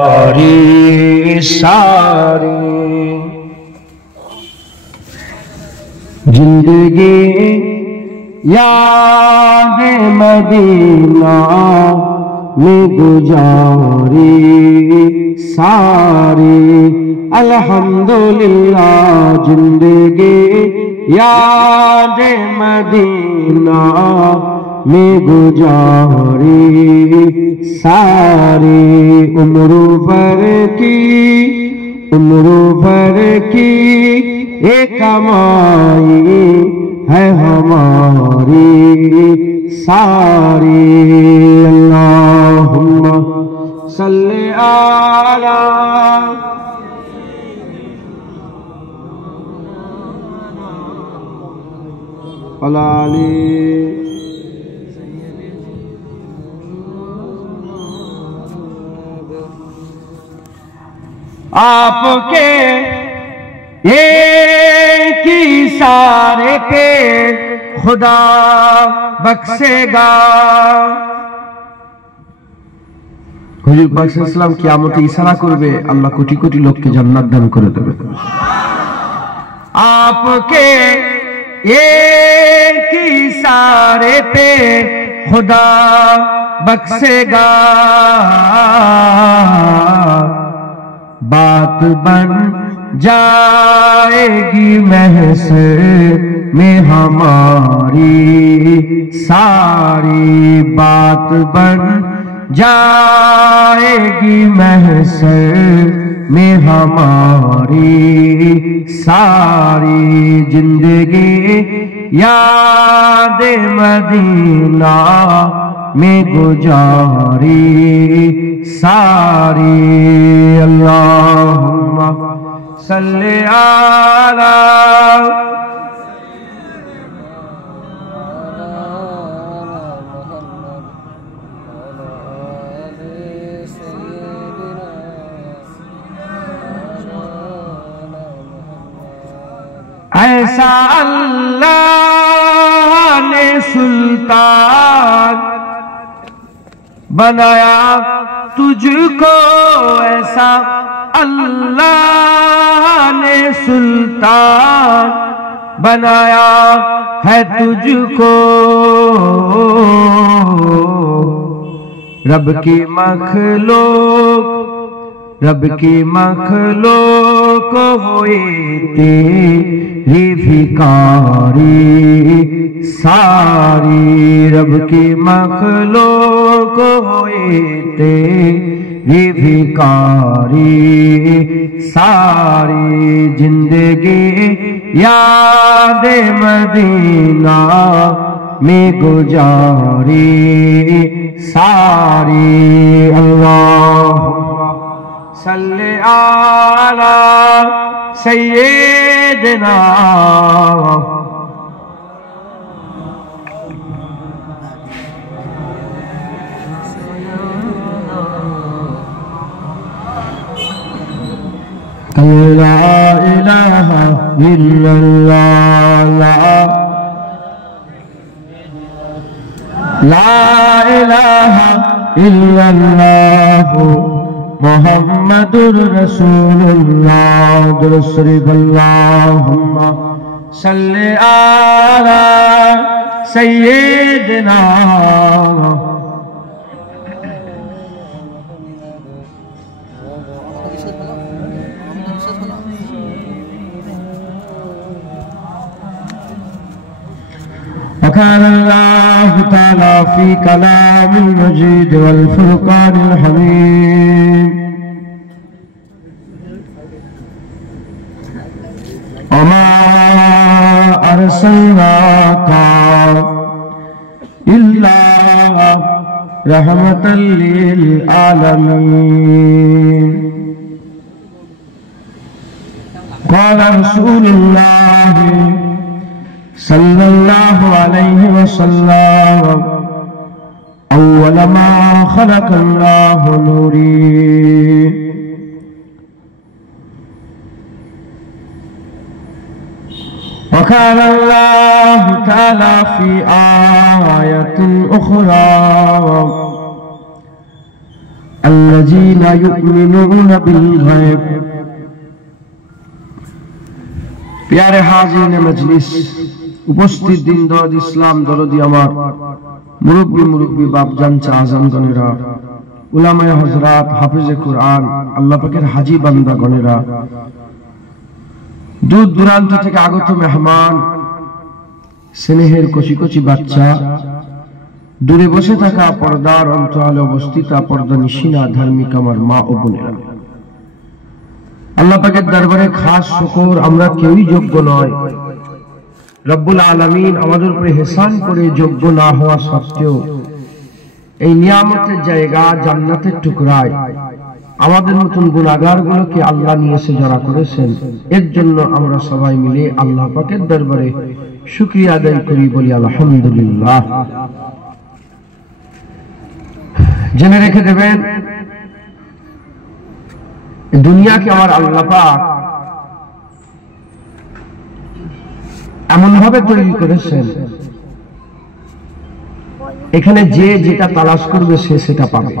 सारी जिंदगी याद मदीना में गुजारी सारी अल्हम्दुलिल्लाह जिंदगी याद मदीना में गुजारी सारी उम्र भर की एक कमाई है हमारी सारी अल्लाहुम्मा सल्ली अला अलाली आपके एक इशारे पे खुदा बख्शेगा। हुजूर पाक साल्लाल्लाहु अलैहि वसल्लम कियामते इशारा करबे আল্লাহ কোটি কোটি লোককে জান্নাত দান করে দেবে। आपके एक इशारे पे खुदा बख्शेगा। बात बन जाएगी महशर में हमारी सारी बात बन जाएगी महशर में हमारी सारी जिंदगी याद मदीना में गुजारी सारी अल्लाहुम्मा सल्ली अला ऐसा अल्लाह ने सुल्तान बनाया तुझको, ऐसा अल्लाह ने सुल्तान बनाया है तुझको। रब की मखलूक हुई तेरी भिखारी सारी। रब की मखलूक हुई तेरी भिखारी सारी जिंदगी याद मदीना में गुजारी सारी। अल्लाहुम्मा सल्ली अला सय्यिदिना ला इलाहा इल्लल्लाह ला इलाहा इल्लल्लाह मुहम्मदुर रसूलुल्लाह। दुरूद शरीफ अल्लाहुम्मा सल्ली अला सय्यिदिना وقال الله تعالى في كلام المجيد والفرقان الحميد وما أرسلناك إلا رحمة للعالمين. قال رسول الله صلى الله عليه وسلم أول ما خلق الله نوري. وقال الله تعالى في آية أخرى الذين يؤمنون بالغيب। प्यारे हाज़िरीन मजलिस, उपस्थित दिन दरद इस्लाम दरदी আমার মুরব্বী বাপজান চাচাজান গণেরা, উলামায়ে হযরত, হাফেজে কুরআন, আল্লাহ পাকের হাজী বান্দা গণেরা, দূর দূরান্ত থেকে আগত মেহমান, স্নেহের কচি কচি বাচ্চা, দূরে বসে থাকা পর্দার অন্তরালে অবস্থিত পর্দা নিশিনা ধার্মিক আমার মা ও বোনেরা, আল্লাহ পাকের দরবারে খাস শুকর, আমরা কেউই যোগ্য নয়। রব্বুল আলামিন আমাদের উপরে ইহসান করে যোগ্য না হওয়া সত্ত্বেও এই নিয়ামতের জায়গা জান্নাতের টুকরায় আমাদের মতন গুনাহগারগুলোকে আল্লাহ নিয়ে এসে জড়া করেছেন। এর জন্য আমরা সবাই মিলে আল্লাহ পাকের দরবারে শুকরিয়া আদায় করি, বলি আলহামদুলিল্লাহ। জেনে রেখে দেবেন, দুনিয়াকে আমার আল্লাহ পাক এমন ভাবে তৈরি করেছেন, এখানে যে যেটা তালাশ করবে সে সেটা পাবে।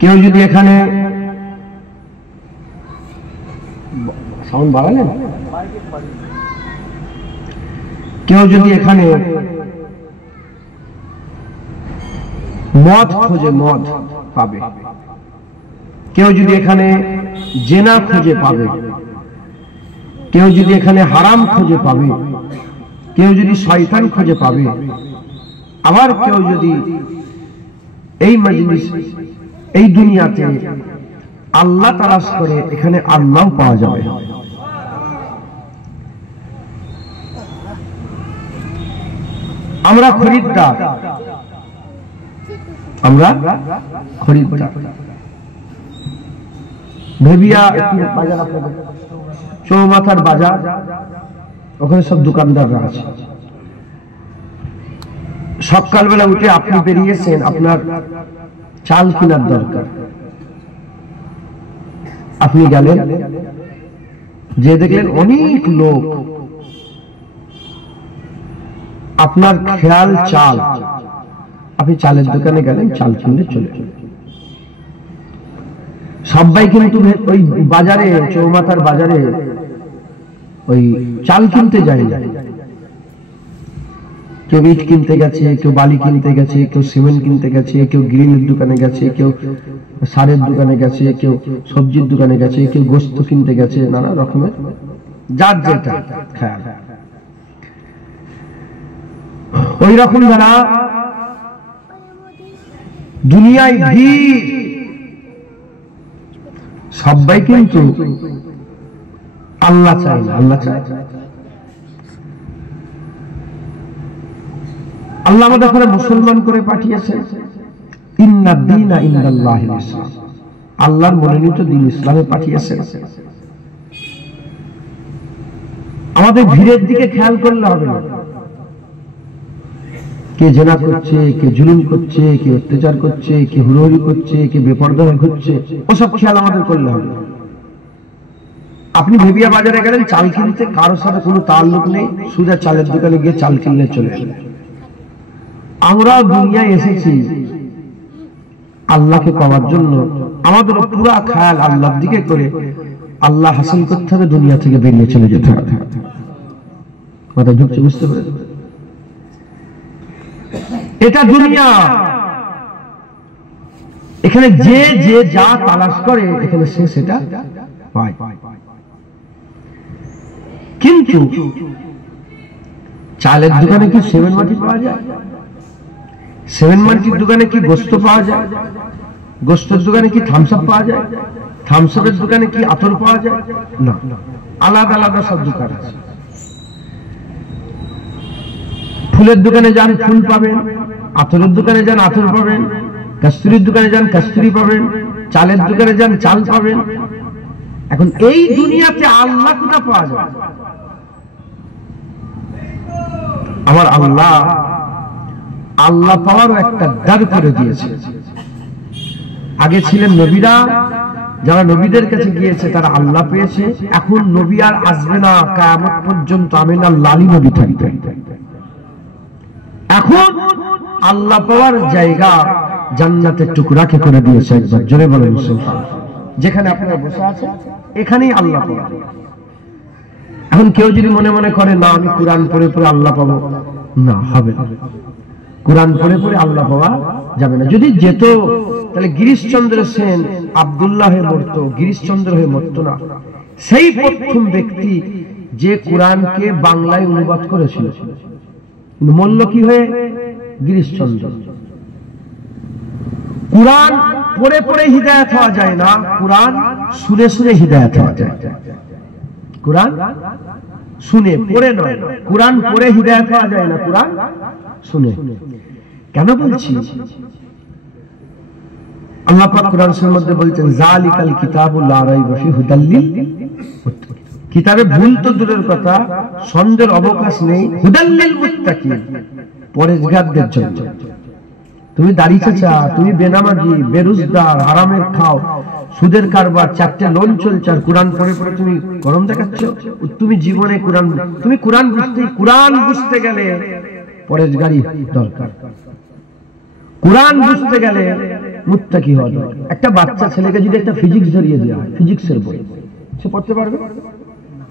কেউ যদি এখানে সাউন্ড বাড়ালেন, কেউ যদি এখানে মদ খোঁজে মদ পাবে, কেউ যদি এখানে জেনা খুঁজে পাবে, কেউ যদি এখানে হারাম খুঁজে পাবে, কেউ যদি শয়তান খুঁজে পাবে, আবার কেউ যদি এই মজলিস এই দুনিয়াতে আল্লাহ তালাশ করে, এখানে আল্লাহ পাওয়া যাবে। আমরা খরিদ্দার, আমরা খরিদ্দার। ভেবিয়া বাজার, চৌমাথার বাজার, ওখানে সব দোকানদাররা আছে। সকালবেলা উঠে আপনি বেরিয়েছেন, আপনার চাল কেনার দরকার, আপনি গেলেন, যে দেখলেন অনেক লোক, আপনার খেয়াল চাল, আপনি চালের দোকানে গেলেন, চাল কিনতে চলে গেলেন। সবাই কিন্তু ওই বাজারে, চৌমাথার বাজারে ওই চাল কিনতে যায় না। কেউ ইট কিনতে গেছে, কেউ বালি কিনতে গেছে, কেউ সিমেন্ট কিনতে গেছে, কেউ গ্রিলের দোকানে গেছে, কেউ সারের দোকানে গেছে, কেউ সবজির দোকানে গেছে, কেউ গোস্ত কিনতে গেছে, নানা রকমের যার যেটা খেয়াল। ওই রকম যারা দুনিয়ায় ভিড়, সবাই কিন্তু আল্লাহ চায় না। আল্লাহ চায়, আল্লাহ আমাদের করে মুসলমান করে পাঠিয়েছে। ইন্না দীনা ইনদাল্লাহিল ইসলাম, আল্লাহর মনোনীত দ্বীন ইসলামে পাঠিয়েছে। আমাদের ভিড়ের দিকে খেয়াল করলে হবে না। কে জেনা করছে, কে জুলুম করছে, কে অত্যাচার করছে, কে হুড়োহুড়ি করছে, কে বেপরদা হয়ে ঘুরছে, ওসব খেয়াল আমাদের করলে হবে। আপনি ভেবিয়া বাজারে গেলেন চাল কিনতে, কারোর সাথে কোনো তাল্লুক নেই, সোজা চালের দোকানে গিয়ে চাল কিনলে চলে এলেন। আমরাও দুনিয়ায় এসেছি আল্লাহকে পাওয়ার জন্য, আমাদের পুরা খেয়াল আল্লাহর দিকে করে আল্লাহ হাসিল করতে হবে, দুনিয়া থেকে বেরিয়ে চলে যেতে হবে। কথা ঢুকছে, বুঝতে পারে? এটা দুনিয়া, এখানে যে যে যা তালাশ করে এখানে সে সেটা পায়। কিন্তু চালের দোকানে কি সেভেন মাটি পাওয়া যায়? সেভেন মাটির দোকানে কি গোস্ত পাওয়া যায়? গোস্তের দোকানে কি থামস আপ পাওয়া যায়? থামস আপের দোকানে কি আতর পাওয়া যায়? না, আলাদা আলাদা সব দোকান আছে। ফুলের দোকানে যান ফুল পাবেন, আতরের দোকানে যান আতর পাবেন, কস্তুরীর দোকানে যান কস্তুরী পাবেন, চালের দোকানে যান চাল পাবেন। এখন এই দুনিয়াতে আল্লাহ কোথা পাওয়া যায়? আমার আল্লাহ, আল্লাহ পাওয়ারও একটা দ্বার করে দিয়েছে। আগে ছিলেন নবীরা, যারা নবীদের কাছে গিয়েছে তারা আল্লাহ পেয়েছে। এখন নবী আর আসবে না, কিয়ামত পর্যন্ত আমিনার লালি নবী থাকবে। এখন আল্লাহ পাওয়ার জায়গা জান্নাতের টুকরাকে করে দিয়েছে। একবার জোরে বলেন সুবহানাল্লাহ। যেখানে আপনারা বসে আছেন এখানেই আল্লাহ পাবেন। এখন কেউ যদি মনে মনে করে না আমি কোরআন পড়ে পড়ে আল্লাহ পাবো, না, হবে না। কোরআন পড়ে পড়ে আল্লাহ পাওয়া যাবে না। যদি যেত তাহলে গিরিশচন্দ্র সেন আব্দুল্লাহ হয়ে মরত, গিরিশচন্দ্র হয়ে মরত না। সেই প্রথম ব্যক্তি যে কোরআনকে বাংলায় অনুবাদ করেছিল, মূল্য কি হয়ে? গিরিশচন্দ্র। কোরআন পড়ে পড়ে হিদায়াত হওয়া যায় না, কোরআন শুনে শুনে হিদায়াত হওয়া যায়। কোরআন শুনে পড়ে নয়, কোরআন পড়ে হিদায়াত হওয়া যায় না, কোরআন শুনে। কেন বলছি? আল্লাহ পাক কোরআন শরীফের মধ্যে বলছেন যালিকাল কিতাবুল লা রাইবা ফিহি হুদাল লিল মুত্তাকিন। কিতাবে ভুল তো দূরের কথা, সন্দেহের অবকাশ নেই। হুদাল লিল মুত্তাকিন, পরহেজগারদের জন্য। তুমি দাড়ি চাচা, তুমি বেনামাজি, বেরোজগার, হারামের খাও, সুদের কারবার, 4টে লোন চলছে, আর কোরআন পড়ে পড়ে তুমি গরম দেখাচ্ছ। তুমি জীবনে কোরআন বুঝতে গেলে পরহেজগারি দরকার। কোরআন বুঝতে গেলে মুত্তাকি হওয়া দরকার। একটা বাচ্চা ছেলেকে যদি একটা ফিজিক্স ধরিয়ে দেওয়া হয়, ফিজিক্সের বই, সে পড়তে পারবে?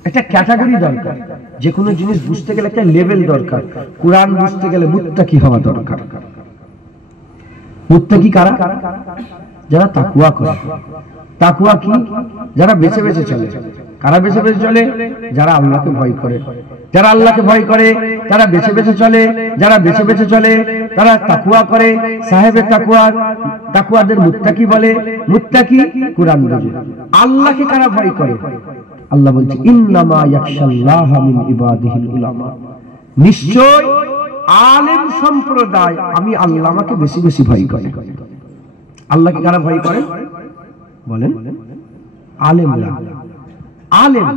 একটা ক্যাটাগরি দরকার। যে কোনো জিনিস বুঝতে গেলে একটা লেভেল দরকার। কোরআন বুঝতে গেলে মুত্তাকি হওয়া দরকার। মুত্তাকি কারা? যারা তাকওয়া করে। তাকওয়া কি? যারা বেঁচে বেঁচে চলে। কারা বেঁচে বেঁচে চলে? যারা আল্লাহকে ভয় করে। যারা আল্লাহকে ভয় করে তারা বেঁচে বেঁচে চলে। যারা বেঁচে বেঁচে চলে তারা তাকওয়া করে। সাহেবে তাকওয়াদের মুত্তাকি বলে। মুত্তাকি কোরআন বোঝে। আল্লাহকে কারা ভয় করে? আল্লাহ বলছে ইন্নামা ইয়াখশাল্লাহা মিন ইবাদিহিল উলামা, নিশ্চয় আলেম সম্প্রদায় আমি আল্লাহ আমাকে বেশি বেশি ভয় করে। আল্লাহকে কারা ভয় করে বলেন? আলেমরা। আলেম,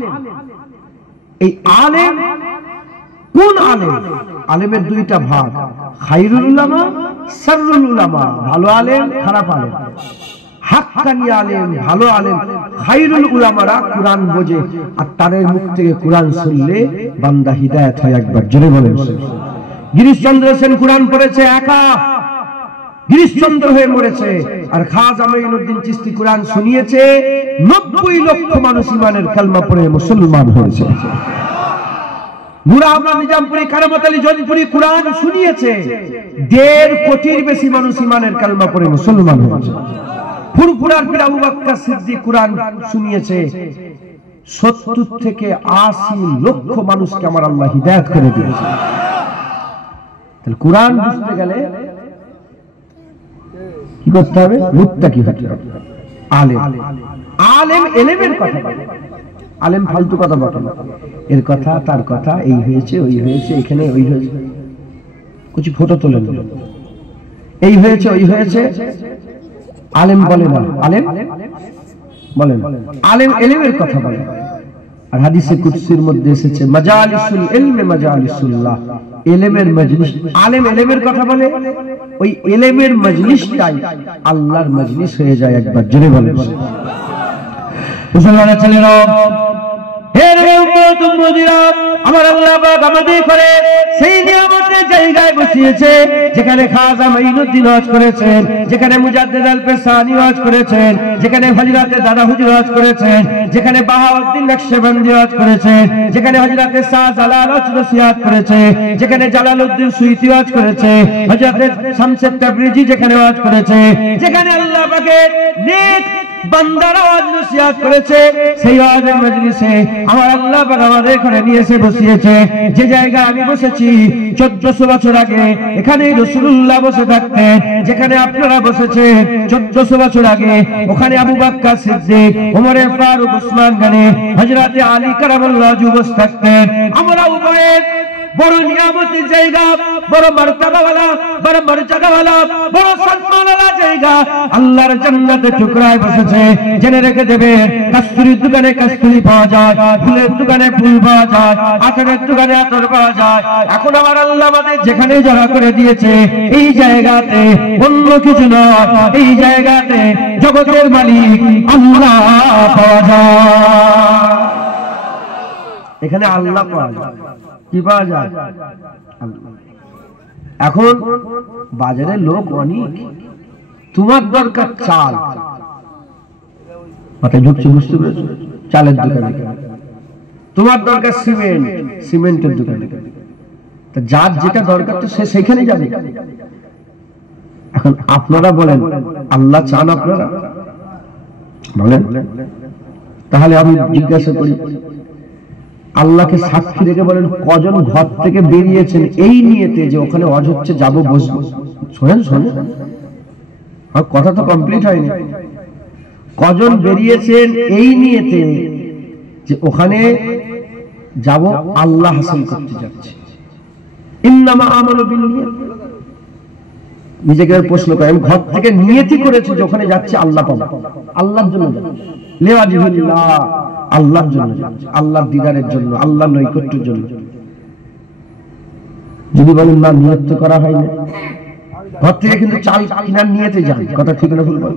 এই আলেম কোন আলেম? আলেমের দুইটা ভাগ, খায়রুল উলামা, শাররুল উলামা। ভালো আলেম, খারাপ আলেম। হাক্কানি আলেম, ভালো আলেম, খায়রুল উলামারা কোরআন বোঝে, আর তাদের মুখ থেকে কোরআন শুনলে বান্দা হিদায়াত হয়। একবার জোরে বলেন। গিরিশচন্দ্র সেন কোরআন পড়েছে একা, গিরিশচন্দ্র হয়ে মরেছে। আর খাজা মঈনুদ্দিন চিশতি কোরআন শুনিয়েছে, 90 লক্ষ মানুষ ঈমানের কালমা পড়ে মুসলমান হয়েছে। নূর আহমদ নিজামপুরি, কারামত আলী জৌনপুরি কোরআন শুনিয়েছে, 1.5 কোটির বেশি মানুষ ঈমানের কালমা পড়ে মুসলমান হয়েছে। ফুরফুরার পীর আবু বকর সিদ্দিক কোরআন শুনিয়েছে, 70 থেকে 80 লক্ষ মানুষকে আমার আল্লাহ হিদায়াত করে দিয়েছে। তাহলে কোরআন বুঝতে গেলে কি করতে হবে? মুত্তাকি হতে হবে। আলেম, আলেম এলেমের কথা বলে। আলেম ফালতু কথা বলে না, এর কথা তার কথা, এই হয়েছে ওই হয়েছে, এখানে ওই হয়েছে, কিছু ফটো তোলে না, এই হয়েছে ওই হয়েছে, আলেম বলে না। আলেম বলেন, আলেম এলেমের কথা বলে। আর হাদিসে কুদসির মধ্যে এসেছে মাজালিসুল ইলমি মাজালিসুল্লাহ, এলেমের মজলিস। আলেম এলেমের কথা বলে, ওই এলেমের মজলিসটাই আল্লাহর মজলিস হয়ে যায়। একবার জোরে বলেন। মুসলমানের ছেলেরা, হে উম্মত উম্মতিরা, আমার আল্লাহ পাক আমাদের করে সেই নিয়ামতের জায়গায় বসিয়েছে যেখানে খাজা মঈনুদ্দিন হজ করেছেন, যেখানে মুজাদ্দিদ আল পেশানি হজ করেছেন, যেখানে হযরতে দাদা হুজুর হজ করেছেন, যেখানে বাহাউদ্দিন নকশবন্দি হজ করেছেন, যেখানে হযরতে শাহজালাল হজ নসিহত করেছে, যেখানে জালালউদ্দিন সুয়ুতি হজ করেছে, হযরতে শামসুদ তাবরিজি যেখানে হজ করেছে, যেখানে আল্লাহ পাকের নেক বান্দারা হজ নসিহত করেছে, সেই হজের মজলিসে আমার আল্লাহ পাক আমাদের এখানে নিয়ে এসে বসিয়েছে। যে জায়গায় আমি বসেছি 1400 বছর আগে এখানে রাসূলুল্লাহ বসে থাকতেন, যেখানে আপনারা বসেছেন 1400 বছর আগে ওখানে আবু বকর সিদ্দিক, ওমর ফারুক, উসমান গনি, হযরতে আলী কারামাল্লাহু ওয়াজহু বসে থাকতেন। আমরা উভয়ে বড় নিয়ামতের জায়গা, বড় মর্তবাওয়ালা, বড় মর্যাদাওয়ালা, বড় সম্মানওয়ালা জায়গা আল্লাহর জান্নাতের টুকরায় বসেছে। জেনে রেখে দেবে, কস্তুরীর দোকানে কস্তুরী পাওয়া যায়, ফুলের দোকানে ফুল পাওয়া যায়, আতরের দোকানে আতর পাওয়া যায়। এখন আমার আল্লাহ আমাদের যেখানে জায়গা করে দিয়েছে, এই জায়গাতে অন্য কিছু নয়, এই জায়গাতে জগতের মালিক আল্লাহ পাওয়া যায়। এখানে আল্লাহ পাওয়া যায়। কি পাওয়া যায়? এখন বাজারে লোক অনেক, তোমার দরকার চাল, মাথায় ঢুকছে, বুঝতে পেরেছো? চালের দোকানে। তোমার দরকার সিমেন্ট, সিমেন্টের দোকানে। যার যেটা দরকার তো সে সেখানে যাবে। এখন আপনারা বলেন আল্লাহ চান আপনারা? বলেন। তাহলে আমি জিজ্ঞাসা করি, আল্লাহকে সাক্ষী রেখে বলেন কজন ঘর থেকে বেরিয়েছেন এই নিয়েতে যে ওখানে হজ হচ্ছে যাবো বসবো? শোনেন শোনেন, আর কথা তো কমপ্লিট হয়নি। কজন বেরিয়েছেন এই নিয়েতে যে ওখানে যাব আল্লাহ হাসিল করতে যাচ্ছে? ইন্নামা আমালু বিন্নিয়াত। নিজেকে প্রশ্ন করেন, ঘর থেকে নিয়তি করেছে যে ওখানে যাচ্ছে আল্লাহ পাবো, আল্লাহর জন্য যাচ্ছে, লিওয়াজিহিল্লাহ, আল্লাহর জন্য যাচ্ছে, আল্লাহর দিদারের জন্য, আল্লাহর নৈকট্যের জন্য। যদি বলেন না নিয়ত করা হয়নি, ঘর থেকে কিন্তু চাল কিনার নিয়তে যান, কথা ঠিক না ভুল বল?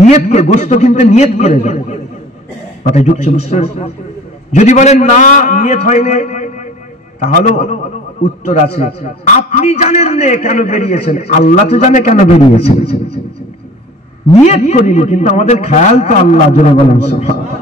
নিয়ত করে গোশত কিনতে নিয়ত করে যান, মাথায় ঢুকছে, বুঝতে পারছেন? যদি বলেন না নিয়ত হয়নি, তাহলে উত্তর আছে, আপনি জানেন না কেন বেরিয়েছেন, আল্লাহ তো জানে কেন বেরিয়েছেন। নিয়ত করিনি কিন্তু আমাদের খেয়াল তো আল্লাহ। জোরে বলেন সুবহানাল্লাহ।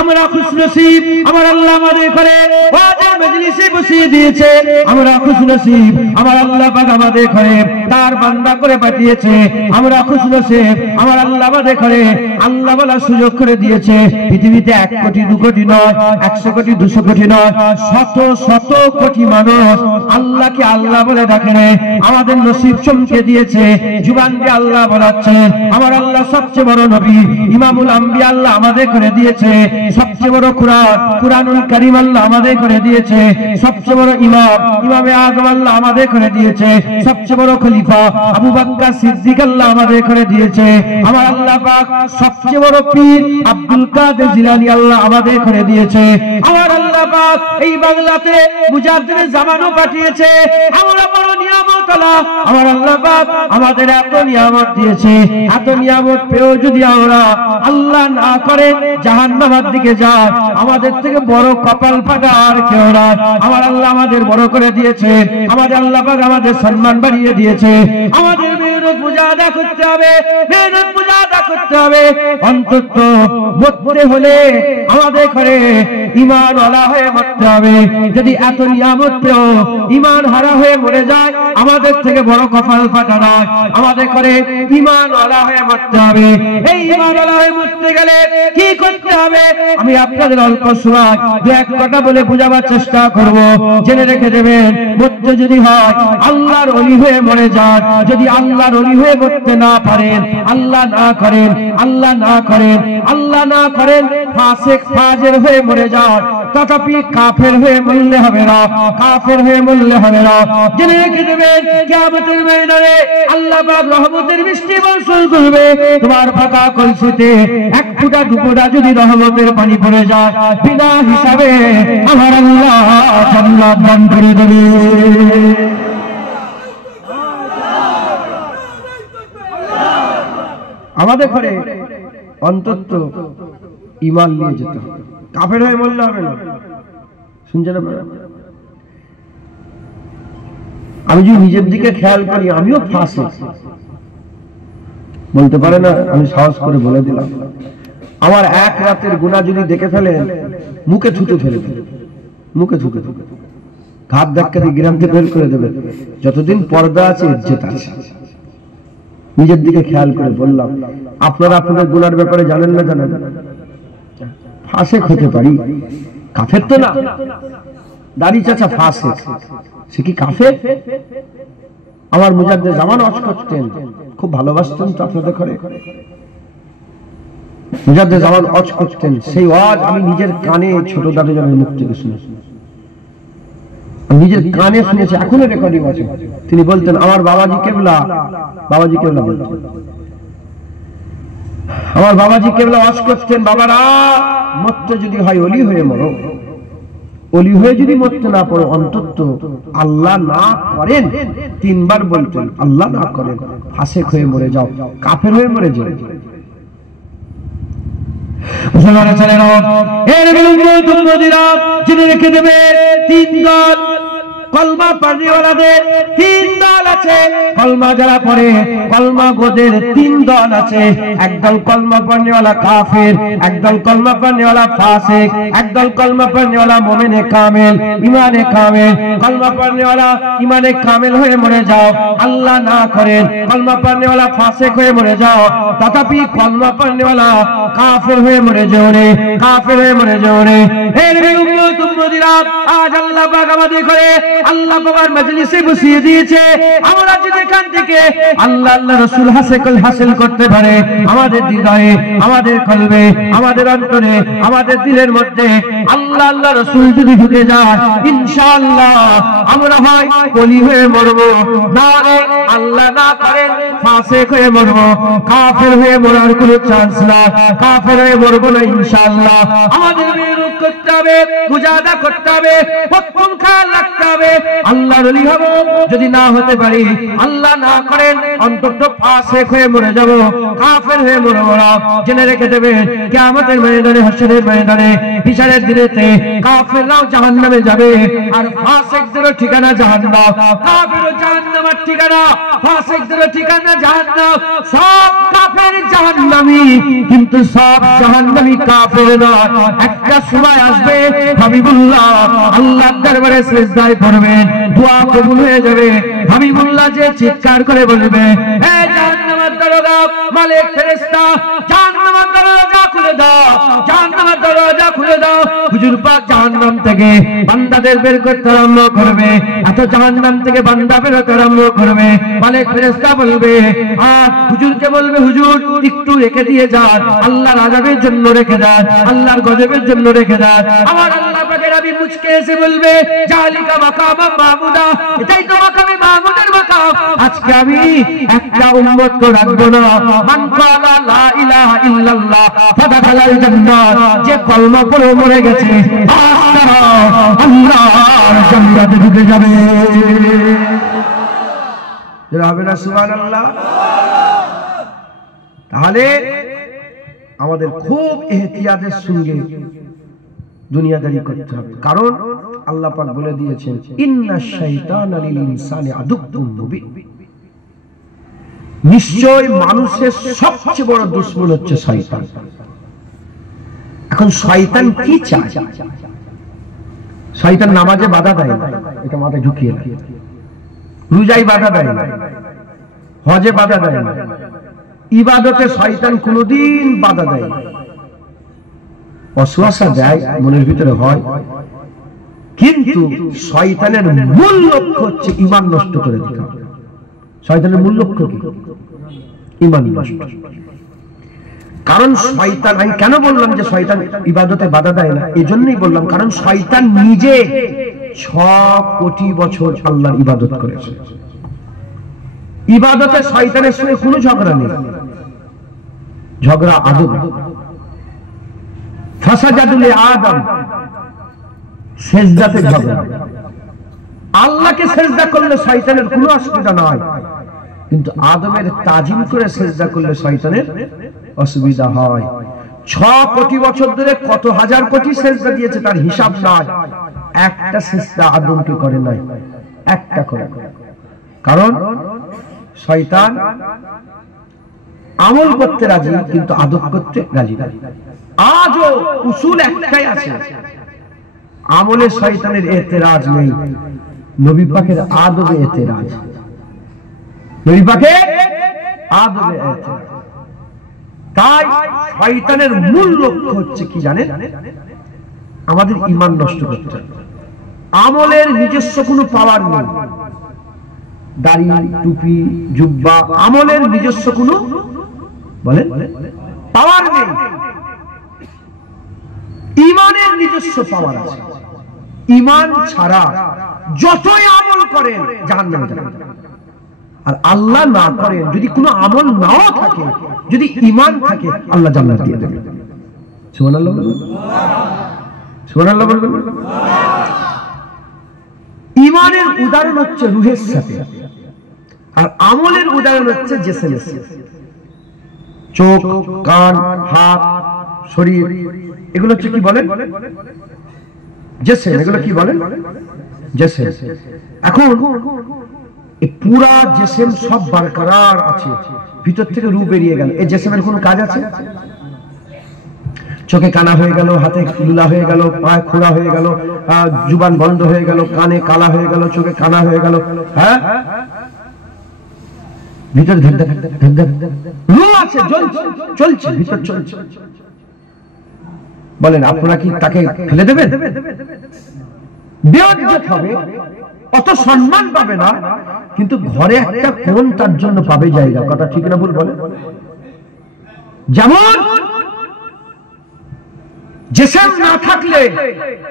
আমরা খুশনসিব, আমার আল্লাহ আমাদের ঘরে ওয়াজের মজলিসে বসিয়ে দিয়েছে। আমরা খুশনসিব, আমার আল্লাহ পাক আমাদের ঘরে তার বান্দা করে পাঠিয়েছে। আমরা খুশনসিব, আমার আল্লাহ আমাদের ঘরে আল্লাহ বলার সুযোগ করে দিয়েছে। পৃথিবীতে 1 কোটি 2 কোটি নয়, 100 কোটি 200 কোটি নয়, শত শত কোটি মানুষ আল্লাহকে আল্লাহ বলে ডাকে। আমাদের নসিব চমকে দিয়েছে, জুবান দিয়ে আল্লাহ বলাচ্ছেন। আমার আল্লাহ সবচেয়ে বড় নবী, ইমামুল আম্বিয়া আল্লাহ আমাদের করে দিয়েছে। সবচেয়ে বড় কুরআন, কুরআনুল কারীম আল্লাহ আমাদের করে দিয়েছে। সবচেয়ে বড় ইমাম, ইমামে আযম আল্লাহ আমাদের করে দিয়েছে। সবচেয়ে বড় খলিফা আবু বকর সিদ্দিক আল্লাহ আমাদের করে দিয়েছে। আমার আল্লাহ পাক সবচেয়ে বড় পীর আব্দুল কাদের জিলানী আল্লাহ আমাদের করে দিয়েছে। আমার আল্লাহ পাক এই বাংলাতে মুজাদ্দিদে জামানও পাঠিয়েছে। আমরা বড় নিয়ামত আল্লাহ, আমার আল্লাহ পাক আমাদের এত নিয়ামত দিয়েছে। এত নিয়ামত পেয়েও যদি আমরা আল্লাহ না করে জাহান্নামের দিকে যায়, আমাদের থেকে বড় কপাল ফাটা আর কেউ না। আমার আল্লাহ আমাদের বড় করে দিয়েছে, আমাদের আল্লাহ পাক আমাদের সম্মান বাড়িয়ে দিয়েছে। আমাদের মেহনত মুজাহাদা করতে হবে, মেহনত মুজাহাদা করতে হবে। অন্তত মরতে হলে আমাদের ঘরে ঈমান ওয়ালা হয়ে মরতে হবে। যদি এত নিয়ামত পেও ঈমান হারা হয়ে মরে যায়, আমাদের থেকে বড় কপাল ফাটা না। আমাদের ঘরে ঈমান ওয়ালা হয়ে মরতে হবে। এই ঈমান ওয়ালা হয়ে মরতে গেলে কি করতে হবে আমি আপনাদের অল্প সময় 2-1 কথা বলে বোঝাবার চেষ্টা করব। জেনে রেখে দেবেন, মরতে যদি হয় আল্লাহর ওলি হয়ে মরে যান। যদি আল্লাহর ওলি হয়ে মরতে না পারেন, আল্লাহ না করেন, আল্লাহ না করেন, আল্লাহ না করেন, ফাসিক ফাজির হয়ে মরে যান, তথাপি কাফের হয়ে মরলে হবে না, কাফের হয়ে মরলে হবে না। জেনে রেখে দেবেন, কিয়ামতের ময়দানে আল্লাহ পাক রহমতের বৃষ্টি বর্ষণ করবে। তোমার ফাঁকা কলসিতে 1 ফোঁটা 2 ফোঁটা যদি রহমতের পানি পড়ে যায়, বিনা হিসাবে আমার আল্লাহ জান্নাত দান করে দেবে। আমাদের ঘরে অন্তত ঈমান নিয়ে যেতে হবে, কাফের হয়ে মরলে হবে না। শুনছেন আপনারা? আমি যদি নিজের দিকে খেয়াল করি, আমিও ফাসিক বলতে পারে না, আমি সাহস করে বলে দিলাম। আমার 1 রাতের গুনাহ যদি দেখে ফেলেন, মুখে থুতু ফেলে দেবেন, মুখে থুতু ঘাত ধাক্কা দিয়ে গ্রাম থেকে বের করে দেবেন। যতদিন পর্দা আছে ইজ্জত আছে। নিজের দিকে খেয়াল করে বললাম। আপনারা আপনাদের গুনার ব্যাপারে জানেন না? জানেন? ফাসিক হতে পারি, কাফের তো না। দাড়ি চাচা ফাসিক, সে কি কাফের? আমার মুজাদ্দিদ জামান ওয়াজ করতেন, খুব ভালোবাসতেন তো আপনাদের ঘরে। মুজাদ্দিদ জামান ওয়াজ করতেন, সেই ওয়াজ আমি নিজের কানে ছোট দাদুজানের মুখ থেকে শুনেছি, নিজের কানে শুনেছি, এখনো রেকর্ডিং আছে। তিনি বলতেন, আমার বাবাজি কেবলা, বাবাজি কেবলা বলতেন, আমার বাবাজি কেবলা ওয়াজ করতেন, বাবারা মরতে যদি হয় ওলি হয়ে মরো, ওলি হয়ে যদি মরতে না পারো, অন্তত আল্লাহ না করেন 3 বার বলতেন, আল্লাহ না করেন ফাসিক হয়ে মরে যাও, কাফের হয়ে মরে যাও। মুসলমানের ছেলেরা, এর বিরুদ্ধে তোমরা জেনে রেখে দেবে, 3 দল কলমা পড়নেওয়ালাদের তিন দল আছে। কলমা যারা পড়ে কলমা গোদের তিন দল আছে। একদল কলমা পড়নেওয়ালা কাফের, একদল কলমা পড়নেওয়ালা ফাসিক, একদল কলমা পড়নেওয়ালা মুমিনে কামিল, ইমানে কামিল। কলমা পড়নেওয়ালা ইমানে কামিল হয়ে মরে যাও, আল্লাহ না করেন কলমা পড়নেওয়ালা ফাসিক হয়ে মরে যাও, তথাপি কলমা পড়নেওয়ালা কাফের হয়ে মরে যাও রে, কাফের হয়ে মরে যাও রে। হে নবীর উম্মত উম্মতিরা, আজ আল্লাহ পাক আমাদের করে আল্লাহ পাকের মজলিসে বসিয়ে দিয়েছে। আমরা যদি এখান থেকে আল্লাহ আল্লাহ রাসূল হাসিল করতে পারে, আমাদের হৃদয়ে, আমাদের কলবে, আমাদের অন্তরে, আমাদের দিলের মধ্যে আল্লাহ আল্লাহ রাসূল যদি ঢুকে যায়, ইনশাআল্লাহ আমরা হয় ওলি হয়ে মরবো, না আল্লাহ না করেন ফাসিক হয়ে মরবো। কাফের হয়ে মরার কোনো চান্স না, কাফের হয়ে মরবো না ইনশাআল্লাহ। আমাদের বিরোধ করতে হবে, মুজাহাদা করতে হবে, প্রথম খেয়াল রাখতে হবে আল্লাহর ওলি হব। যদি না হতে পারি, আল্লাহ না করেন, অন্তত ফাসিক হয়ে মরে যাব, কাফের হয়ে মরবো না। জেনে রেখে দেবেন কিয়ামতের ময়দানে, হাসরের ময়দানে, বিচারের দিনেতে কাফেররাও জাহান্নামে যাবে, আর ফাসিকদেরও ঠিকানা জাহান্নাম। কাফেরও জাহান্নামের ঠিকানা, ফাসিকদেরও ঠিকানা জাহান্নাম। সব কাফের জাহান্নামী, কিন্তু সব জাহান্নামী কাফের নয়। একটা সময় আসবে হাবিবুল্লাহ আল্লাহর দরবারে সিজদায় পড়বেন, দোয়া কবুল হয়ে যাবে। হাবিবুল্লাহ যে চিৎকার করে বলবে, হে জাহান্নামের দরজা মালিক ফেরেশতা, জাহান্নামের দরজা খুলে দাও, জাহান্নামের দরজা খুলে দাও। হুজুর পাক জাহান্নাম থেকে বান্দাদের বের করতে আরম্ভ করবে, এত জাহান্নাম থেকে বান্দা বের করতে আরম্ভ করবে। মালিক ফেরেশতা বলবে, আর হুজুরকে বলবে, হুজুর একটু রেখে দিয়ে যান, আল্লাহর আযাবের জন্য রেখে দেন, আল্লাহর গজবের জন্য রেখে দেন। আমার আল্লাহ পাকের নবী মুচকে এসে বলবে, জালিকা মাকাম মাহমুদা, এটাই তো মাকামে মাহমুদের মাকাম। আজকে আমি একটা উম্মতকে রাখবো না। মান ক্বালা লা ইলাহা ইল্লাল্লাহ ফাদাখালাল জান্নাত, যে কলমা পড়ে মরে গেছে আল্লাহর জান্নাতে ঢুকে যাবে। হবে না সুবহানাল্লাহ? তাহলে আমাদের খুব এহতিয়াতের সঙ্গে দুনিয়াদারি করতে হবে, কারণ আল্লাহ পাক বলে দিয়েছেন, ইন্নাশ শাইতানা লিল ইনসানি আদুউম মুবিন। নিশ্চয় মানুষের সবচেয়ে বড় দুশমন হচ্ছে শয়তান। এখন শয়তান কি চায়? শয়তান নামাজে বাধা দেয় না, এটা মাথায় ঢুকিয়ে রাখে। রোজায় বাধা দেয় না, হজে বাধা দেয় না, ইবাদতে শয়তান কোনদিন বাধা দেয় না। ওয়াসওয়াসা দেয়, মনের ভিতরে হয়, কিন্তু শয়তানের মূল লক্ষ্য হচ্ছে ঈমান নষ্ট করে দেওয়া। শয়তানের মূল লক্ষ্য কি? ঈমান নষ্ট। কারণ শয়তান, আমি কেন বললাম যে শয়তান ইবাদতে বাধা দেয় না? এজন্যই বললাম, কারণ শয়তান নিজে 6 কোটি বছর আল্লাহর ইবাদত করেছে। ইবাদতে শয়তানের সঙ্গে কোনো ঝগড়া নেই, ঝগড়া আদম। ফাসাজাদু লিআদম, সিজদাতে ঝগড়া। আল্লাহকে সিজদা করলে শয়তানের কোনো অসুবিধা নয়, কিন্তু আদমের তাজিম করে সিজদা করলে শয়তানের অসুবিধা হয়। 6 কোটি বছর ধরে কত হাজার কোটি সিজদা দিয়েছে তার হিসাব নাই, একটা সিজদা আদমকে করে নাই, একটা করে। কারণ শয়তান আমল করতে রাজি, কিন্তু আদব করতে রাজি না। আজও উসুল একটাই আছে, আমলে শয়তানের এতেরাজ নেই, নবী পাকের আদবে এতেরাজ। নবী পাকের আদবে এতেরাজ। তাই শয়তানের মূল লক্ষ্য হচ্ছে কি জানেন? আমাদের ঈমান নষ্ট করতে। আমলের নিজস্ব কোনো পাওয়ার নেই, দাড়ি, টুপি, জুব্বা, আমলের নিজস্ব কোনো বলেন পাওয়ার নেই। ঈমানের নিজস্ব পাওয়ার আছে। ঈমান ছাড়া যতই আমল করেন জাহান্নামে যাবেন। আর আল্লাহ না করেন, যদি কোনো আমল নাও থাকে, যদি ঈমান থাকে, আল্লাহ জান্নাত দিয়ে দেবেন। সুবহানাল্লাহ, সুবহানাল্লাহ বলবেন। ঈমানের উদাহরণ হচ্ছে রূহের সাথে, আর আমলের উদাহরণ হচ্ছে জিসমের সাথে। চোখ, কান, হাত, শরীর, এগুলো হচ্ছে কি বলেন? জিসম। এগুলো কি বলেন? জেসেম। এখন এই পুরা জেসেম সব বরকরার আছে, ভিতর থেকে রূহ বেরিয়ে গেল, এই জেসেমের কোন কাজ আছে? চোখে কানা হয়ে গেল, হাতে লুলা হয়ে গেল, পায়ে খোঁড়া হয়ে গেল, জুবান বন্ধ হয়ে গেল, কানে কালা হয়ে গেল, চোখে কানা হয়ে গেল, হ্যাঁ ভিতর রূহ আছে, চলছে, ভিতর চলছে। বলেন আপনারা কি তাকে ফেলে দেবেন? বেইজ্জত হবে, অত সম্মান পাবে না, কিন্তু ঘরে একটা কোন তার জন্য পাবে জায়গা। কথা ঠিক না ভুল বলেন? যেমন জিসম না থাকলে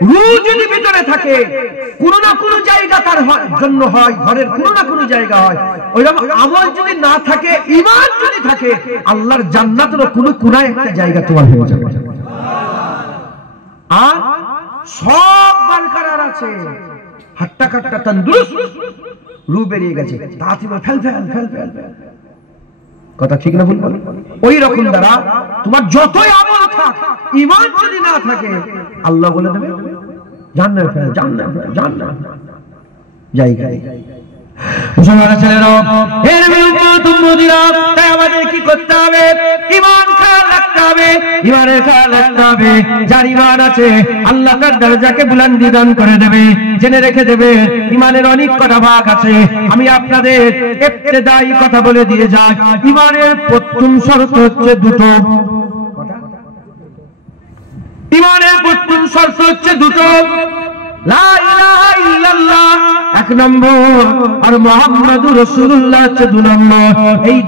রূহ যদি ভিতরে থাকে, কোনো না কোনো জায়গা তার জন্য হয়, ঘরের কোনো না কোনো জায়গা হয়। ওইরকম আমল যদি না থাকে, ঈমান যদি থাকে, আল্লাহর জান্নাতের কোনো কোনায় একটা জায়গা তোমার হয়ে যাবে। আর সব বরকরার আছে, হাট্টা কাট্টা তন্দুরুস্ত, রূহ বেরিয়ে গেছে, তাড়াতাড়ি ফেল। কথা ঠিক না ভুল বলেন? ওই রকম দ্বারা তোমার যতই আমল থাক, ঈমান যদি না থাকে, আল্লাহ বলে দেবে জান্নাতে ফেল, জান্নাত জায়গা। মুসলমান ছেলেরা, এর উম্মত উম্মতিরা, তাই আমাদের কি করতে হবে? ঈমান খেয়াল রাখতে হবে, ঈমানের খেয়াল রাখতে হবে। যার ঈমান আছে, আল্লাহ তার দরজাকে বুলন্দি দান করে দেবে। জেনে রেখে দেবে, ঈমানের অনেক কটা ভাগ আছে। আমি আপনাদের ইবতিদায়ী কথা বলে দিয়ে যাই। ঈমানের প্রথম শর্ত হচ্ছে দুটো। ঈমানের প্রথম শর্ত হচ্ছে দুটো, লা ইলাহা ইল্লাল্লাহ এক নম্বর, আর মুহাম্মাদুর রাসূলুল্লাহ হচ্ছে দুই নম্বর। এই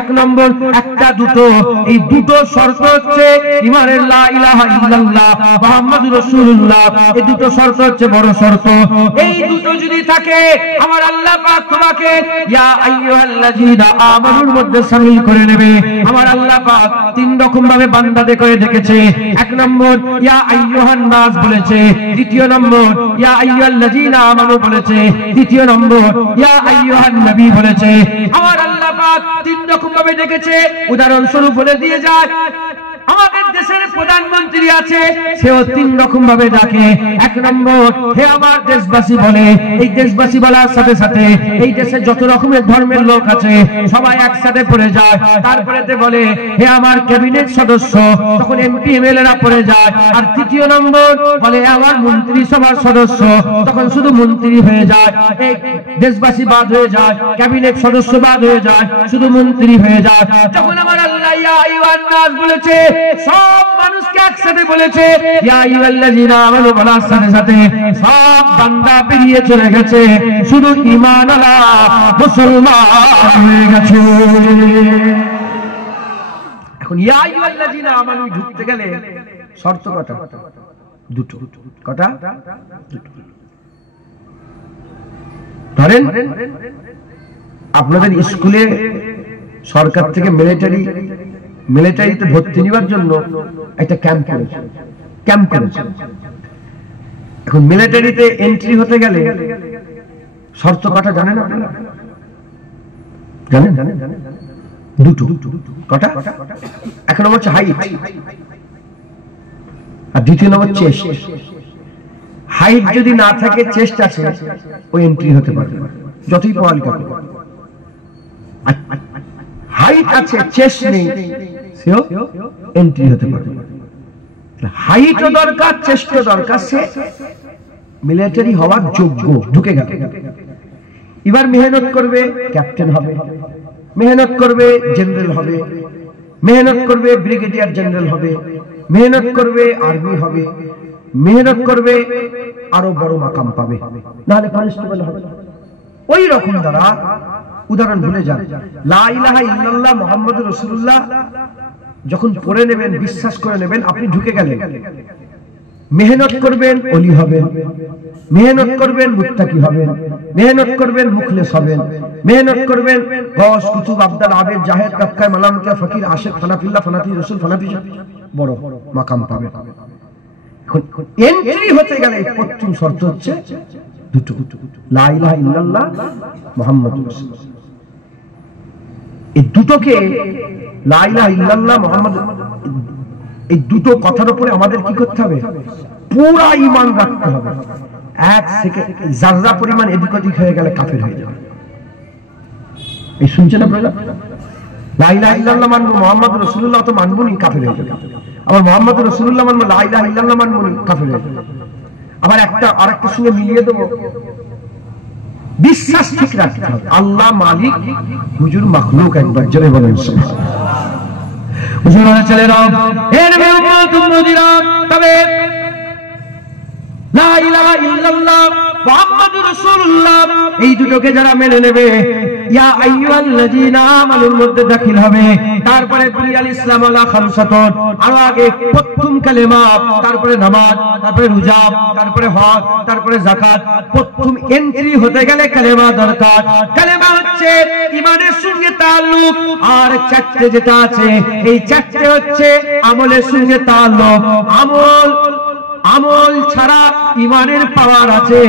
এক নম্বর, একটা দুটো, এই দুটো শর্ত হচ্ছে ঈমানের। লা ইলাহা ইল্লাল্লাহ মুহাম্মাদুর রাসূলুল্লাহ, এই দুটো শর্ত হচ্ছে বড় শর্ত। এই দুটো যদি থাকে, আমার আল্লাহ পাক তোমাকে ইয়া আইয়ুহাল্লাযীনা আমানুর মধ্যে শামিল করে নেবে। আমার আল্লাহ পাক তিন রকম ভাবে বান্দাদের করে ডেকেছে। এক নম্বর ইয়া আইয়ুহান নাস বলেছে, দ্বিতীয় নম্বর ইয়া আইয়ুহাল্লাযীনা আমানু বলেছে, তৃতীয় নম্বর ইয়া আইয়ুহান নবী বলেছে। আমার আল্লাহ পাক তিন রকম ভাবে ডেকেছে। উদাহরণস্বরূপ বলে দিয়ে যায়, আমাদের দেশের প্রধানমন্ত্রী আছে, সেও তিন রকম ভাবে ডাকে। এক নম্বর হে আমার দেশবাসী বলে, এই দেশবাসী বলার সাথে সাথে এই দেশে যত রকমের ধর্মের লোক আছে সবাই একসাথে পড়ে যায়। তারপরে বলে হে আমার ক্যাবিনেট সদস্য, তখন এমপি এমএলএরা পড়ে যায়। আর তৃতীয় নম্বর বলে আমার মন্ত্রী সভার সদস্য, তখন শুধু মন্ত্রী হয়ে যায়। এই দেশবাসী বাদ হয়ে যায়, ক্যাবিনেট সদস্য বাদ হয়ে যায়, শুধু মন্ত্রী হয়ে যায়। যখন আমার আল্লাহ ইয়া আইয়ুহান নাস বলেছে, সব মানুষকে একসাথে বলেছে, ইয়া আইয়ুহাল্লাযীনা আমানু বলার সাথে সাথে সব বান্দা বেরিয়ে চলে গেছে, শুধু ঈমানওয়ালা মুসলমান হয়ে গেছে। এখন ইয়া আইয়ুহাল্লাযীনা আমানু ঢুকতে গেলে শর্ত কটা? দুটো। কটা? দুটো। ধরেন আপনাদের স্কুলে সরকার থেকে মিলিটারিতে ভর্তি নেওয়ার জন্য একটা ক্যাম্প করেছে। এখন মিলিটারিতে এন্ট্রি হতে গেলে শর্ত কটা জানেন আপনারা? জানেন? দুটো। কটা? এক নম্বর হচ্ছে হাইট, আর দ্বিতীয় নম্বর চেস্ট। হাইট যদি না থাকে, চেস্ট আছে, ওই এন্ট্রি হতে পারবে না, যতই পড়ালেখা করবে। হাইট আছে, চেস্ট নেই, সেও এন্ট্রি হতে পারবে না। হাইটও দরকার, চেস্টও দরকার, সে মিলিটারি হওয়ার যোগ্য, ঢুকে গেল। এবার মেহনত করবে, ক্যাপ্টেন হবে, মেহনত করবে জেনারেল হবে, মেহনত করবে ব্রিগেডিয়ার জেনারেল হবে, মেহনত করবে আর্মি হবে, মেহনত করবে আরো বড় মাকাম পাবে, নাহলে কনস্টেবল হবে। ওই রকম দ্বারা উদাহরণ ভুলে যান, লা ইলাহা ইল্লাল্লাহ মুহাম্মাদুর রাসূলুল্লাহ যখন পড়ে নেবেন, বিশ্বাস করে নেবেন, আপনি ঢুকে গেলেন। মেহনত করবেন, ওলি হবেন, মেহনত করবেন, মুত্তাকি হবেন, মেহনত করবেন, মুখলেস হবেন, মেহনত করবেন, গস কুতুব আব্দাল আবেদ জাহেদ কাক্কায় মালামতিয়া ফকির আশিক ফানাফিল্লাহ ফানাফি রাসূল ফানাফি বড় মাকাম পাবেন। এখন এন্ট্রি হতে গেলে প্রথম শর্ত হচ্ছে দুটো, লা ইলাহা ইল্লাল্লাহ মুহাম্মাদুর রাসূলুল্লাহ। এই দুটোকে, লা ইলাহা ইল্লাল্লাহ মুহাম্মাদ, এই দুটো কথার উপরে আমাদের কি করতে হবে? পুরা ঈমান রাখতে হবে। এক সেকেন্ড জাররা পরিমাণ এদিক ওদিক হয়ে গেলে কাফের হয়ে যাবে। এই শুনছেন আপনারা? লা ইলাহা ইল্লাল্লাহ মানবো, মুহাম্মদুর রাসূলুল্লাহ তো মানবো নি, কাফের হয়ে যাবে। আবার মুহাম্মদুর রাসূলুল্লাহ মানবো, লা ইলাহা ইল্লাল্লাহ মানবো নি, কাফের হয়ে যাবে। আবার একটা আরেকটার সঙ্গে মিলিয়ে দেবো। বিশ্বাস ঠিক রাখতে হবে, আল্লাহ মালিক, হুজুর মাখলুক। একবার জোরে বলেন সুবহানাল্লাহ। হুজুরা চলে নাও, হে নবী উম্মত উম্মতিরা, তবে লা ইলাহা ইল্লাল্লাহ মুহাম্মাদুর রাসূলুল্লাহ এই দুটোকে যারা মেনে নেবে, ইয়া আইয়ুহাল্লাযীনা আমানুর মধ্যে দাখিল হবে। তারপরে বুনিয়াল ইসলাম আলা খামসাতুন, আগে প্রথম কালেমা, তারপরে নামাজ, তারপরে রোজা, তারপরে হজ, তারপরে যাকাত। প্রথম এন্ট্রি হতে গেলে কালেমা দরকার। কালেমা হচ্ছে ঈমানের সঙ্গে তাআল্লুক, আর চারটে যেটা আছে এই চারটে হচ্ছে আমলের সঙ্গে তাআল্লুক। আমল ছাড়া ঈমানের পাওয়ার আছে,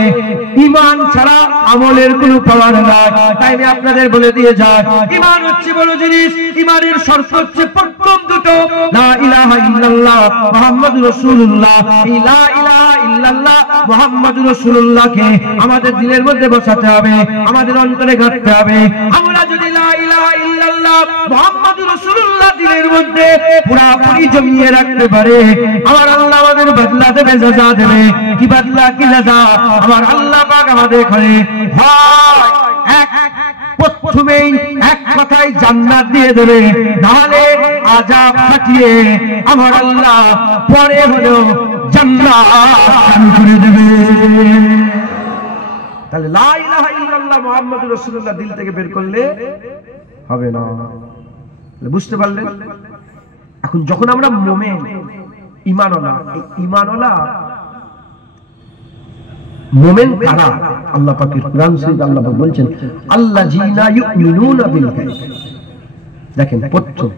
ঈমান ছাড়া আমলের কোনো পাওয়ার নাই। তাই আমি আপনাদের বলে দিয়ে যাই, ঈমান হচ্ছে বড় জিনিস। ঈমানের শর্ত হচ্ছে প্রথম দুটো, লা ইলাহা ইল্লাল্লাহ মুহাম্মাদুর রাসূলুল্লাহ। এই লা ইলাহা ইল্লাল্লাহ মুহাম্মাদুর রাসূলুল্লাহকে আমাদের দিলের মধ্যে বসাতে হবে, আমাদের অন্তরে গাঁথতে হবে। আমরা যদি লা ইলাহা ইল্লাল্লাহ মুহাম্মাদুর রাসূলুল্লাহ দিলের মধ্যে পুরোপুরি জমিয়ে রাখতে পারে, আমার আল্লাহ আমাদের বদলা দেবে, সাজা দেবে। কি বদলা, কি সাজা? আমার আল্লাহ পাক আমাদের ঘরে হয় প্রথমেই এক কথায় জান্নাত দিয়ে দেবে, নাহলে আযাব কাটিয়ে আমার আল্লাহ পরে হলো জান্নাত দান করে দেবে। তাহলে লা ইলাহা ইল্লাল্লাহ মুহাম্মাদুর রাসূলুল্লাহ দিল থেকে বের করলে হবে না। বুঝতে পারলেন? এখন যখন আমরা মুমিন, ঈমানওয়ালা, এই ঈমানওয়ালা মুমিন কারা? আল্লাহ পাকের কোরআন শরীফে আল্লাহ পাক বলছেন, আল্লাযীনা ইউমিনুনা বিল গায়ব। দেখেন প্রথম,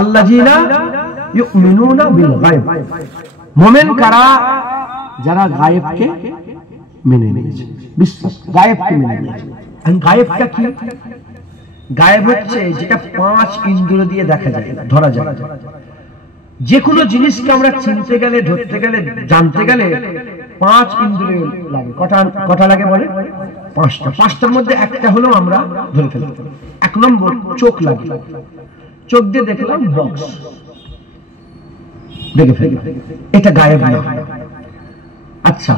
আল্লাযীনা ইউমিনুনা বিল গায়ব। মুমিন কারা? যারা গায়েবকে মেনে নিয়েছে, বিশ্বাস গায়েবকে মেনে নিয়েছে। আর গায়েবটা কি? গায়েব হচ্ছে যেটা পাঁচ ইন্দ্রিয় দিয়ে দেখা যায়, ধরা যায়। যে কোনো জিনিসকে আমরা চিনতে গেলে, ধরতে গেলে, জানতে গেলে পাঁচ ইন্দ্রিয় লাগে। কটা লাগে বলে? পাঁচটা। পাঁচটার মধ্যে একটা হলো আমরা ধরে ফেলতে পারি। এক নম্বর চোখ লাগে, চোখ দিয়ে দেখলাম বক্স, দেখে ফেলি, এটা গায়েব না। আচ্ছা,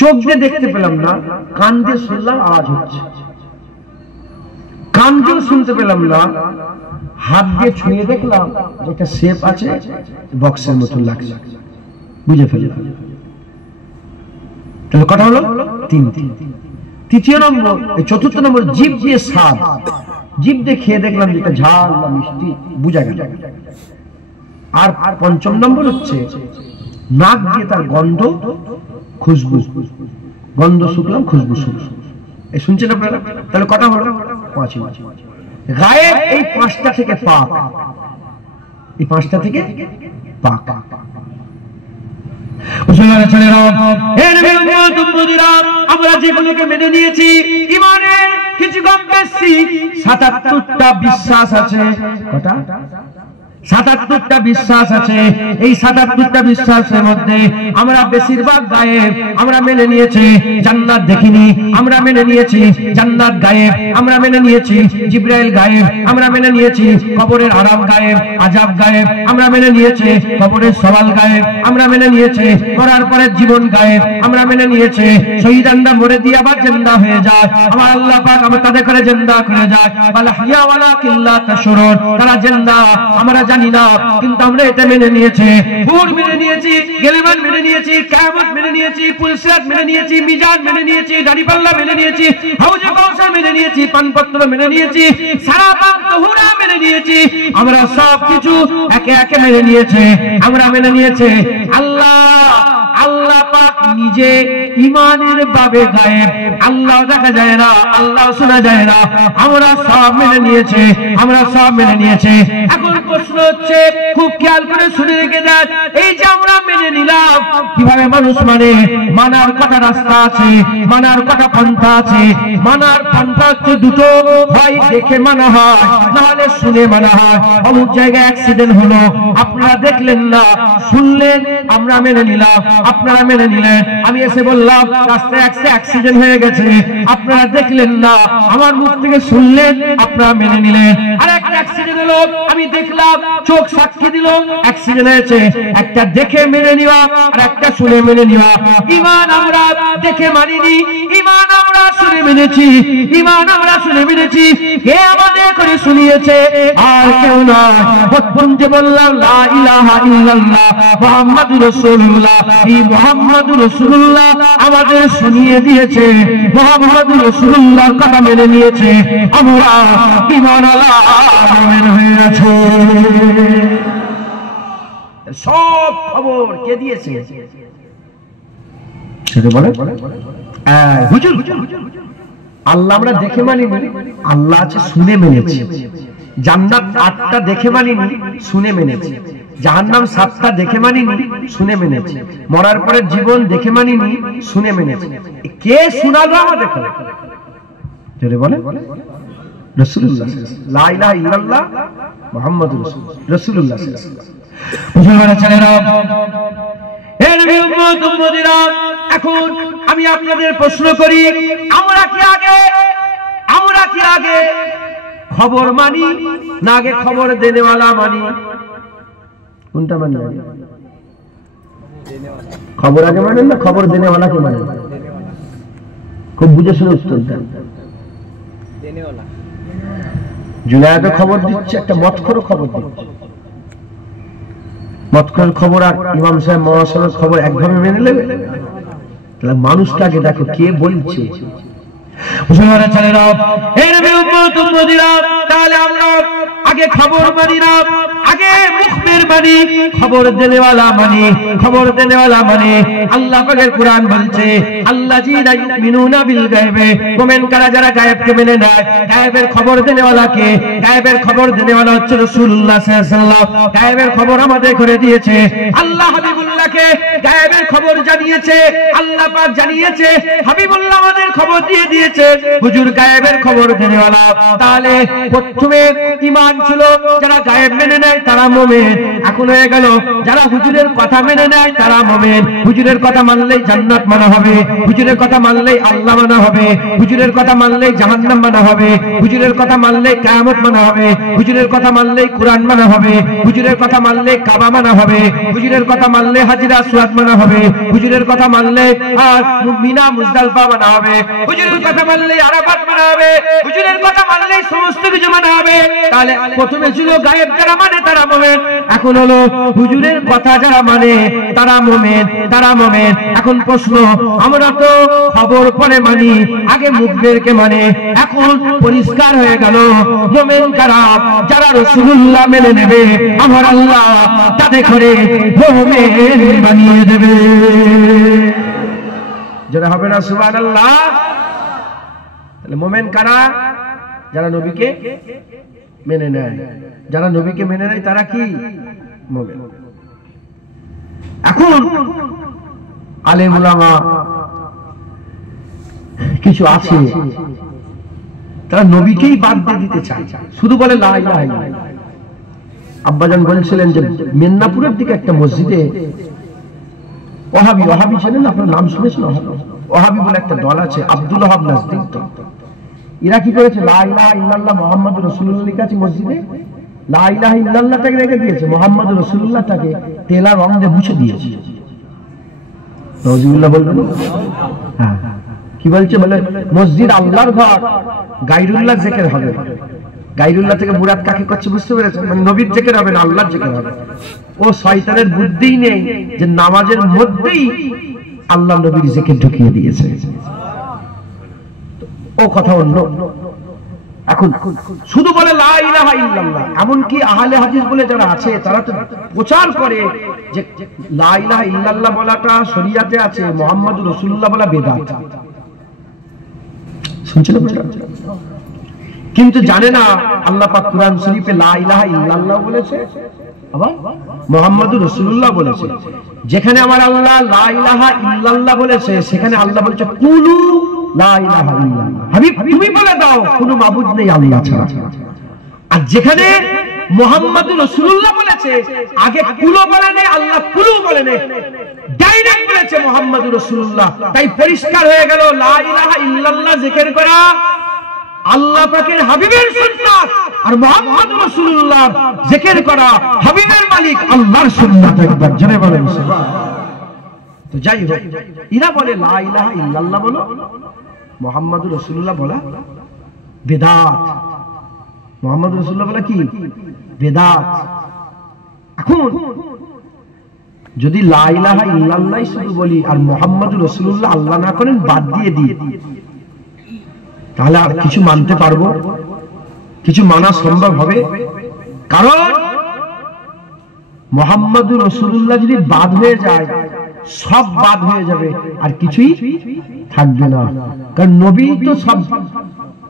চোখ দিয়ে দেখতে পেলাম না, কান দিয়ে শুনলাম আওয়াজ হচ্ছে, কান দিয়ে শুনতে পেলাম না, হাত দিয়ে ছুঁয়ে দেখলাম যেটা শেপ আছে, বক্সের মতো লাগছে, বুঝে ফেলি। তাহলে কথা হলো তিনটি। তৃতীয় নম্বর, চতুর্থ নম্বর জিভ দিয়ে স্বাদ, জিভ দিয়ে খেয়ে দেখলাম যেটা ঝাল বা মিষ্টি, বুঝা গেল। আর পঞ্চম নম্বর হচ্ছে নাক দিয়ে তার গন্ধ, খুশবু, গন্ধ শুকলাম, খুশবু শুকলাম। এই শুনছেন আপনারা? তাহলে কথা হলো পাঁচই। গায়েব এই পাঁচটা থেকে পাক, এই পাঁচটা থেকে পাক। আমরা যেগুলোকে মেনে নিয়েছি, ঈমানের কিছু কম বেশি ৭৭টা বিশ্বাস আছে। কটা? ৭৭টা বিশ্বাস আছে। এই ৭৭টা বিশ্বাসের মধ্যে আমরা বেশিরভাগ গায়েব আমরা মেনে নিয়েছি। জান্নাত দেখিনি, আমরা মেনে নিয়েছি জান্নাত গায়েব, আমরা মেনে নিয়েছি জিবরাইল গায়েব, আমরা মেনে নিয়েছি কবরের আরাম গায়েব, আযাব গায়েব, আমরা মেনে নিয়েছি কবরের সওয়াল গায়েব, আমরা মেনে নিয়েছি মরার পরের জীবন গায়েব, আমরা মেনে নিয়েছি শহীদানরা মরে দিয়ে আবার জিন্দা হয়ে যায়, আমার আল্লাহ পাক আমার তাদের করে জিন্দা করে যায়। বাল হিয়া ওয়ালাকিন লা তাশউরুন, তারা জিন্দা, আমরা জানি না, কিন্তু আমরা এটা মেনে নিয়েছি। হুর মেনে নিয়েছি, গেলেমান মেনে নিয়েছি, কিয়ামত মেনে নিয়েছি, পুলসিরাত মেনে নিয়েছি, মিজান মেনে নিয়েছি, দাড়িপাল্লা মেনে নিয়েছি, হাউজে কাউসার মেনে নিয়েছি, পানপত্র মেনে নিয়েছি, সারাপান তহুরা মেনে নিয়েছি। আমরা সব কিছু একে একে মেনে নিয়েছি। আমরা মেনে নিয়েছি আল্লাহ পাক নিজে ঈমানের বাবে গায়েব, আল্লাহ দেখা যায় না, আল্লাহ শোনা যায় না, আমরা সব মেনে নিয়েছি, আমরা সব মেনে নিয়েছি। এখন প্রশ্ন হচ্ছে, খুব খেয়াল করে শুনে রেখে দেন, এই যে আমরা মেনে নিলাম, কিভাবে মানুষ মানে? মানার কটা রাস্তা আছে, মানার কটা পন্থা আছে। মানার পন্থা হচ্ছে দুটো, হয় দেখে মানা হয়, নাহলে শুনে মানা হয়। অমুক জায়গায় অ্যাক্সিডেন্ট হলো, আপনারা দেখলেন না, শুনলেন, আমরা মেনে নিলাম, আপনারা মেনে নিলেন। আমি এসে বললাম রাস্তায় অ্যাক্সিডেন্ট হয়ে গেছে, আপনারা দেখলেন না, আমার মুখ থেকে শুনলেন, আপনারা মেনে নিলেন। আর একটা অ্যাক্সিডেন্ট হলো, আমি দেখলাম, চোখ সাক্ষী দিল অ্যাক্সিডেন্ট হয়েছে। একটা দেখে মেনে নেওয়া আর একটা শুনে মেনে নেওয়া। ঈমান আমরা দেখে মানিনি, ঈমান আমরা শুনে মেনেছি, ঈমান আমরা শুনে মেনেছি। কে আমাদের করে শুনিয়েছে? আর কেউ নয়, প্রথম যে বললাম লা ইলাহা ইল্লাল্লাহ মুহাম্মাদুর রাসূলুল্লাহ, এই মুহাম্মাদুর রাসূলুল্লাহ আমাদের শুনিয়ে দিয়েছে, মুহাম্মাদুর রাসূলুল্লাহর কথা মেনে নিয়েছে, আমরা ঈমানওয়ালা মুমিন হয়ে গেছি। সব খবর কে দিয়েছে? সেটা বলে হুজুর। আল্লাহ আমরা দেখে মানিনি, আল্লাহ আছে শুনে মেনেছি। জান্নাত 8টা দেখে মানিনি, শুনে মেনেছি। জাহান্নাম 7টা দেখে মানিনি, শুনে মেনেছি। মরার পরে জীবন দেখে মানিনি, শুনে মেনেছি। কে শোনালো আমাদের? যদি বলে রাসূলুল্লাহ, লা ইলাহা ইল্লাল্লাহ মুহাম্মাদুর রাসূলুল্লাহ। এখন আমি আপনাদের প্রশ্ন করি, আমরা কি আগে খবর মানি না আগে খবর দেনেওয়ালা মানি? কোনটা মানি? খবর আগে মানেন না খবর দেনেওয়ালাকে মানেন? খুব বুঝে শুনে উত্তর দেন। জুনায়েদ খবর দিচ্ছে, একটা মতখোর খবর দিচ্ছে। মতখোর খবর আর ইমাম সাহেব মহাসনের খবর একভাবে মেনে নেবে? তাহলে মানুষকে আগে দেখো কে বলছে। তাহলে আমরা আগে খবর মানি না, আগে মুখবির মানি, খবর দেনেওয়ালা মানি, খবর দেনেওয়ালা মানি। আল্লাহ পাকের কুরআন বলছে আল্লাযীনা ইউমিনুনা বিল গায়বে, মুমিন কারা যারা গায়েবকে মেনে নেয়। গায়েবের খবর দেনেওয়ালাকে, গায়েবের খবর দেনেওয়ালা হচ্ছে রাসূলুল্লাহ সাল্লাল্লাহু আলাইহি ওয়াসাল্লাম। গায়েবের খবর আমাদের করে দিয়েছে আল্লাহ, হাবিবুল্লাহকে গায়েবের খবর জানিয়েছে আল্লাহ পাক, জানিয়েছে হাবিবুল্লাহ আমাদের খবর দিয়ে দিয়েছে হুজুর গায়েবের খবর দেনেওয়ালা। তাহলে প্রথমে ঈমান ছিল যারা গায়েব মেনে নেয় তারা মুমিন, এখন হয়ে গেল যারা হুজুরের কথা মেনে নেয় তারা মুমিন। হুজুরের কথা মানলেই জান্নাত মানা হবে, হুজুরের কথা মানলেই আল্লাহ মানা হবে, হুজুরের কথা মানলেই জাহান্নাম মানা হবে, হুজুরের কথা মানলেই কিয়ামত মানা হবে, হুজুরের কথা মানলেই কুরআন মানা হবে, হুজুরের কথা মানলেই কাবা মানা হবে, হুজুরের কথা মানলে হাজরা আসওয়াদ মানা হবে, হুজুরের কথা মানলে আর মিনা মুজদালিফা মানা হবে, হুজুরের কথা মানলেই আরাফাত মানা হবে, হুজুরের কথা মানলেই সমস্ত কিছু মানা হবে। তাহলে প্রথমে ছিল গায়েব যারা মানে তারা মুমিন, এখন হলো হুজুরের কথা যারা মানে তারা মুমিন, তারা মুমিন। এখন প্রশ্ন, আমরা তো খবর পরে মানি, আগে মুখবিরকে মানে। এখন পরিষ্কার হয়ে গেল মুমিন কারা? যারা রাসূলুল্লাহ মেনে নেবে, আমার আল্লাহ তাদের করে মুমিন বানিয়ে দেবে। যারা হবে না সুবহানাল্লাহ। তাহলে মুমিন কারা? যারা নবীকে মেনে নেয়। যারা নবীকে মেনে নেয় তারা কি মুমিন। এখন আলেম উলামা কিছু আছে তারা নবীকেই বাদ দিয়ে দিতে চায়, শুধু বলে লা ইলাহা ইল্লাল্লাহ। আব্বাজান বলছিলেন যে মেদিনীপুরের দিকে একটা মসজিদে ওহাবি ছিলেন, আপনার নাম শুনেছেন? ওহাবি বলে একটা দল আছে, আব্দুল ওহাব নাজদী। এরা কি করেছে? লা ইলাহা ইল্লাল্লাহ মুহাম্মাদুর রাসূলুল্লাহ লেখা আছে মসজিদে, লা ইলাহা ইল্লাল্লাহটাকে রেখে দিয়েছে, মুহাম্মাদুর রাসূলুল্লাহটাকে তেলা রং দিয়ে মুছে দিয়েছে। নাউযুবিল্লাহ বলবেন? হ্যাঁ, কি বলছে? বলে মসজিদ আল্লাহর ঘর, গায়রুল্লাহ জিকির হবে। গায়রুল্লাহ থেকে মুরাদ কাকে করছে বুঝতে পেরেছেন? মানে নবীর জিকির হবে না, আল্লাহর জিকির হবে। ও শয়তানের বুদ্ধিই নেই যে নামাজের মধ্যেই আল্লাহ নবীর জিকির ঢুকিয়ে দিয়েছে। ও কথা অন্য। এখন শুধু বলে লা ইলাহা ইল্লাল্লাহ। এমনকি আহলে হাদিস বলে যারা আছে তারা তো প্রচার করে যে লা ইলাহা ইল্লাল্লাহ বলাটা শরীয়তে আছে, মুহাম্মাদুর রাসূলুল্লাহ বলা বিদআত। শুনছেন? কিন্তু জানে না আল্লাহ পাক কুরআন শরীফে লা ইলাহা ইল্লাল্লাহ বলেছে, আবার মুহাম্মাদুর রাসূলুল্লাহ বলেছে। যেখানে আমার আল্লাহ লা ইলাহা ইল্লাল্লাহ বলেছে সেখানে আল্লাহ বলেছে কুলু লা ইলাহা ইল্লাল্লাহ। হাবিব তুমি বলে দাও কোনো মাবুদ নেই আল্লাহ ছাড়া। আর যেখানে মুহাম্মাদুর রাসূলুল্লাহ বলেছে, আগে কুলু বলে নেই, আল্লাহ কুলু বলে নেই, ডাইরেক্ট বলেছে মুহাম্মাদুর রাসূলুল্লাহ। তাই পরিষ্কার হয়ে গেল লা ইলাহা ইল্লাল্লাহ জিকির করা আল্লাহ পাকের হাবিবের সুন্নাত, আর মুহাম্মাদুর রাসূলুল্লাহ জিকির করা হাবিবের মালিক আল্লাহর সুন্নাত। একবার জোরে বলেন সুবহানাল্লাহ। তো যাই হোক, এরা বলে লা ইলাহা ইল্লাল্লাহ বলো, মুহাম্মাদুর রাসূলুল্লাহ বলা বিদআত। মুহাম্মাদুর রাসূলুল্লাহ বলা কি? বিদআত। এখন যদি লা ইলাহা ইল্লাল্লাহ শুধু বলি আর মুহাম্মাদুর রাসূলুল্লাহ আল্লাহ না করেন, বাদ দিয়ে দিই, তাহলে আর কিছু মানতে পারবো? কিছু মানা সম্ভব হবে? কারণ মুহাম্মাদুর রাসূলুল্লাহ যদি বাদ হয়ে যায়, সব বাদ হয়ে যাবে, আর কিছুই থাকবে না। কারণ নবী তো সব,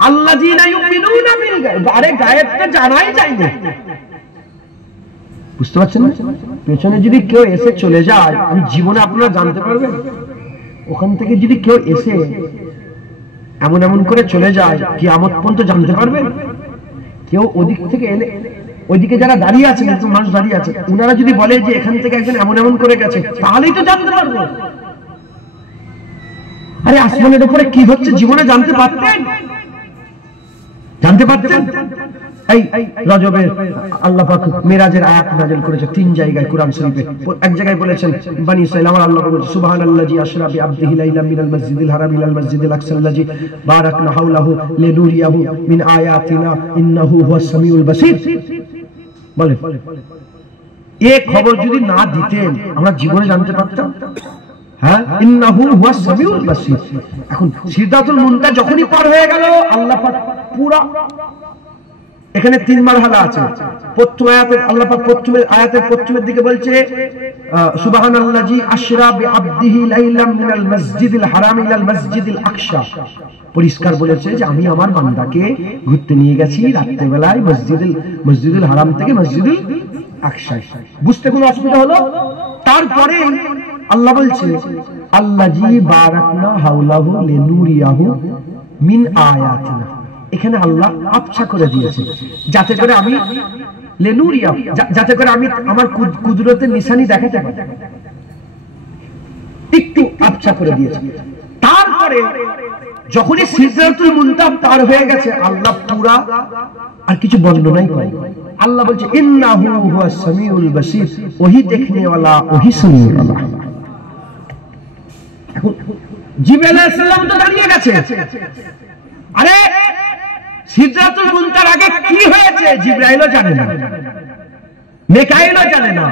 আল্লাযীনা ইউমিনুনা বিল গায়ব, আরে গায়েবটা জানাই যায় না। বুঝতে পারছেন না? পেছনে যদি কেউ এসে চলে যায়, আমি জীবনে আপনারা জানতে পারবেন? ওখান থেকে যদি কেউ এসে এমন এমন করে চলে যায়, কিয়ামত পর্যন্ত জানতে পারবেন? কেউ ওদিক থেকে এলে, ওইদিকে যারা দাঁড়িয়ে আছে, কিন্তু মানুষ দাঁড়িয়ে আছে, ওনারা যদি বলে যে এখান থেকে একজন এমন এমন করে গেছে, তাহলেই তো জানতে পারবো। আরে আসমানের উপরে কি হচ্ছে জীবনে জানতে পারতেন? জানতে পারতেন? এই রজবে আল্লাহ পাক মিরাজের আয়াত নাযিল করেছে 3 জায়গায় কুরআন শরীফে। এক জায়গায় বলেছেন বনি ইসরাঈল, আমার আল্লাহ বলেছে সুবহানাল্লাযী আশরা বিআবদিহি লাইলাম মিনাল মাসজিদিল হারাম ইলাল মাসজিদিল আকসাল্লাযী বারাকনা হাওলাহু লিনুরিয়াহু মিন আয়াতিনা ইন্নাহু হুয়াস সামিউল বাসীর। বলে এই খবর যদি না দিতেন, আমরা জীবনে জানতে পারতাম? হ্যাঁ, ইন্নাহু হুয়াস সামিউল বাসীর। এখন সিদরাতুল মুনতাহা যখনই পার হয়ে গেল, আল্লাহ পাক পুরা, এখানে 3 মারহালা আছে। প্রথম আয়াতে আল্লাহ পাক প্রথমে আয়াতের প্রথমের দিকে বলছে সুবহানাল্লাযী আশরা বিআবদিহি লাইলাম মিনাল মাসজিদিল হারাম ইলাল মাসজিদিল আকসা। পরিষ্কার বলেছে যে আমি আমার বান্দাকে ঘুরতে নিয়ে গেছি রাতের বেলায় মসজিদুল হারাম থেকে মসজিদুল আকসায়। বুঝতে কোনো অসুবিধা হলো? তারপরে আল্লাহ বলছে আল্লাযী বারাকনা হাওলাহু লিনুরিয়াহু মিন আয়াতিনা। এখানে আল্লাহ আবছা করে দিয়েছে, যাতে করে আমি লেনুরিয়া, যাতে করে আমি আমার কুদরতের নিশানি দেখাতে পারি, একটু আবছা করে দিয়েছে। তারপরে যখনই সিদরাতুল মুনতাহা পার হয়ে গেছে, আল্লাহ পুরা আর কিছু বর্ণনাই করে। আল্লাহ বলছে ইন্নাহু হুয়াস সামিউল বাসীর, ওহি দেখনে ওয়ালা ওহি শুননে ওয়ালা। এখন জিবরাইল আলাইহিস সালাম তো দাঁড়িয়ে গেছে। আরে সিদরাতুল মুনতাহার আগে কি হয়েছে জিবরাইলও জানে না, মিকাঈলও জানে না।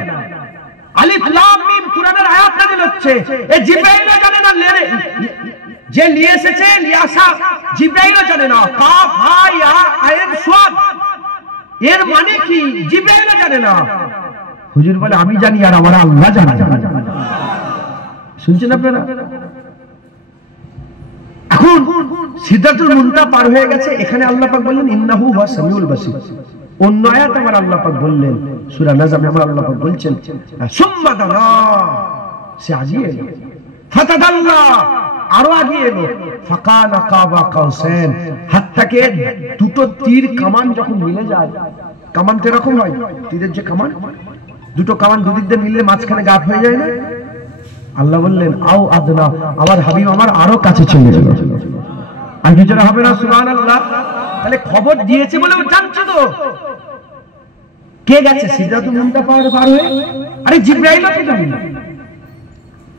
আলিফ লাম মিম কুরআনের আয়াত নাযিল হচ্ছে, এই জিবরাইলও জানে না, যে নিয়ে এসেছে লিয়াসা জিবরাইলও জানে না। কাফ হা ইয়া আইন সাদ এর মানে কি জিবরাইলও জানে না। হুজুর বলে আমি জানি আর আমার আল্লাহ জানে। শুনছেন আপনারা? এখন সিদরাতুল মুনতাহা পার হয়ে গেছে, এখানে আল্লাহ পাক বললেন ইন্নাহু হুয়াস সামিউল বাসীর। অন্য আয়াতে আমার আল্লাহ পাক বললেন, সূরা নাজমে আমার আল্লাহ পাক বলছেন সুম্মা দানা, সে আগিয়ে এলো, ফাতাদাল্লা, আরো আগিয়ে এলো, ফাকানা কাবা কাউসাইন, হাত থেকে দুটো তীর কামান যখন মিলে যায়, কামান তো এরকম হয়, তীরের যে কামান, দুটো কামান দুদিক দিয়ে মিললে মাঝখানে গাঁট হয়ে যায় না? আল্লাহ বললেন আও আদনা, আমার হাবিব আমার আরো কাছে চলে যাবে। আর কি যারা হবে না সুবহানাল্লাহ? তাহলে খবর দিয়েছে বলে জানছো তো কে গেছে সিদরাতুল মুনতাহা পার হয়ে? আরে জিবরাইল কে জানি না,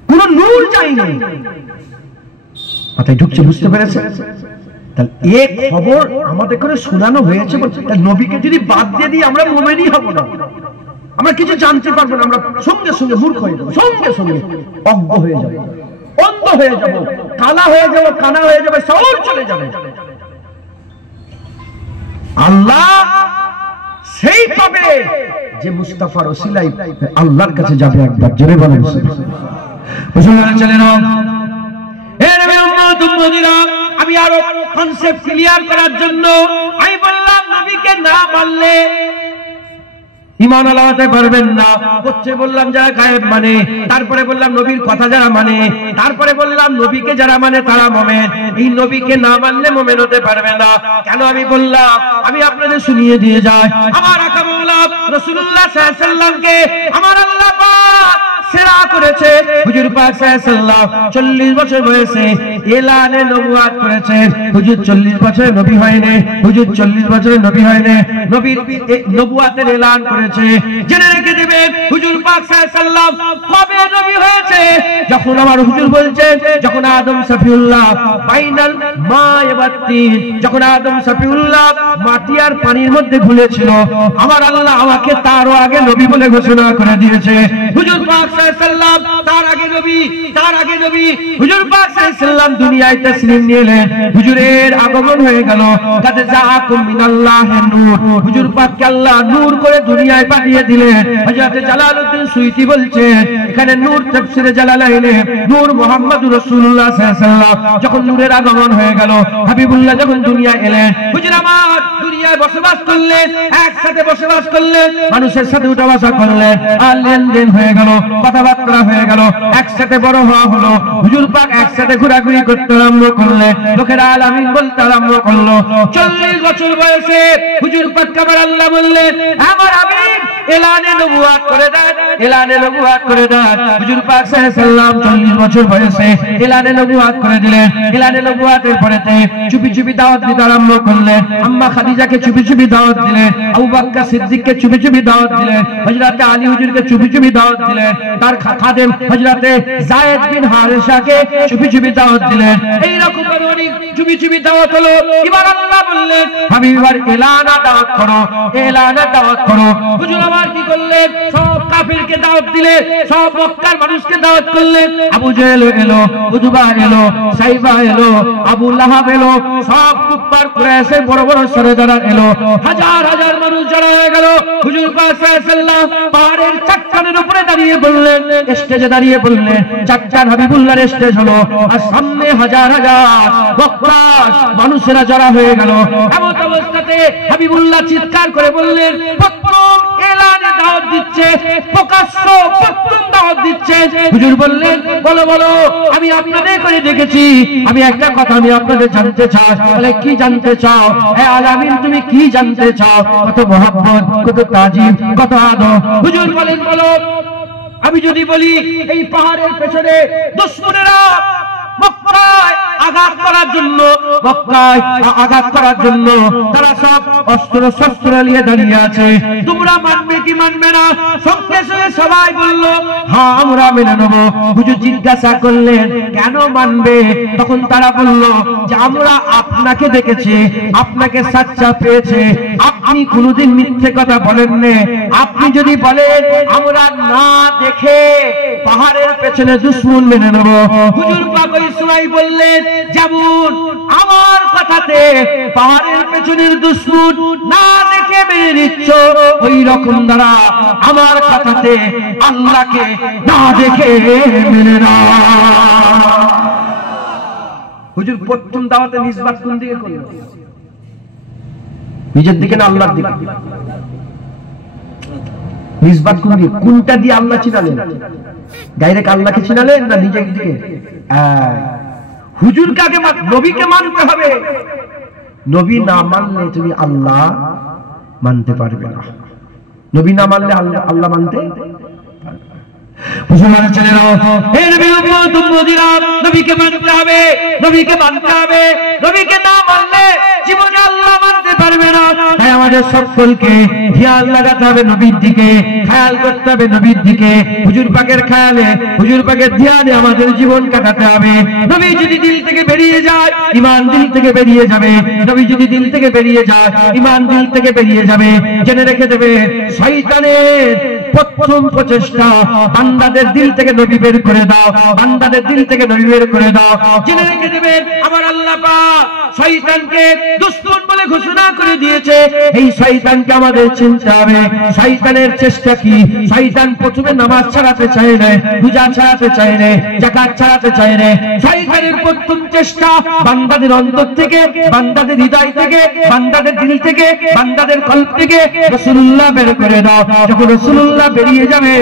কোন নূর যায়নি, মাথায় ঢুকছে, বুঝতে পেরেছে? তাহলে এই খবর আমাদের করে শোনানো হয়েছে বলছে, নবীকে যদি বাদ দিয়ে দিই আমরা মুমিনই হব না, আমরা কিছু জানতে পারবো না, আমরা সঙ্গে সঙ্গে মূর্খ হয়ে যাবো, সঙ্গে সঙ্গে অজ্ঞ হয়ে যাবো, অন্ধ হয়ে যাবো, কালা হয়ে যাবো, কানা হয়ে যাবে, সব চলে যাবে। আল্লাহ সেই পাবে যে মুস্তাফার ওসিলায় আল্লাহর কাছে যাবে। একবার জোরে বলেন আমি আরো কনসেপ্ট ক্লিয়ার করার জন্য আমি বললাম নবীকে না মানলে ঈমান আনতে পারবেন না। হচ্ছে বললাম যারা গায়েব মানে, তারপরে বললাম নবীর কথা যারা মানে, তারপরে বললাম নবীকে যারা মানে তারা মুমিন। এই নবীকে না মানলে মুমিন হতে পারবে না। কেন আমি বললাম? আমি আপনাদের শুনিয়ে দিয়ে যাই। আমার আকা মাওলা রাসূলুল্লাহ সাল্লাল্লাহু আলাইহি ওয়াসাল্লামকে আমার আল্লাহ পাক সেরা করেছে। হুজুর পাক সাল্লাল্লাহু 40 বছর বয়সে এলানে নবুয়ত করেছেন। হুজুর 40 বছরে নবী হয়নি, হুজুর 40 বছরে নবী হয়নি, নবীর নবুয়তের এলান করেছে। জেনে রেখে দিবেন হুজুর পাক সাল্লাল্লাহু কবে নবী হয়েছে? যখন আমার হুজুর বলছেন যখন আদম সফিউল্লাহ ফাইনাল মা ইয়াবাতি, যখন আদম সফিউল্লাহ মাটি আর পানির মধ্যে ভুলেছিল, আমার আল্লাহ আমাকে তারও আগে নবী বলে ঘোষণা করে দিয়েছে। হুজুর পাক সাল্লাল্লাহু তার আগে নবী, তার আগে নবী। হুজুর পাক সাল্লাল্লাহু দুনিয়ায় তাসলিম নিয়ে এলেন, হুজুরের আগমন হয়ে গেল। কাদ জাআকুম মিনাল্লাহি নূর, হুজুর পাককে আল্লাহ নূর করে দুনিয়ায় পাঠিয়ে দিলেন। হযরত জালালউদ্দিন সুয়ুতি বলছেন এখানে নূর তাফসীরে জালালাইনে নূর মুহাম্মদুর রাসূলুল্লাহ সাল্লাল্লাহু আলাইহি ওয়াসাল্লাম যখন নূরের আগমন হয়ে গেল, হাবিবুল্লাহ যখন দুনিয়ায় এলেন, হুজুর আমার দুনিয়ায় বসবাস করলেন, একসাথে বসবাস করলেন, মানুষের সাথে উঠা বসা করলেন, আর লেনদেন হয়ে গেল, কথাবার্তা হয়ে গেল, একসাথে বড় হওয়া হলো। হুজুর পাক একসাথে ঘোরাঘুরি করতে আরম্ভ করলেন, লোকেরা আল আমিন বলতে আরম্ভ করলো। 40 বছর বয়সে হুজুর পাক আমার আল্লাহ বললেন আমার আমিন এলানে নবুয়ত করে দেন, এলানে নবুয়ত করে দেন। হুজুর পাক সাল্লাল্লাহু 40 বছর বয়সে এলানে নবুয়ত করে দিলেন। এলানে নবুয়তের পরেতে চুপি চুপি দাওয়াত দিতে আরম্ভ করলেন। আম্মা খাদিজাকে চুপি চুপি দাওয়াত দিলেন, আবু বকর সিদ্দিককে চুপি চুপি দাওয়াত দিলেন, হযরত আলী হুজুরকে চুপি চুপি দাওয়াত দিলেন, তার খাদেম হযরত যায়েদ বিন হারেসাকে চুপি চুপি দাওয়াত দিলেন। এই রকম অনেক চুপি চুপি দাওয়াত হলো। এবার আল্লাহ বললেন হাবিব এবার এলানে দাওয়াত করো, এলানে দাওয়াত করো। হুজুর আমার কি করলেন? সব কাফিরকে দাওয়াত দিলেন, সব মক্কার মানুষকে দাওয়াত করলেন। আবু জেহেল এলো, উতবা এলো, সাইবা এলো, আবু লাহাব এলো, সব কুফার কুরাইশের বড় বড় সরদাররা এলো। হাজার হাজার মানুষ জড়ো হয়ে গেল। হুজুর পাক সাল্লাল্লাহু পাহাড়ের চাকচানের উপরে দাঁড়িয়ে বললেন, স্টেজে দাঁড়িয়ে বললেন, চাকচান হাবিবুল্লাহর স্টেজ হলো, আর সামনে হাজার হাজার বক্তার মানুষেরা জড়ো হয়ে গেল। এমন অবস্থাতে হাবিবুল্লাহ চিৎকার করে বললেন প্রথম এলানে দাওয়াত দিচ্ছে, প্রকাশ্য প্রথম দাওয়াত দিচ্ছে। হুজুর বললেন বলো বলো, আমি আপনাদের করে দেখেছি, আমি একটা কথা আমি আপনাদের জানতে চাই। বলে কি জানতে চাও? হে আলামিন তুমি কি জানতে চাও? কত মহব্বত, কত তাজিম, কত আদর। হুজুর বলেন বলো। আমি যদি বলি এই পাহাড়ের পেছনে দুশমনেরা মক্কায় আঘাত করার জন্য, মক্কায় আঘাত করার জন্য তারা সব অস্ত্র শস্ত্র নিয়ে দাঁড়িয়ে আছে, তোমরা মানবে কি মানবে না? সঙ্গে সঙ্গে সবাই বলল হ্যাঁ আমরা মেনে নেব। হুজুর জিজ্ঞাসা করলেন কেন মানবে? তখন তারা বলল যে আমরা আপনাকে দেখেছি, আপনাকে সাচ্চা পেয়েছে, আপনি কোনোদিন মিথ্যে কথা বলেন না। আপনি যদি বলেন আমরা না দেখে পাহাড়ের পেছনে দুশমন মেনে নেব। হুজুর পাক ওই সময় বললেন যেমন আমার কথাতে পাহাড়ের পেছনের দুশমন না দেখে মেনে নিচ্ছ, ওই রকম দ্বারা আমার কথাতে আল্লাহকে না দেখে মেনে নাও। হুজুর প্রথম দাওয়াতে নিসবত কোন দিকে করলেন? নিজের দিকে না আল্লাহর দিকে? নিসবত কোন দিকে? কোনটা দিয়ে আল্লাহ চিনালেন? ডাইরেক্ট আল্লাহকে চিনালেন না নিজের দিকে? হুজুর কাকে নবীকে মানতে হবে। নবী না মানলে তুমি আল্লাহ মানতে পারবে না। নবী না মানলে আল্লাহ মানতে মুসলমানের ছেলেরা এই নবীর উম্মত উম্মতিরা নবীকে মানতে হবে, নবীকে মানতে হবে। নবীকে না মানলে জীবনে আল্লাহ মানতে পারবে না। তাই আমাদের সকলকে খেয়াল লাগাতে হবে নবীর দিকে, খেয়াল করতে হবে নবীর দিকে। হুজুর পাকের খেয়ালে, হুজুর পাকের ধ্যানে আমাদের জীবন কাটাতে হবে। নবী যদি দিল থেকে বেরিয়ে যায়, ঈমান দিল থেকে বেরিয়ে যাবে। নবী যদি দিল থেকে বেরিয়ে যায়, ঈমান দিল থেকে বেরিয়ে যাবে। জেনে রেখে দেবে শয়তানের প্রথম প্রচেষ্টা বান্দাদের দিল থেকে নবী বের করে দাও, বান্দাদের দিল থেকে নবী বের করে দাও। জেনে রেখে দেবেন আমার আল্লাহ পাক শয়তানকে দুশমন বলে ঘোষণা করে দিয়েছে। এই শয়তানকে আমাদের চিনতে হবে। শয়তানের চেষ্টা কি? শয়তান প্রথমে নামাজ ছাড়াতে চায় না, পূজা ছাড়াতে চায় না, যাকাত ছাড়াতে চায় না। শয়তানের প্রথম চেষ্টা বান্দাদের অন্তর থেকে, বান্দাদের হৃদয় থেকে, বান্দাদের দিল থেকে, বান্দাদের কল্প থেকে রাসূলুল্লাহ বের করে দাও। যখন রাসূলুল্লাহ বেরিয়ে যাবে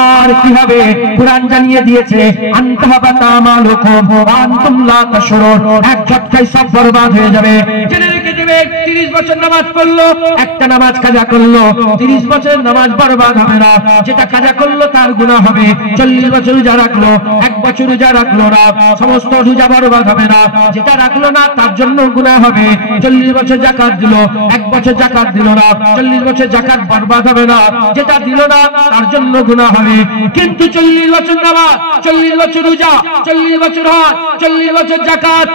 আর কি হবে? কুরআন জানিয়ে দিয়েছে আনতাহাবাতা আমালুকুম ওয়া আনতুম লা তাশউরুন। এক ঝটকায় সব বরবাদ হয়ে যাবে। জেনে রেখে দেবে 30 বছর নামাজ পড়লো, একটা নামাজ কাজা করলো, 30 বছরের নামাজ বরবাদ হবে না। যেটা কাজা করলো তার গুনাহ হবে। 40 বছর রোজা রাখলো, 1 বছর রোজা রাখলো না, সমস্ত রোজা বরবাদ হবে না। যেটা রাখলো না তার জন্য গুনাহ হবে। 40 বছর যাকাত দিল, 1 বছর যাকাত দিল না, 40 বছর যাকাত বরবাদ হবে না। যেটা দিল না তার জন্য গুনাহ হবে। কিন্তু 40 বছর নামাজ, 40 বছর রোজা, 40 বছর হজ, 40 বছর যাকাত,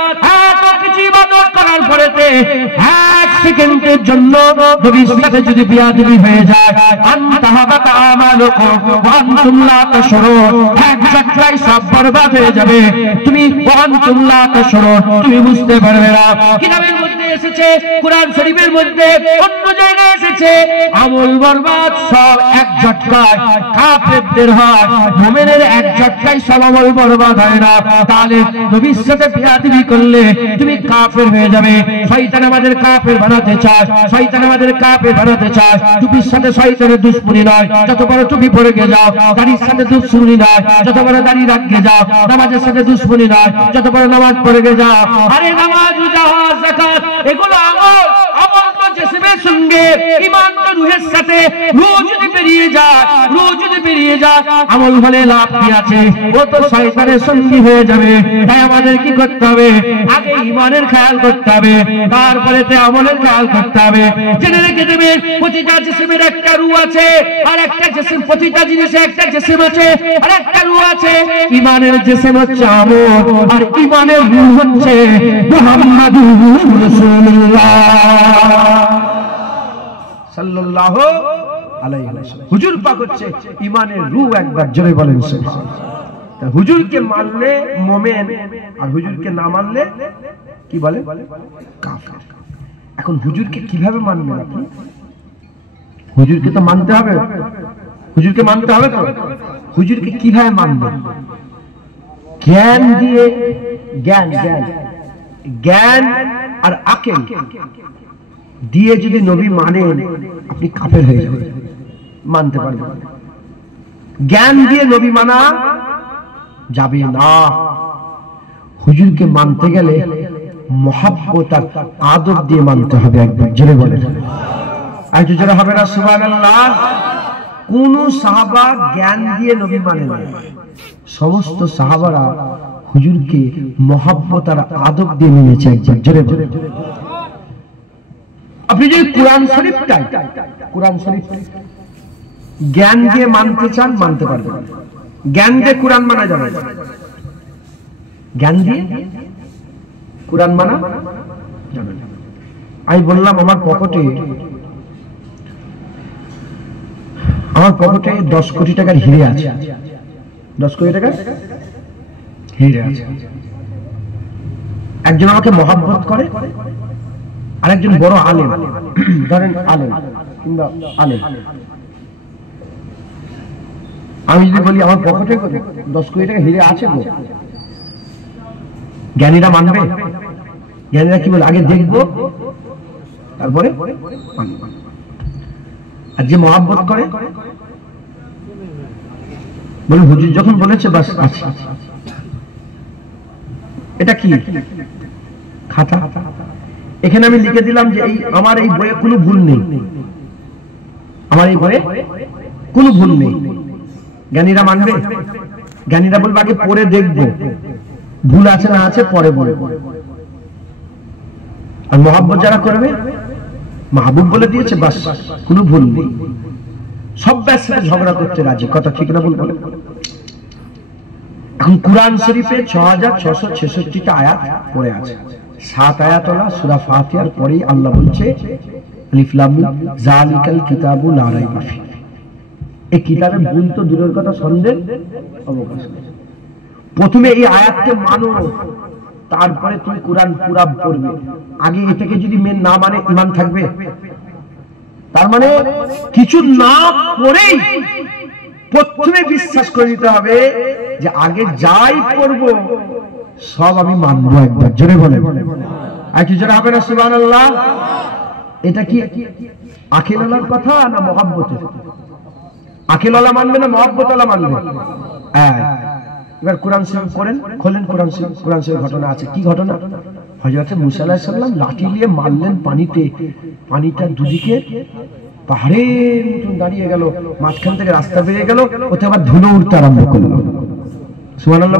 এত কিছু ইবাদত করার পরেতে 1 সেকেন্ডের জন্য নবীর সাথে যদি বিয়াদবি হয়ে যায়, আনতাহাবাকা আমালুকুম ওয়া আনতুম লা তাশউরুন, এক ঝটকায় সব বরবাদ হয়ে যাবে। তুমি ওয়া আনতুম লা তাশউরুন, তুমি বুঝতে পারবে না। কিতাবের মধ্যে এসেছে, কুরআন শরীফের মধ্যে, অন্য জায়গায় এসেছে, আমল বরবাদ সব এক ঝটকায় কাফেরদের হয়, মুমিনের এক ঝটকায় সব আমল বরবাদ হয় না। তাহলে নবীর সাথে বিয়াদবি করলে তুমি কাফের হয়ে যাবে। শয়তান আমাদের কাফের বানাতে চায়, শয়তান আমাদের কাফের বানাতে চায়। টুপির সাথে শয়তানের দুশমনি নয়, যত বড় টুপি পরে গে যাও। দাড়ির সাথে দুশমনি নয়, যত বড় দাড়ি রাখে যাও। নামাজের সাথে দুশমনি নয়, যত বড় নামাজ পড়ে গে যাও। আরে নামাজ, রোজা, হজ, যাকাত এগুলো আমল, আমল তো জিসমের সঙ্গে, ঈমান তো রূহের সাথে। রূহ যদি বেরিয়ে যায়, রূহ যদি বেরিয়ে যায়, আমল হলে লাভ কি আছে? ও তো শয়তানের সঙ্গী হয়ে যাবে। তাই আমাদের কি করতে হবে? আগে ঈমানের খেয়াল করতে হবে, তারপরে তে আমলের খেয়াল করতে হবে। জেনে রেখে দেবে, প্রতিটা জিসমের একটা রূহ আছে, আর একটা জিসম, প্রতিটা জিনিসে একটা জিসম আছে, আর একটা রূহ আছে। ঈমানের জিসম হচ্ছে আমল, আর ঈমানের রূহ হচ্ছে মুহাম্মাদুর রাসূলুল্লাহ সাল্লাল্লাহু আলাইহি ওয়াসাল্লাম। হুজুর পাক হচ্ছে ঈমানের রূহ। একবার জোরে বলেন সুবহানাল্লাহ। তা হুজুরকে মানলে মুমিন, আর হুজুরকে না মানলে কি বলে? কাফের। এখন হুজুরকে কিভাবে মানবেন আপনি? হুজুরকে তো মানতে হবে, হুজুরকে মানতে হবে তো। হুজুরকে কিভাবে মানবেন? জ্ঞান দিয়ে, জ্ঞান জ্ঞান জ্ঞান আর আকল দিয়ে যদি নবী মানেন, আপনি কাফের হয়ে যাবেন, মানতে পারবেন। জ্ঞান দিয়ে নবী মানা যাবে না। হুজুরকে মানতে গেলে মহব্বত আর আদব দিয়ে মানতে হবে। একবার জোরে বলেন, আর জোরে হবে না সুবহানাল্লাহ। কোন সাহাবা জ্ঞান দিয়ে নবী মানে না, সমস্ত সাহাবারা হুজুরকে মহব্বত আর আদব দিয়ে মেনেছে। একবার জোরে বলেন। আপনি যদি কুরআন শরীফটাই, কুরআন শরীফ জ্ঞান দিয়ে মানতে চান, মানতে পারবেন। জ্ঞান দিয়ে কুরআন মানা যাবে, জ্ঞান দিয়ে কুরআন মানা যাবে না। আমি বললাম আমার পকেটে 10 কোটি টাকার হিরে আছে, 10 কোটি টাকার হিরে আছে। একজন আমাকে মহব্বত করে, আরেকজন বড় আলেম, ধরেন আলেম কিংবা আলেম। আমি যদি বলি আমার পকেটে 10 কোটি টাকা হিরে আছে গো, জ্ঞানীরা মানবে? জ্ঞানীরা কি বলে? আগে দেখবো তারপরে মানব। আর যে মহব্বত করে বলে হুজুর যখন বলেছে বাস আছে। এটা কি? খাতা। এখানে আমি লিখে দিলাম যে এই আমার এই বইয়ে কোনো ভুল নেই, আমার এই বইয়ে কোনো ভুল নেই। জ্ঞানীরা মানবে? জ্ঞানীরা বলবে আগে পড়ে দেখবো, ভুল আছে না আছে পরে বলবো। আর মহব্বত যারা করবে, মাহবুব বলে দিয়েছে বাস কোনো ভুল নেই, সব ব্যাপারে ঝগড়া করতে রাজি। কথা ঠিক না ভুল বলে? এখন কুরআন শরীফে 6666টা আয়াত পড়ে আছে। 7 আয়াতওয়ালা সূরা ফাতিহার পরেই আল্লাহ বলছে আলিফ লাম মিম যালিকাল কিতাবু লা রাইবা ফি। এই কিতাবে ভুল তো দূরের কথা, সন্দেহ অবকাশ নেই। প্রথমে এই আয়াতকে মানো, তারপরে তুমি কুরআন পুরা পড়বে। আগে এটাকে যদি মেন না মানে ঈমান থাকবে? তার মানে কিছু না পড়েই প্রথমে বিশ্বাস করে নিতে হবে যে আগে যাই পড়ব সব আমি মানবো। একবার জোরে বলেন, আর কি জোরে হবে না সুবহানাল্লাহ? এটা কি আখিলালার কথা না মহব্বতের? আখিলালা মানবে না মহব্বতওয়ালা মানবে? হ্যাঁ। এবার কোরআন শরীফ পড়েন, খোলেন কোরআন শরীফ। কোরআন শরীফ ঘটনা আছে। কি ঘটনা? হযরত মুসা আলাইহিস সালাম লাঠি নিয়ে মারলেন পানিতে, পানিটা দুদিকে পাহাড়ের মতন দাঁড়িয়ে গেল, মাঝখান থেকে রাস্তা বেরিয়ে গেল, ওতে আবার ধুলো উঠতে আরম্ভ করলো। সুবহানাল্লাহ।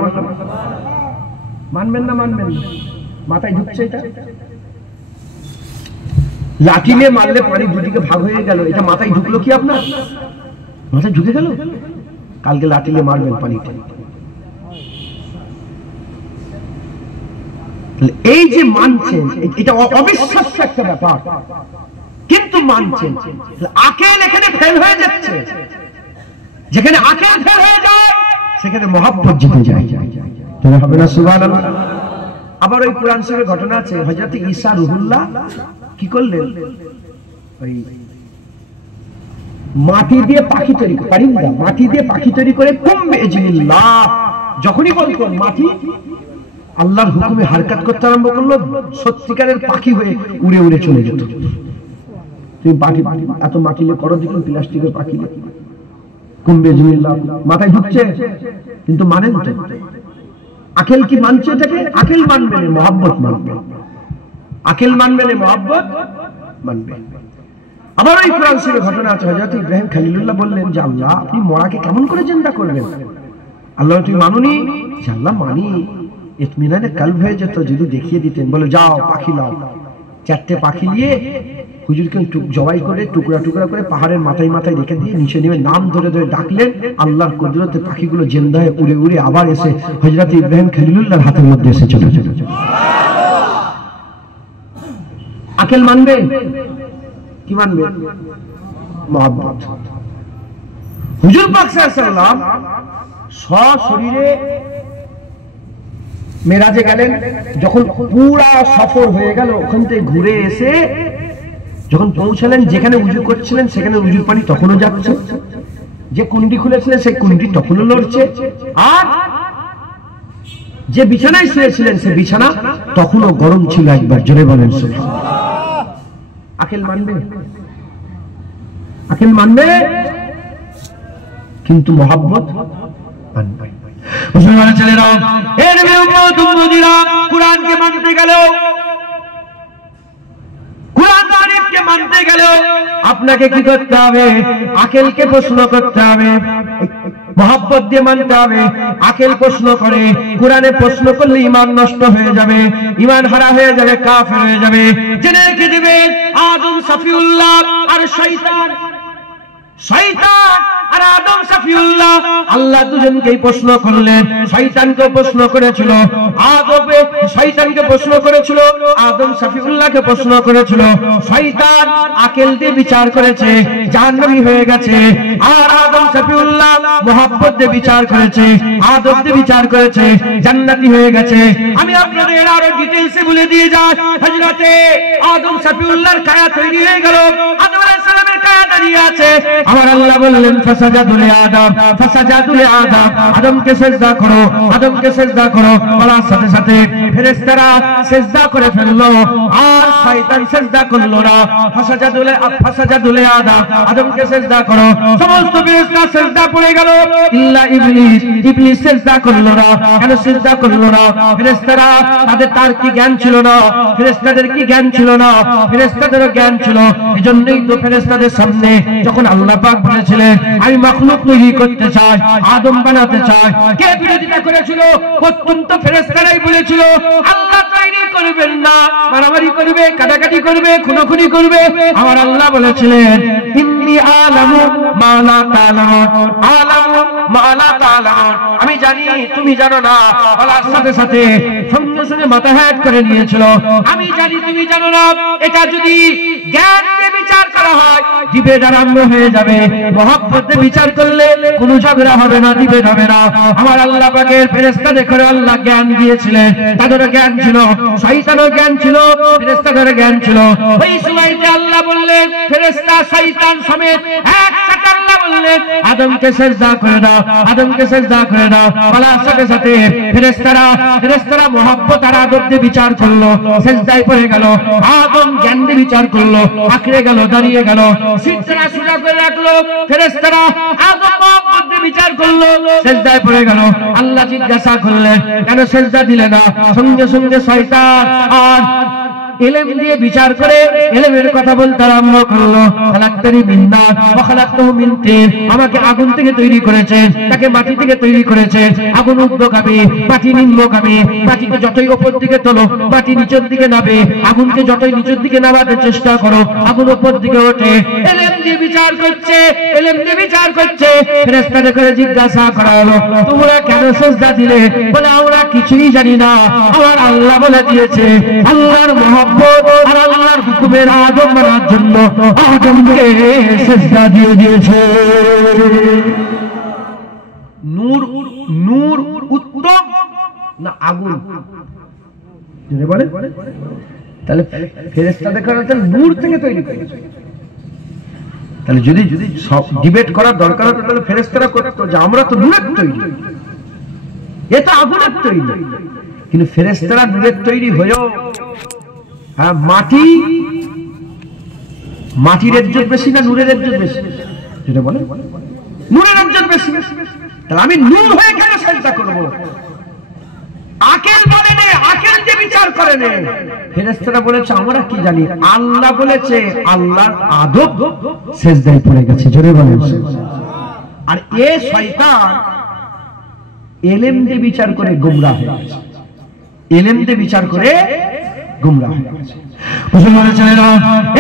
মানবেন না মানবেন? মাথায় ঢুকছে এটা? লাঠি নিয়ে মারলে পানি দুদিকে ভাগ হয়ে গেল, এটা মাথায় ঢুকলো কি আপনার? মাথায় ঢুকে গেল? কালকে লাঠি নিয়ে মারবেন পানিতে। এই যে মানছেন, এটা অবিশ্বাস্য একটা ব্যাপার, কিন্তু মানছেন। আকেল এখানে ফেল হয়ে যাচ্ছে। যেখানে আকেল ফেল হয়ে যায় সেখানে মহব্বত জিতে যায়। তাহলে হবে না? সুবহানাল্লাহ। আবার ওই কোরআন শরীফের ঘটনা আছে, হযরত ঈসা রুহুল্লাহ কি করলেন? ওই মাটি দিয়ে পাখি তৈরি করে, পারিন্দা মাটি দিয়ে পাখি তৈরি করে কুম্বে ইজনিল্লাহ, যখনই বলতেন মাটি আল্লাহর হুকুমে হারকাত করতে আরম্ভ করলো, সত্যিকারের পাখি হয়ে উড়ে উড়ে চলে যেত। তুমি এত মাটি নিয়ে করো দেখুন, প্লাস্টিকের পাখি কুম্বে ইজনিল্লাহ মাথায় ঢুকছে, কিন্তু মানেন তো? আকেল কি মানছে এটাকে? আকেল মানবে না, মহব্বত মানবে। আকেল মানবে না, মহব্বত মানবে। আবার ওই কোরআন শরীফের ঘটনা আছে, হযরত ইব্রাহিম খলিলুল্লাহ বললেন যে আল্লাহ আপনি মরাকে কেমন করে জিন্দা করবেন? আল্লাহ তুমি মানুনি? যে আল্লাহ মানি, ইতমিনানে কলব হয়ে যেত যদি দেখিয়ে দিতেন। বলে যাও পাখি লাও। 4টে পাখি নিয়ে হুজুরকে জবাই করে টুকরা টুকরা করে পাহাড়ের মাথায় মাথায় রেখে দিয়ে নিচে নেমে নাম ধরে ধরে ডাকলেন। আল্লাহর কুদরতে পাখিগুলো জিন্দা হয়ে উড়ে উড়ে আবার এসে হযরত ইব্রাহিম খলিলুল্লাহর হাতের মধ্যে এসে চলে গেল। আকেল মানবে? কি মানবে? মহব্বত। হুজুর পাক সাল্লাল্লাহু আলাইহি ওয়াসাল্লাম সশরীরে মেরাজে গেলেন, যখন পুরা সফর হয়ে গেল, ওখান থেকে ঘুরে এসে যখন পৌঁছালেন যেখানে উজু করছিলেন সেখানে উজুর পানি তখনও যাচ্ছে, যে কুন্ডি খুলেছিলেন সেই কুন্ডি তখনও লড়ছে, আর যে বিছানায় শুয়েছিলেন সে বিছানা তখনও গরম ছিল। একবার জোরে বলেন সুবহানাল্লাহ। আকেল মানবে? আকেল মানবে, কিন্তু মহব্বত মানবে। মুসলমানের ছেলেরা, এর উম্মত উম্মতিরা কুরআনকে মানতে গেল, কুরআন শরীফকে মানতে গেল আপনাকে কি করতে হবে? আকেলকে প্রশ্ন করতে হবে, মহব্বত দিয়ে মানতে হবে। আকেল প্রশ্ন করে, কুরআনে প্রশ্ন করলে ঈমান নষ্ট হয়ে যাবে, ঈমান হারা হয়ে যাবে, কাফের হয়ে যাবে। জেনে রেখে দিবে, আদম সফিউল্লাহ আর শয়তান, শয়তান আর আদম সফিউল্লাহ আল্লাহ দুজনকেই প্রশ্ন করলেন। শয়তানকে প্রশ্ন করেছিল, আদমকে শয়তানকে প্রশ্ন করেছিল, আদম সফিউল্লাহকে প্রশ্ন করেছিল। শয়তান আকেল দিয়ে বিচার করেছে, জাহান্নামী হয়ে গেছে, আর আদম সফিউল্লাহ মহব্বত দিয়ে বিচার করেছে, আদম দিয়ে বিচার করেছে, জান্নাতি হয়ে গেছে। আমি আপনাদের আরো ডিটেইলসে বলে দিয়ে যাই, হযরতে আদম সফিউল্লাহর কায়া তৈরি হয়ে গেল, আদম আলাইহিস সালামের কায়া দাঁড়িয়ে আছে। আমার আল্লাহ বললেন ফাসাজাদু লি আদম, ফাসাজাদু লি আদম, আদমকে সিজদা করো, আদমকে সিজদা করো। বলার সাথে সাথে ফেরেশতারা সিজদা করে ফেললো, আর শয়তান সিজদা করলো না। ফাসাজাদু লি আদম, আদমকে সিজদা করো। সমস্ত ফেরেশতা সিজদা পড়ে গেল, ইল্লা ইবলিস, ইবলিস সিজদা করলো না। কেন সিজদা করলো না? ফেরেশতারা তার কি জ্ঞান ছিল না? ফেরেশতাদের কি জ্ঞান ছিল না? ফেরেশতাদেরও জ্ঞান ছিল। এজন্যই তো ফেরেশতাদের সামনে যখন আল্লাহ পাক বলেছিলেন আমি মাখলুক তৈরি করতে চাই, আদম বানাতে চাই, কে বিরোধিতা করেছিল? অত্যন্ত ফেরেশতারাই বলেছিল আল্লাহ তৈরি করবেন না, মারামারি করবে, কাটাকাটি করবে, খুনোখুনি করবে। আমার আল্লাহ বলেছিলেন ইন্নী আলামু মা লা তা'লামুন, আলামু মা লা তা'লামুন, আমি জানি তুমি জানো না। বলার সাথে সাথে সঙ্গে সঙ্গে মাথা হ্যাট করে নিয়েছিল, আমি জানি তুমি জানো না। এটা যদি জ্ঞান দিয়ে বিচার করা হয় ডিবেট আরম্ভ হয়ে যাবে, মহব্বতে বিচার করলে কোনো ঝগড়া হবে না, ডিবেট হবে না। আমার আল্লাহ পাকের ফেরেশতাদের করে আল্লাহ জ্ঞান দিয়েছিলেন, তাদেরও জ্ঞান ছিল, শয়তানের জ্ঞান ছিল, ফেরেশতাদের জ্ঞান ছিল। ওই সময়তে আল্লাহ বললেন ফেরেশতা শয়তান সমেত একসাথে আল্লাহ বললেন আদমকে সিজদা করে দাও, আদমকে সিজদা করে দাও। বলার সাথে সাথে ফেরেশতারা মহব্বত আর আদব দিয়ে বিচার করলো, সিজদায় পড়ে গেল। আদম জ্ঞান দিয়ে বিচার করলো, আঁকড়ে গেল, দাঁড়িয়ে গেল, সিজদা সোজা করে রাখলো। ফেরেশতারা আদম মহব্বত দিয়ে বিচার করলো, সিজদায় পড়ে গেল। আল্লাহ জিজ্ঞাসা করলেন কেন সিজদা দিলে না? সঙ্গে সঙ্গে শয়তান আর ইলম দিয়ে বিচার করে ইলমের কথা বলতে আরম্ভ করলো। খালাকতানি মিন নার ওয়া খালাকতাহু মিন তিন, আমাকে আগুন থেকে তৈরি করেছেন, তাকে মাটি থেকে তৈরি করেছেন। আগুন ঊর্ধ্বগামী, মাটি নিম্নগামী। মাটিকে যতই উপর দিকে তোলো, মাটি নিচের দিকে নামে। আগুনকে যতই নিচের দিকে নামাতে চেষ্টা করো, আগুন উপর দিকে ওঠে। ইলম দিয়ে বিচার করছে, ইলম দিয়ে বিচার করছে। ফেরেশতাদের করে জিজ্ঞাসা করা হলো, তোমরা কেন সিজদা দিলে? বলে আমরা কিছুই জানি না, আমার আল্লাহ বলে দিয়েছে। আল্লাহর মহব্বত আর আল্লাহর হুকুমের আদব মানার জন্য আদমকে সিজদা দিয়ে দিয়েছে। নূর, নূর উত্তম না আগুন? যদি বলে তাহলে ফেরেশতা দেখা যাচ্ছে নূর থেকে তৈরি করেছে। তাহলে যদি সব ডিবেট করার দরকার হতো তাহলে ফেরেশতারা করতো যে আমরা তো নূরের তৈরি, এটা আগুনের তৈরি। কিন্তু ফেরেশতারা নূরের তৈরি হয়েও মাটি, মাটির ইজ্জত বেশি না নূরের ইজ্জত বেশি? যেটা বলে নূরের ইজ্জত বেশি। তাহলে আমি নূর হয়ে কেন সিজদা করব? আকেল বলে নে, আকেল যে বিচার করে নে। ফেরেশতারা বলেছে আমরা কি জানি, আল্লাহ বলেছে, আল্লাহর আদব সিজদায় পড়ে গেছে। জোরে বলেন। আর এ শয়তান ইলম দিয়ে বিচার করে গোমরাহ হয়ে গেছে, ইলম দিয়ে বিচার করে গোমরাহ হয়ে গেছে। মুসলমানের ছেলেরা,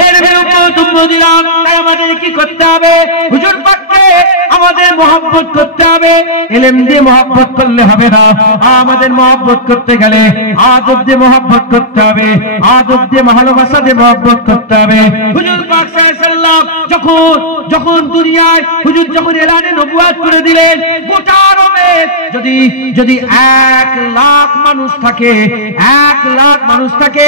এর বিরুদ্ধে দিলাম, তাই আমাদের কি করতে হবে? হুজুর পাককে আমাদের মহব্বত করতে হবে। ইলম দিয়ে মহব্বত করলে হবে না, আমাদের মহব্বত করতে গেলে আদব দিয়ে মহব্বত করতে হবে, আদব দিয়ে ভালোবাসা দিয়ে মহব্বত করতে হবে। হুজুর পাক সাল্লাল্লাহু আলাইহি ওয়াসাল্লাম যখন দুনিয়ায় হুজুর যখন এলানে নবুয়ত করে দিলেন, গোটা আরবে যদি 1 লাখ মানুষ থাকে, 1 লাখ মানুষ থাকে,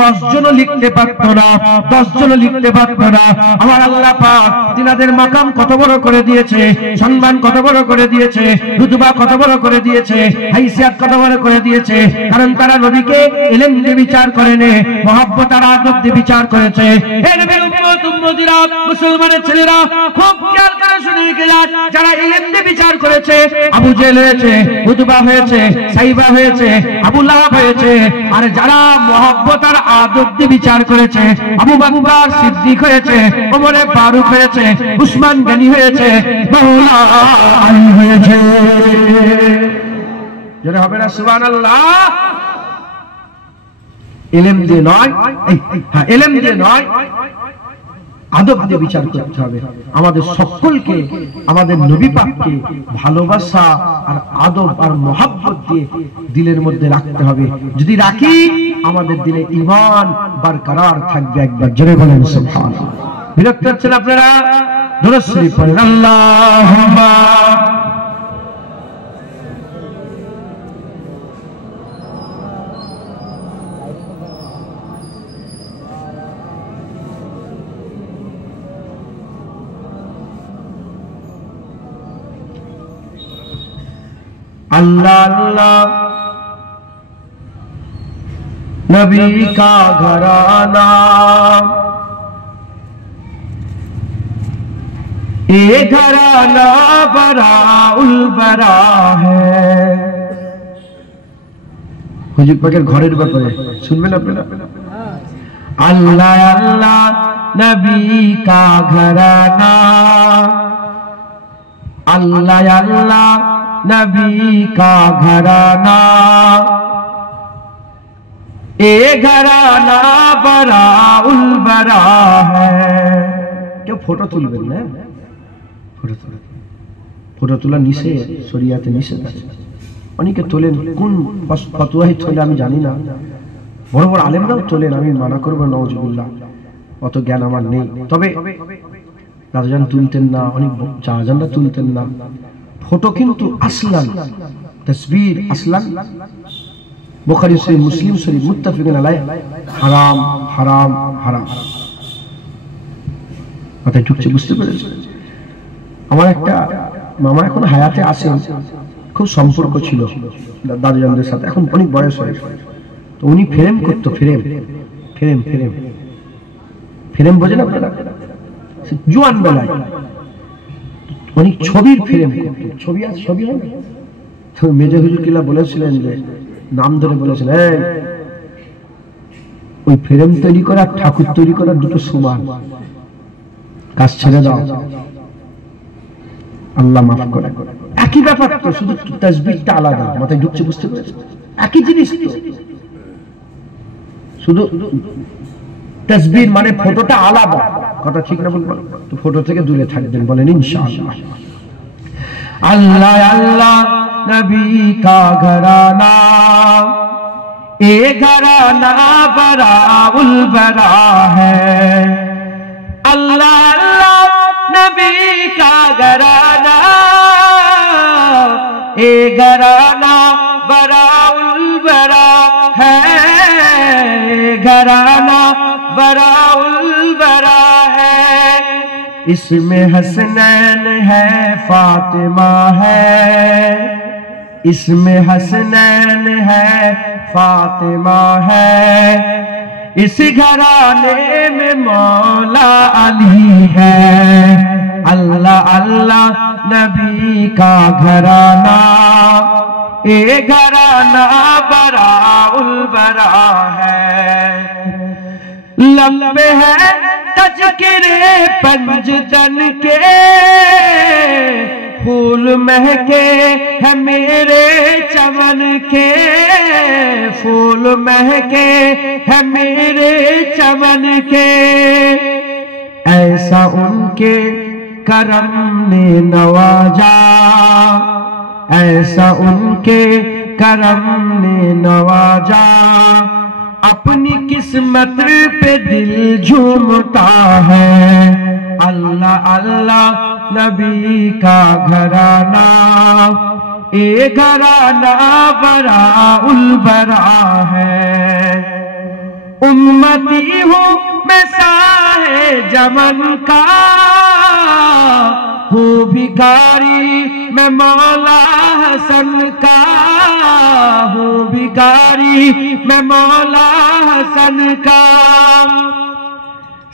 10 জন লিখতে পারত না, 10 জন লিখতে পারত না। আমার আল্লাহ পাক তিনাদের মাকাম কত বড় করে দিয়েছে, সম্মান কত বড় করে দিয়েছে, রুতবা কত বড় করে দিয়েছে, হাইসিয়াত কত বড় করে দিয়েছে। কারণ তারা নবীকে ইলম দিয়ে বিচার করেনি, মহব্বত আর আদব দিয়ে বিচার করেছে। হে নবীর উম্মত উম্মতিরা, মুসলমানের ছেলেরা, খুব খেয়াল করে শুনে গেলাম, যারা ইলম দিয়ে বিচার করেছে, আবু জেহেল হয়েছে, উতবা হয়েছে, সাইবা হয়েছে, আবু লাহাব হয়েছে। আর যারা মহব্বত আর আদব দিয়ে বিচার করেছে, আবু বকর সিদ্দিক হয়েছে, ওমর ফারুক হয়েছে, উসমান গনি হয়েছে, মাওলা আলী হয়েছে। যারা হবে না সুবহানাল্লাহ। ইলম দিয়ে নয়, হ্যাঁ ইলম দিয়ে নয়, আদব দিয়ে বিচার করতে হবে। আমাদের সকলকে আমাদের নবী পাককে ভালোবাসা আর আদব আর মহব্বত দিয়ে দিলের মধ্যে রাখতে হবে। যদি রাখি আমাদের দিলে ঈমান বরকরার থাকবে। একবার জোরে বলেন সুবহানাল্লাহ। বিরক্ত হচ্ছেন আপনারা? দরুদ শরীফ পড়েন। আল্লাহুম্মা अल्लाह अल्लाह नबी का घराना, ये घराना बड़ा उलबरा है। হুজুর পাকের ঘরের ব্যাপারে শুনবেন আপনারা? अल्लाह अल्लाह नबी का घराना, अल्लाह अल्लाह नबी का घराना, ए घराना बड़ा उलबरा है। क्यों फोटो तुलबेन ना? फोटो তোলা নিষেধ, শরিয়াতে নিষেধ আছে। অনেকে তোলেন, কোন ফতোয়ায় তোলে আমি জানি না, বড় বড় আলেমরাও তোলেন, আমি মানা করবো নাউজুবিল্লাহ, অত জ্ঞান আমার নেই। তবে দাদাজান তুলতেন না, অনেক চাচাজানরা তুলতেন না। ফটো কিন্তু আসলান, তসবির আসলান বুখারী শরীফ, মুসলিম শরীফ মুত্তাফিকুন আলাইহি, হারাম হারাম হারাম। মাথায় ঢুকছে, বুঝতে পেরেছেন? আমার একটা মামা এখন হায়াতে আছেন, খুব সম্পর্ক ছিল দাদাজানদের সাথে, এখন অনেক বয়স হয়েছে। তো উনি ফ্রেম করতো, ফ্রেম ফ্রেম ফ্রেম ফ্রেম বোঝেন আপনারা? জোয়ান বেলায় অনেক ছবির ফ্রেম করতো, ছবি আছে, ছবি হয় না, তো মেজর হুজুর কিলা বলেছিলেন যে নাম ধরে বলেছিলেন, ওই ফ্রেম তৈরি করা ঠাকুর তৈরি করা দুটো সমান, কাজ ছেড়ে দাও, আল্লাহ মাফ করে। একই ব্যাপার তো, শুধু তাসবিহটা আলাদা, মাথায় ঢুকছে, বুঝতে পেরেছেন? একই জিনিস তো, শুধু তাসবিহ মানে ফটোটা আলাদা, কথা ঠিক না বলবো? তো ফটো থেকে দূরে থাকবেন, বলেন ইনশাআল্লাহ। আল্লাহ আল্লাহ নবী কা ঘরানা, এ ঘরানা বরাউল বরা হ্যায়। আল্লাহ আল্লাহ নবী কা ঘরানা, এ ঘরানা বরাউল বরা হ্যায়, ঘরানা बराउल बरा है। इसमें हसनैन है, फातिमा है, इसमें हसनैन है, फातिमा है। इस घराने में मौला अली है। अल्लाह अल्लाह नबी का घराना, ये घराना बराउल बरा है। लंबे है तज़किरे पंजतन के, फूल महके है मेरे चमन के, फूल महके है मेरे चमन के। ऐसा उनके करम ने नवाजा, ऐसा उनके करम ने नवाजा। अपनी किस्मत पे दिल झूमता है। अल्लाह अल्लाह नबी का घराना, ये घराना बराउल बरा है। उम्मती हूँ मैं साहे जमन का, हूँ भिखारी मैं मौला हसन का, हूँ भिखारी मैं मौला हसन का।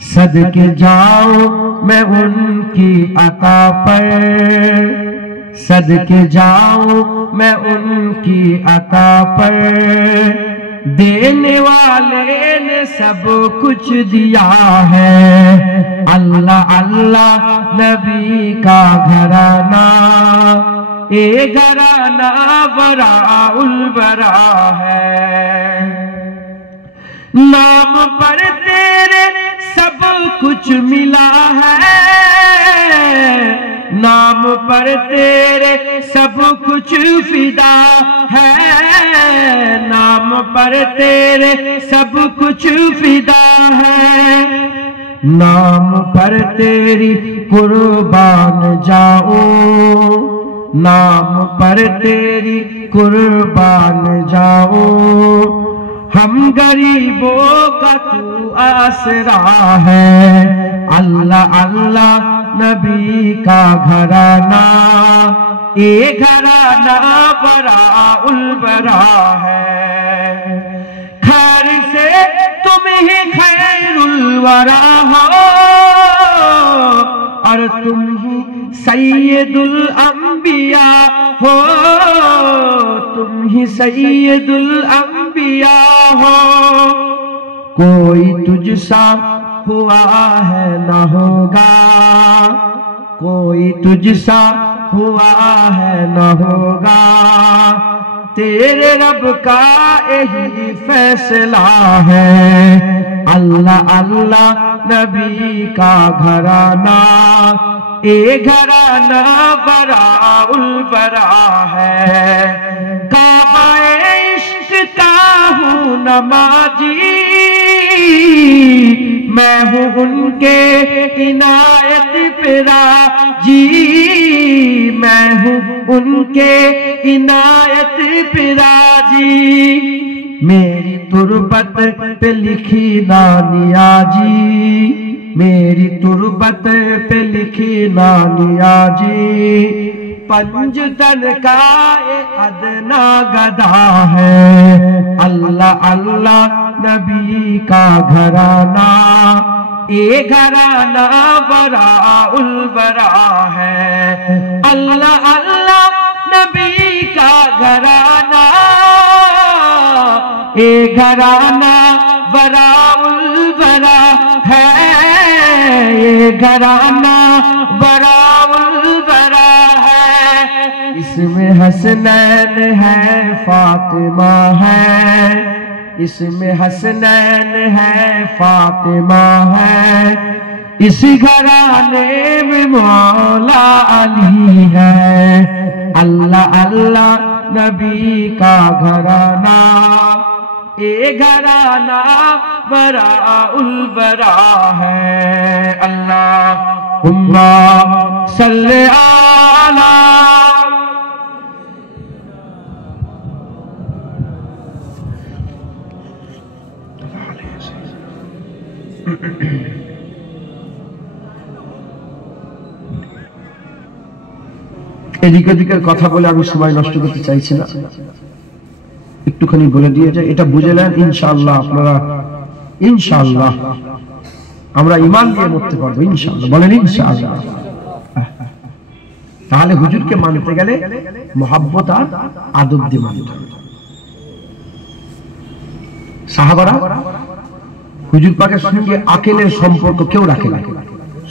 सदके जाओ मैं उनकी अता पर, सदके जाओ मैं उनकी अता पर। देने वाले ने सब कुछ दिया है। अल्लाह अल्लाह नबी का घराना, ये घराना बराउल बरा है। नाम पर तेरे सब कुछ मिला है, नाम पर तेरे सब कुछ फिदा है, नाम पर तेरे सब कुछ फिदा है। नाम पर तेरी कुर्बान जाऊं, नाम पर तेरी कुर्बान जाऊं। हम गरीबों का तू आसरा है। अल्लाह अल्लाह नबी का घराना, ये घराना बराउल बरा है। खैर से तुम ही खैरुल वरा हो, और तुम ही सैयदुल अंबिया हो, तुम ही सैयदुल अंबिया हो। कोई तुझसा हुआ है न होगा, कोई तुझसा हुआ है न होगा। तेरे रब का यही फैसला है। अल्लाह अल्लाह नबी का घराना, ये घराना बराउल बरा है। काबाए इश्क का हूँ नमाजी, मैं हूँ उनके इनायत पे राजी, मैं हूँ उनके इनायत पे राजी। मेरी तुरबत पे लिखी नानियाजी, मेरी तुरबत पे लिखी नानियाजी। पंजतन का ये अदना गदा है। अल्लाह अल्लाह नबी का घराना, ये घराना बराउल बरा है। अल्लाह अल्लाह नबी का घराना, ये घराना बराउल बरा है, ये घराना बराउल बरा है। इसमें हसनैन है फातिमा है, इसमें हसनैन है फातिमा है, इसी घराने में मौला अली है। अल्लाह अल्लाह नबी का घराना, ये घराना बराउल बरा है। अल्लाहुम्मा सल्ली अला এদিক ওদিকের কথা বলে আমি সময় নষ্ট করতে চাইছি না, একটুখানি বলে দিয়ে যায়, এটা বুঝে নেন ইনশাআল্লাহ। আপনারা ইনশাআল্লাহ আমরা ঈমান দিয়ে মরতে পারবো ইনশাআল্লাহ, বলেন ইনশাআল্লাহ। তাহলে হুজুরকে মানতে গেলে মহব্বত আর আদব দিয়ে মানতে হবে। সাহাবারা হুজুর পাকের সঙ্গে আকেলের সম্পর্ক কেউ রাখে না,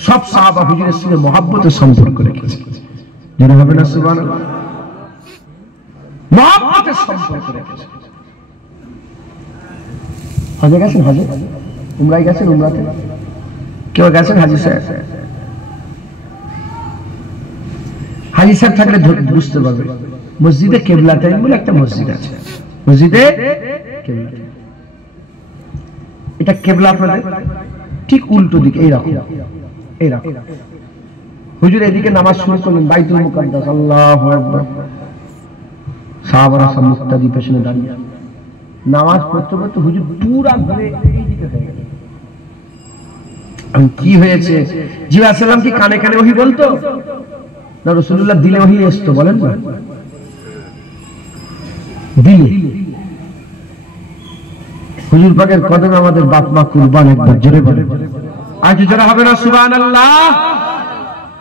সব সাহাবা হুজুরের সঙ্গে মহব্বতের সম্পর্ক রেখেছে। যেন হবে না সুবহানাল্লাহ, মহব্বতের সম্পর্ক রেখেছে। হজে গেছেন, হজে উমরায় গেছেন, উমরাতে কেউ গেছেন? হাজী সাহেব, হাজী সাহেব থাকলে বুঝতে পারবে। মসজিদে কেবলাতাইন বলে একটা মসজিদ আছে, মসজিদে কেবলাতাইন, এটা কেবলা আপনাদের ঠিক উল্টো দিকে, এইরকম এইরকম। হুজুর এদিকে নামাজ শুরু করলেন, বাইতুল মুকাদ্দাস, আল্লাহু আকবার। সাহাবারা সব মুক্তাদি পেছনে দাঁড়িয়ে নামাজ পড়তে পড়তে হুজুর পুরা ঘুরে এইদিকে হয়ে গেল। কি হয়েছে? জিবরাইল আলাইহিস সালাম কি কানে কানে ওহী বলতো না রাসূলুল্লাহ দিলে ওহী আসতো? বলেন না, দিলে। হুজুর পাকের কদমে আমাদের বাপ মা কুরবান, একবার জোরে বলেন আজ জোরে হবে না সুবহানাল্লাহ।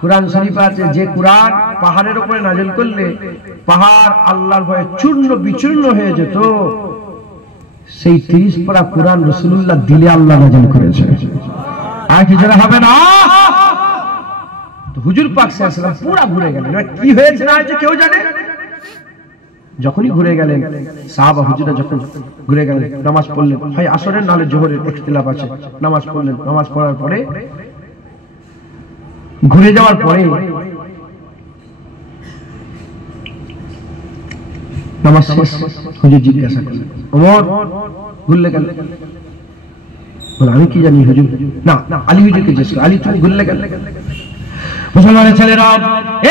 কুরআন শরীফ আছে, যে কুরআন পাহাড়ের উপরে নাযিল করলে পাহাড় আল্লাহর ভয়ে চূর্ণ বিচূর্ণ হয়ে যেত, সেই 30 পারা কুরআন রাসূলুল্লাহ দিলে আল্লাহ নাযিল করেছে। আজ জোরে হবে না। তো হুজুর পাক সাল্লাল্লাহু আলাইহি ওয়াসাল্লাম পুরো ঘুরে গেলেন। কি হয়েছে না হয়েছে কেউ জানে? যখনই ঘুরে গেলেন, সাহাবা হুজুরা যখন ঘুরে গেলেন, নামাজ পড়লেন, হয় আসরের নালে জোহরের ইখতিলাফ আছে, নামাজ পড়লেন, নামাজ পড়ার পরে ঘুরে যাওয়ার পরে নামাজ শেষ, হুজুর জিজ্ঞাসা করলেন, ওমর ঘুরলে গেল? বলে আমি কি জানি হুজুর। না, আলী হুজুরকে জিজ্ঞেস করো, আলী তুমি ঘুরলে গেল? মুসলমানের ছেলেরা,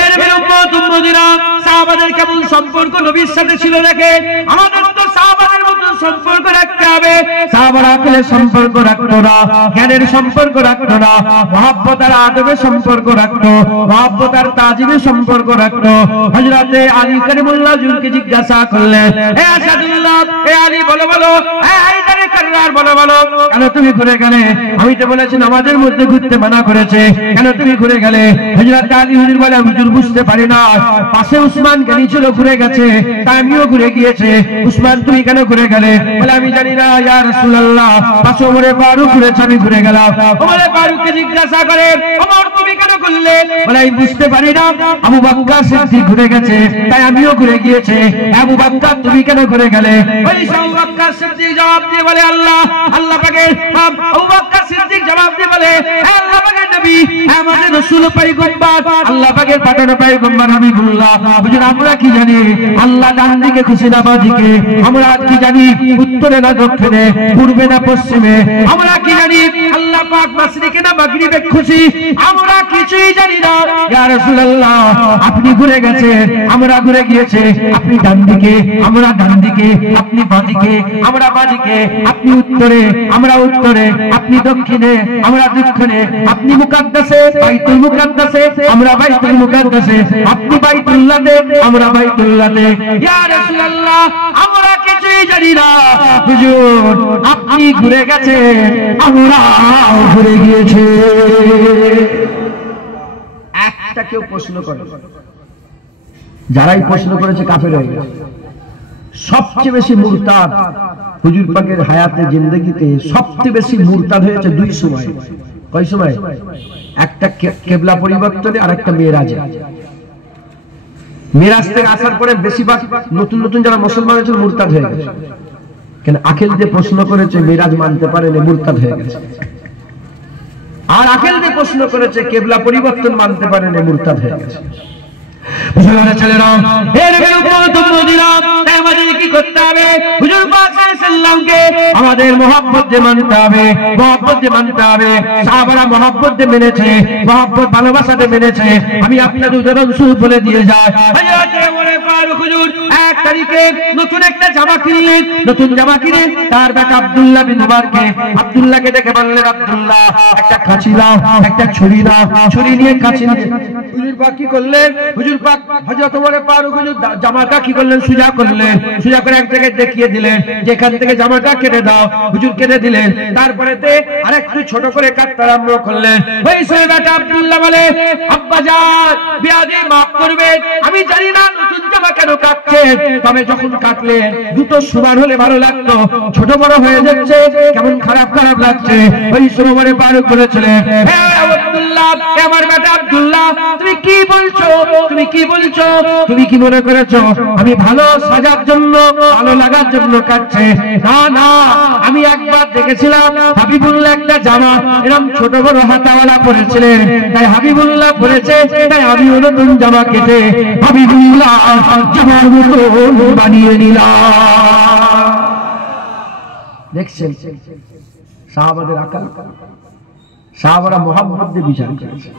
এর উম্মত উম্মতিরা, সাহাবাদের কেমন সম্পর্ক নবীর সাথে ছিল দেখে আমাদের তো সাহাবাদের মতো সম্পর্ক রাখতে হবে। সাহাবারা আকেলের সম্পর্ক রাখতো না, জ্ঞানের সম্পর্ক রাখতো না, মহব্বত আর আদবের সম্পর্ক রাখতো, মহব্বত আর তাজিমের সম্পর্ক রাখতো। হযরতে আলী কারিমুল্লাহ হুজুরকে জিজ্ঞাসা করলেন, হে আসাদুল্লাহ, হে আলী বলো বলো, হে হায়দারে কাররার বলো বলো, কেন তুমি ঘুরে গেলে? আমি তো বলেছি নামাজের মধ্যে ঘুরতে মানা করেছে, কেন তুমি ঘুরে গেলে? হযরত আলী হুজুর বলে, হুজুর বুঝতে পারি না, পাশে উসমান গানি ছিল, ঘুরে গেছে, তাই আমিও ঘুরে গিয়েছে। উসমান তুমি কেন ঘুরে গেলে? বলে আমি জানি না ইয়া রাসূলুল্লাহ, পাশে ওমরে ফারুক ঘুরেছে, আমি ঘুরে গেলাম। ওমরে ফারুককে জিজ্ঞাসা করে, ওমর তুমি কেন ঘুরলে? বলে আমি বুঝতে পারি না, আবু বকর সিদ্দিক ঘুরে গেছে, তাই আমিও ঘুরে গিয়েছে। আবু বকর তুমি কেন ঘুরে গেলে? ওই আবু বকর সিদ্দিক জবাব দিয়ে বলে, আল্লাহ পাকের আবু বকর সিদ্দিক জবাব দিয়ে বলে, হে আল্লাহ পাকের নবী, আমাদের রাসূল পয়গম্বর, আল্লাহ পাকের পাঠানো পয়গম্বর হাবিবুল্লাহ। হুজুর আমরা কি জানি আল্লাহ ডান দিকে খুশি না বাঁ দিকে? আমরা কি জানি উত্তরে না দক্ষিণে, পূর্বে না পশ্চিমে? আমরা কি জানি আল্লাহ পাক মাশরিকে না মাগরিবে খুশি? আমরা কিছুই জানি না। ইয়া রাসূলুল্লাহ, আপনি ঘুরে গেছেন, আমরা ঘুরে গিয়েছে, আপনি ডান দিকে, আমরা ডান দিকে, আপনি বাঁ দিকে, আমরা বাঁ দিকে, আপনি উত্তরে, আমরা উত্তরে, আপনি দক্ষিণে, আমরা দক্ষিণে, আপনি মুকাদ্দাসে বাইতুল মুকাদ্দাসে, আমরা বাইতুল মুকাদ্দাসে, আপনি বাইতুল্লাহে, আমরা বাইতুল্লাহে। ইয়া রাসূলুল্লাহ, আমরা আমরা কিছুই জানি না হুজুর, আপনি ঘুরে গেছেন, আমরাও ঘুরে গিয়েছি। একটা কেউ প্রশ্ন করে, যারাই প্রশ্ন করেছে কাফের হয়ে গেছে। সবচেয়ে বেশি মুরতাদ হুজুর পাকের হায়াতে জিন্দেগিতে সবচেয়ে বেশি মুরতাদ হয়েছে দুই সময়। কয় সময়? একটা কেবলা পরিবর্তনে আর একটা মেরাজে। মেরাজ থেকে আসার পরে বেশিরভাগ নতুন নতুন যারা মুসলমান হয়েছে মুরতাদ হয়ে গেছে। কেন? আকেল দিয়ে প্রশ্ন করেছে, মেরাজ মানতে পারেনি, মুরতাদ হয়ে গেছে। আর আকেল দিয়ে প্রশ্ন করেছে, কেবলা পরিবর্তন মানতে পারেনি, মুরতাদ হয়ে গেছে। মুসলমানের ছেলেরা, এর আমাদের কি করতে হবে? হুজুর পাক সাল্লাল্লাহু আলাইহি ওয়াসাল্লামকে আমাদের মহব্বত দিয়ে মানতে হবে, মহব্বত দিয়ে মানতে হবে। সাহাবারা মহব্বত দিয়ে মেনেছে, মহব্বত ভালোবাসাতে মেনেছে। আমি আপনাদের উদাহরণ শুরু বলে দিয়ে যাই। হযরত ওমর ফারুক হুজুর 1 তারিখে নতুন একটা জামা কিনলেন। নতুন জামা কিনে তার বেটা আব্দুল্লাহ বিন উমরকে, আব্দুল্লাহকে ডেকে বললেন, আব্দুল্লাহ একটা কাঁচি দাও, একটা ছুরি দাও। ছুরি নিয়ে কাঁচি নিয়ে হুজুর পাক কি করলেন? হুজুর পাক হযরত ওমর ফারুক হুজুর জামাটা কি করলেন? সুজা করলেন। সুজা করে এক জায়গায় দেখিয়ে দিলেন যে এখান থেকে জামাটা কেটে দাও। হুজুর কেটে দিলেন। তারপরেতে আরেকটু ছোট করে কাটতে আরম্ভ করলেন। ওই ছেলেটা আব্দুল্লাহ বলে, আব্বা জান বিয়াদি মাফ করবেন, আমি জানি না নতুন জামা কেন কাটছেন, তবে যখন কাটলেন দুটো সমান হলে ভালো লাগতো, ছোট বড় হয়ে যাচ্ছে, কেমন খারাপ খারাপ লাগছে। ওই সময় ফারুক বলেছিলেন, হে আব্দুল্লাহ, আমার বেটা আব্দুল্লাহ, তুমি কি বলছো? তুমি কি বলছো? তুমি কি মনে করেছো আমি ভালো সাজার জন্য, ভালো লাগার জন্য কাটছে? না না, আমি একবার দেখেছিলাম হাবিবুল্লাহ একটা জামা এরকম ছোট বড় হাতাওয়ালা পরেছিলেন, তাই হাবিবুল্লাহ পরেছে, তাই আমি নতুন জামা কেটে হাবিবুল্লাহ জামার মতো বানিয়ে নিলাম। দেখছেন সাহাবাদের আকাল, সাহাবারা মুহাম্মদ দিয়ে বিচার করেছে।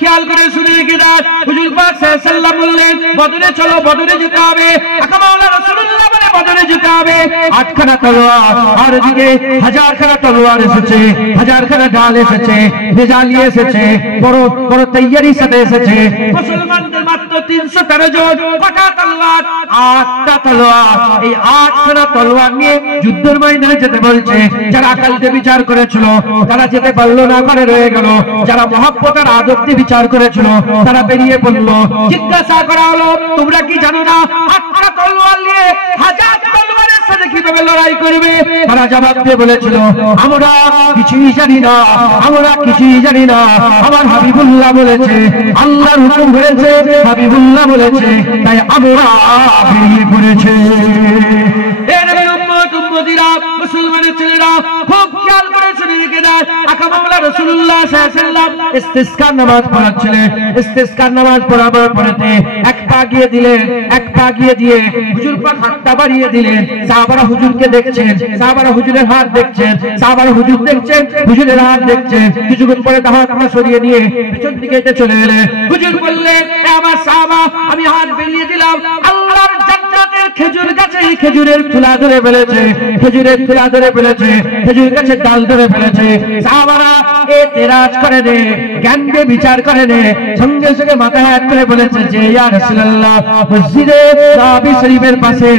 খেয়াল করে শুনে রেখে দেন, হুজুর পাক সাল্লাল্লাহু আলাইহি ওয়াসাল্লাম বললেন, বদরে চলো, বদরে যেতে হবে। আকা মাওলানা রাসূলুল্লাহ বলে বদরে যেতে হবে। 8খানা তলোয়ার, আর এদিকে 1000খানা তলোয়ার এসেছে, 1000খানা ঢাল এসেছে, নেজালি এসেছে, বড় বড় তৈয়ারির সাথে এসেছে। মুসলমানদের মাত্র 313 জন, কটা তলোয়ার? 8টা তলোয়ার। এই 8খানা তলোয়ার নিয়ে যুদ্ধের ময়দানে যেতে বলছে। যারা আকাল দিয়ে বিচার করেছিল তারা যেতে পারলো না, করে রয়ে গেল। যারা মহব্বত আর আদব দিয়ে বিচার করেছিল তারা বেরিয়ে পড়লো। জিজ্ঞাসা করা হলো, তোমরা কি জানো না 8টা তলোয়ার নিয়ে 1000 তলোয়ারের সাথে কিভাবে লড়াই করবে? তারা জবাব দিয়ে বলেছিল, আমরা কিছুই জানি না, আমরা কিছুই জানি না। আমার হাবিবুল্লাহ বলেছে, আল্লাহর হুকুম হয়েছে, হাবিবুল্লাহ বলেছে, তাই আমরা বেরিয়ে পড়েছি। মুসলমানের ছেলেরা খুব খেয়াল করে শুনে রেখে দেন, আকা মাওলানা রাসূলুল্লাহ সাল্লাল্লাহু আলাইহি ওয়াসাল্লাম ইস্তিসকার নামাজ পড়াচ্ছিলেন। ইস্তিসকার নামাজ পড়াবার পরেতে এক পা গিয়ে দিলেন, এক পা গিয়ে দিয়ে হুজুর পাক হাতটা বাড়িয়ে দিলেন। সাহাবারা হুজুরকে দেখছেন, সাহাবারা হুজুরের হাত দেখছেন, সাহাবারা হুজুর দেখছেন, হুজুরের হাত দেখছেন। কিছুক্ষণ পরে হাতটা সরিয়ে নিয়ে পিছন দিকে চলে এলেন। হুজুর বললেন, আমার সাহাবা, আমি হাত বেরিয়ে দিলাম, আল্লাহর জান্নাতের খেজুর গাছে খেজুরের খোলা ধরে ফেলেছে, খেজুরের খোলা ধরে ফেলেছে, খেজুর গাছের ডাল ধরে ফেলেছে। সাহাবারা এতেরাজ করে নে, জ্ঞান দিয়ে বিচার করে নে। সঙ্গে সঙ্গে মাথায় হাত করে বলেছে যে, ইয়া রাসূলুল্লাহ, মসজিদে নববী শরীফের পাশে,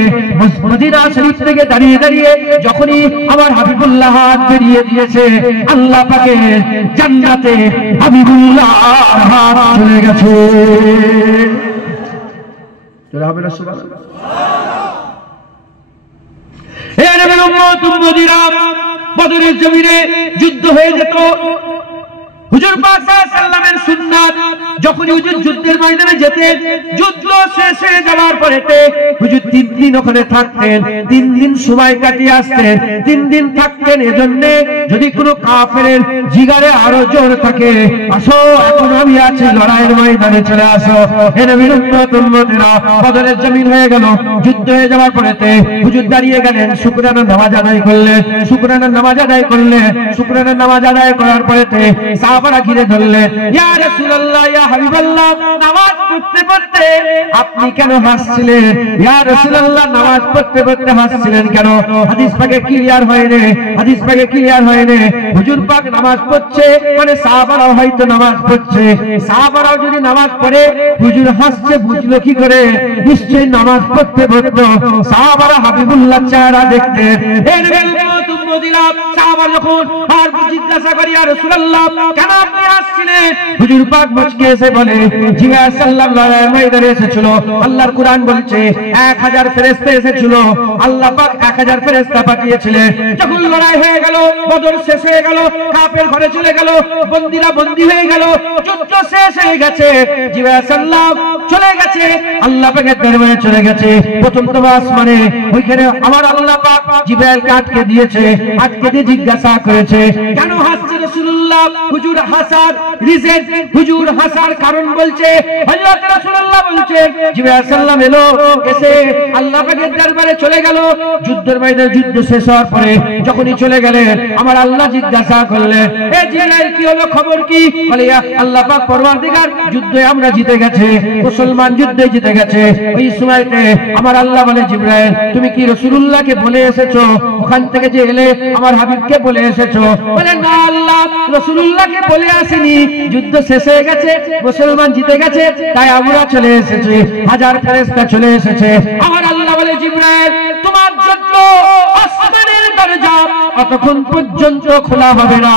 মদিনা শরীফ থেকে দাঁড়িয়ে দাঁড়িয়ে যখনই আমার হাবিবুল্লাহ হাত বেরিয়ে দিয়েছে, আল্লাহ পাকের জান্নাতে হাবিবুল্লাহ হাত চলে গেছে। চলে হবে না সুবহানাল্লাহ। হে নবীর উম্মত উম্মতিরা, বদরের জমিনে যুদ্ধ হয়ে যেত। হুজুর পাক সাল্লাল্লাহু আলাইহি ওয়াসাল্লামের সুন্নাত, যখন হুজুর যুদ্ধের ময়দানে যেতেন, যুদ্ধ শেষ হয়ে যাওয়ার পরেতে হুজুর 3 দিন ওখানে থাকতেন, 3 দিন সময় কাটিয়ে আসতেন, 3 দিন থাকতেন। এজন্য যদি কোনো কাফেরের জিগারে আরো জোর থাকে, আসো এখন আমি আছি, লড়াইয়ের ময়দানে চলে আসো। হে নবীর উম্মত উম্মতিরা, বদরের জমিন হয়ে গেল। যুদ্ধ হয়ে যাওয়ার পরেতে হুজুর দাঁড়িয়ে গেলেন, শুকরানার নামাজ আদায় করলেন, শুকরানার নামাজ আদায় করলেন। শুকরানার নামাজ আদায় করার পরেতে সাহাবারা ঘিরে ধরলেন, ইয়া রাসূলুল্লাহ, ইয়া হাবিবাল্লাহ, নামাজ পড়তে পড়তে আপনি কেন হাসছিলেন? ইয়া রাসূলুল্লাহ, নামাজ পড়তে পড়তে হাসছিলেন কেন? হাদিস পাকে ক্লিয়ার হয়নি, হাদিস পাকে ক্লিয়ার হয়নি। হুজুর পাক নামাজ পড়ছে মানে সাহাবারাও হয়তো নামাজ পড়ছে। সাহাবারাও যদি নামাজ পড়ে হুজুর হাসছে বুঝলো কি করে? নিশ্চয়ই নামাজ পড়তে পড়তো সাহাবারা হাবিবুল্লাহ চেহারা দেখতে। এর সাহাবা যখন আর জিজ্ঞাসা করি, ইয়া রাসূলুল্লাহ, কেন আপনি হাসছিলেন? হুজুর পাক মুচকি এসে বলে, জিয়া সাল্লাল্লাহু আলাইহি ময়দানে এসেছিল, আল্লাহর কুরআন বলছে 1000 ফেরেশতা এসেছিল, আল্লাহ পাক 1000 ফেরেশতা পাঠিয়েছিলেন। যখন লড়াই হয়ে গেল, বদর শেষ হয়ে গেল, কাফের ঘরে চলে গেল, বন্দীরা বন্দী হয়ে গেল, যুদ্ধ শেষ হয়ে গেছে, জিয়া সাল্লাম চলে গেছে, আল্লাহ পাকের দরবারে চলে গেছে। প্রথম তো আসমানে ওইখানে আমার আল্লাহ পাক জিবরাইলকে আটকে দিয়েছে, আটকে দিয়ে জিজ্ঞাসা করেছে, কেন হাসছে রাসূলুল্লাহ? হুজুর হাসার রিজন, হুজুর হাসার কারণ বলছে, হযরত রাসূলুল্লাহ বলছে, জিবরাইল সাল্লাম এলো, এসে আল্লাহ পাকের দরবারে চলে গেল। যুদ্ধের ময়দানে যুদ্ধ শেষ হওয়ার পরে যখনই চলে গেলেন, আমার আল্লাহ জিজ্ঞাসা করলেন, এ জিবরাইল কি হলো, খবর কি? বলে, আল্লাহ পাক পরওয়ারদিগার, যুদ্ধে আমরা জিতে গেছে, মুসলমান যুদ্ধে জিতে গেছে। ওই সময়তে আমার আল্লাহ বলে, জিবরাইল তুমি কি রাসূলুল্লাহকে বলে এসেছো? ওখান থেকে যে এলে আমার হাবিবকে বলে এসেছো? বলে, না আল্লাহ, রাসূলুল্লাহকে বলে আসিনি, যুদ্ধ শেষ হয়ে গেছে, মুসলমান জিতে গেছে, তাই আমরা চলে এসেছি, 1000 ফেরেশতা চলে এসেছে। আমার আল্লাহ বলে, জিবরাইল তোমার জন্য আসমানের দরজা অতক্ষণ পর্যন্ত খোলা হবে না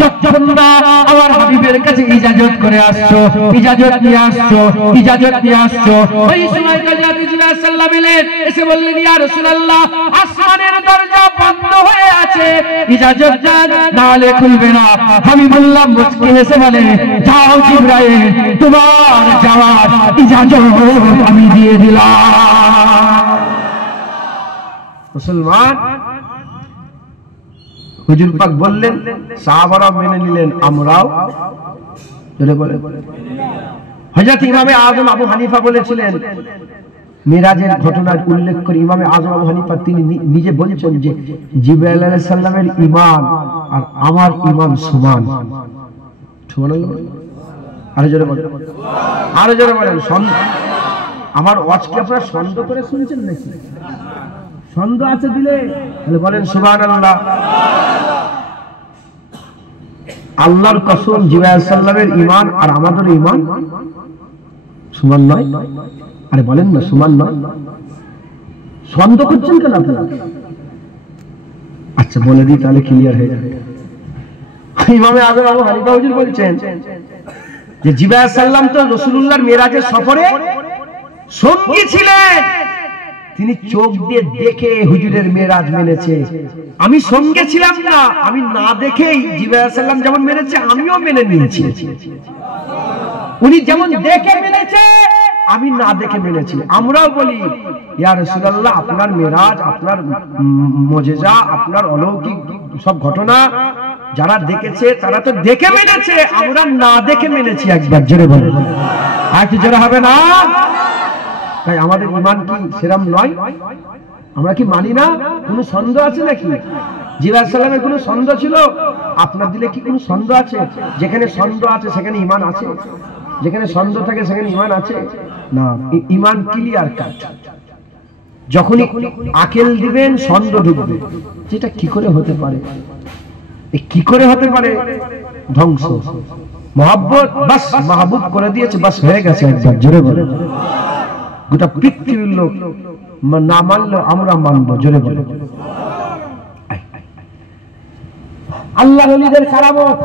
যতক্ষণ না আমার হাবিবের কাছে ইজাজত করে আসছো, ইজাজত নিয়ে আসছো, ইজাজত নিয়ে আসছো। ওই সময় হযরত জিবরাইল সাল্লাল্লাহু আলাইহি এসে বললেন, ইয়া রাসূলুল্লাহ, আসমানের দরজা বন্ধ হয়ে আছে, ইজাজত দেন, না হলে খুলবে না। হাবিবুল্লাহ মুচকি হেসে বলে, যাও জিবরাইল, তোমার যাওয়ার ইজাজত আমি দিয়ে দিলাম। মুসলমান হুজুর পাক বললেন, সাহাবারা মেনে নিলেন, আমরাও জোরে বলে। হযরত ইমামে আযম আবু হানিফা বলেছিলেন, মিরাজের ঘটনার উল্লেখ করে ইমামে আযম আবু হানিফা তিনি নিজে বলেছেন যে জিবরাইল আলাইহিস সালামের ঈমান আর আমার ঈমান সমান। সুবহানাল্লাহ। আরো জোরে বলেন, আরো জোরে বলেন। আমার ওয়াজকে আপনারা সন্দেহ করে শুনছেন নাকি? সন্দেহ আছে দিলে বলেন সুবহানাল্লাহ। আল্লাহর কসম, জিবরাইল সাল্লামের ঈমান আর আমাদের ঈমান সমান নয়। আরে বলেন না সমান নয়, সন্দেহ করছেন কেন আপনারা? আচ্ছা বলে দিই তাহলে ক্লিয়ার হয়ে যাবে। ইমামে আযম আবু হানিফা হুজুর বলছেন যে জিবরাইল সাল্লাম তো রাসূলুল্লাহর মেরাজের সফরে সঙ্গী ছিলেন, তিনি চোখ দিয়ে দেখে হুজুরের মেরাজ মেনেছে। আমি সঙ্গে ছিলাম না, আমি না দেখেই জিবরাইল সাল্লাম যেমন মেনেছে আমিও মেনে নিয়েছি। উনি যেমন দেখে মেনেছে আমি না দেখে মেনেছি। আমরাও বলি, ইয়া রাসূলুল্লাহ, আপনার মেরাজ, আপনার মুজিজা, আপনার অলৌকিক সব ঘটনা যারা দেখেছে তারা তো দেখে মেনেছে, আমরা না দেখে মেনেছি। একবার জোরে বলেন, আর কি জোরে হবে না? তাই আমাদের ঈমান কি সেরকম নয়? আমরা কি মানি না? কোনো সন্দেহ আছে নাকি? জিবরাইল সাল্লামের কোনো সন্দেহ ছিল? আপনার দিলে কি কোনো সন্দেহ আছে? যেখানে সন্দেহ আছে সেখানে ঈমান আছে, যেখানে সন্দেহ থাকে সেখানে ঈমান আছে না। ঈমান ক্লিয়ার কাট। যখনই আকল দিবেন সন্দেহ ঢুকবে, যেটা কি করে হতে পারে, কি করে হতে পারে? ধ্বংস। মহব্বত বাস মাহবুব করে দিয়েছে, বাস হয়ে গেছে। একবার জোরে বলে, গোটা পৃথিবীর লোক না মানলো আমরা মানবো। জোরে বলে। আল্লাহ ওলিদের কারামত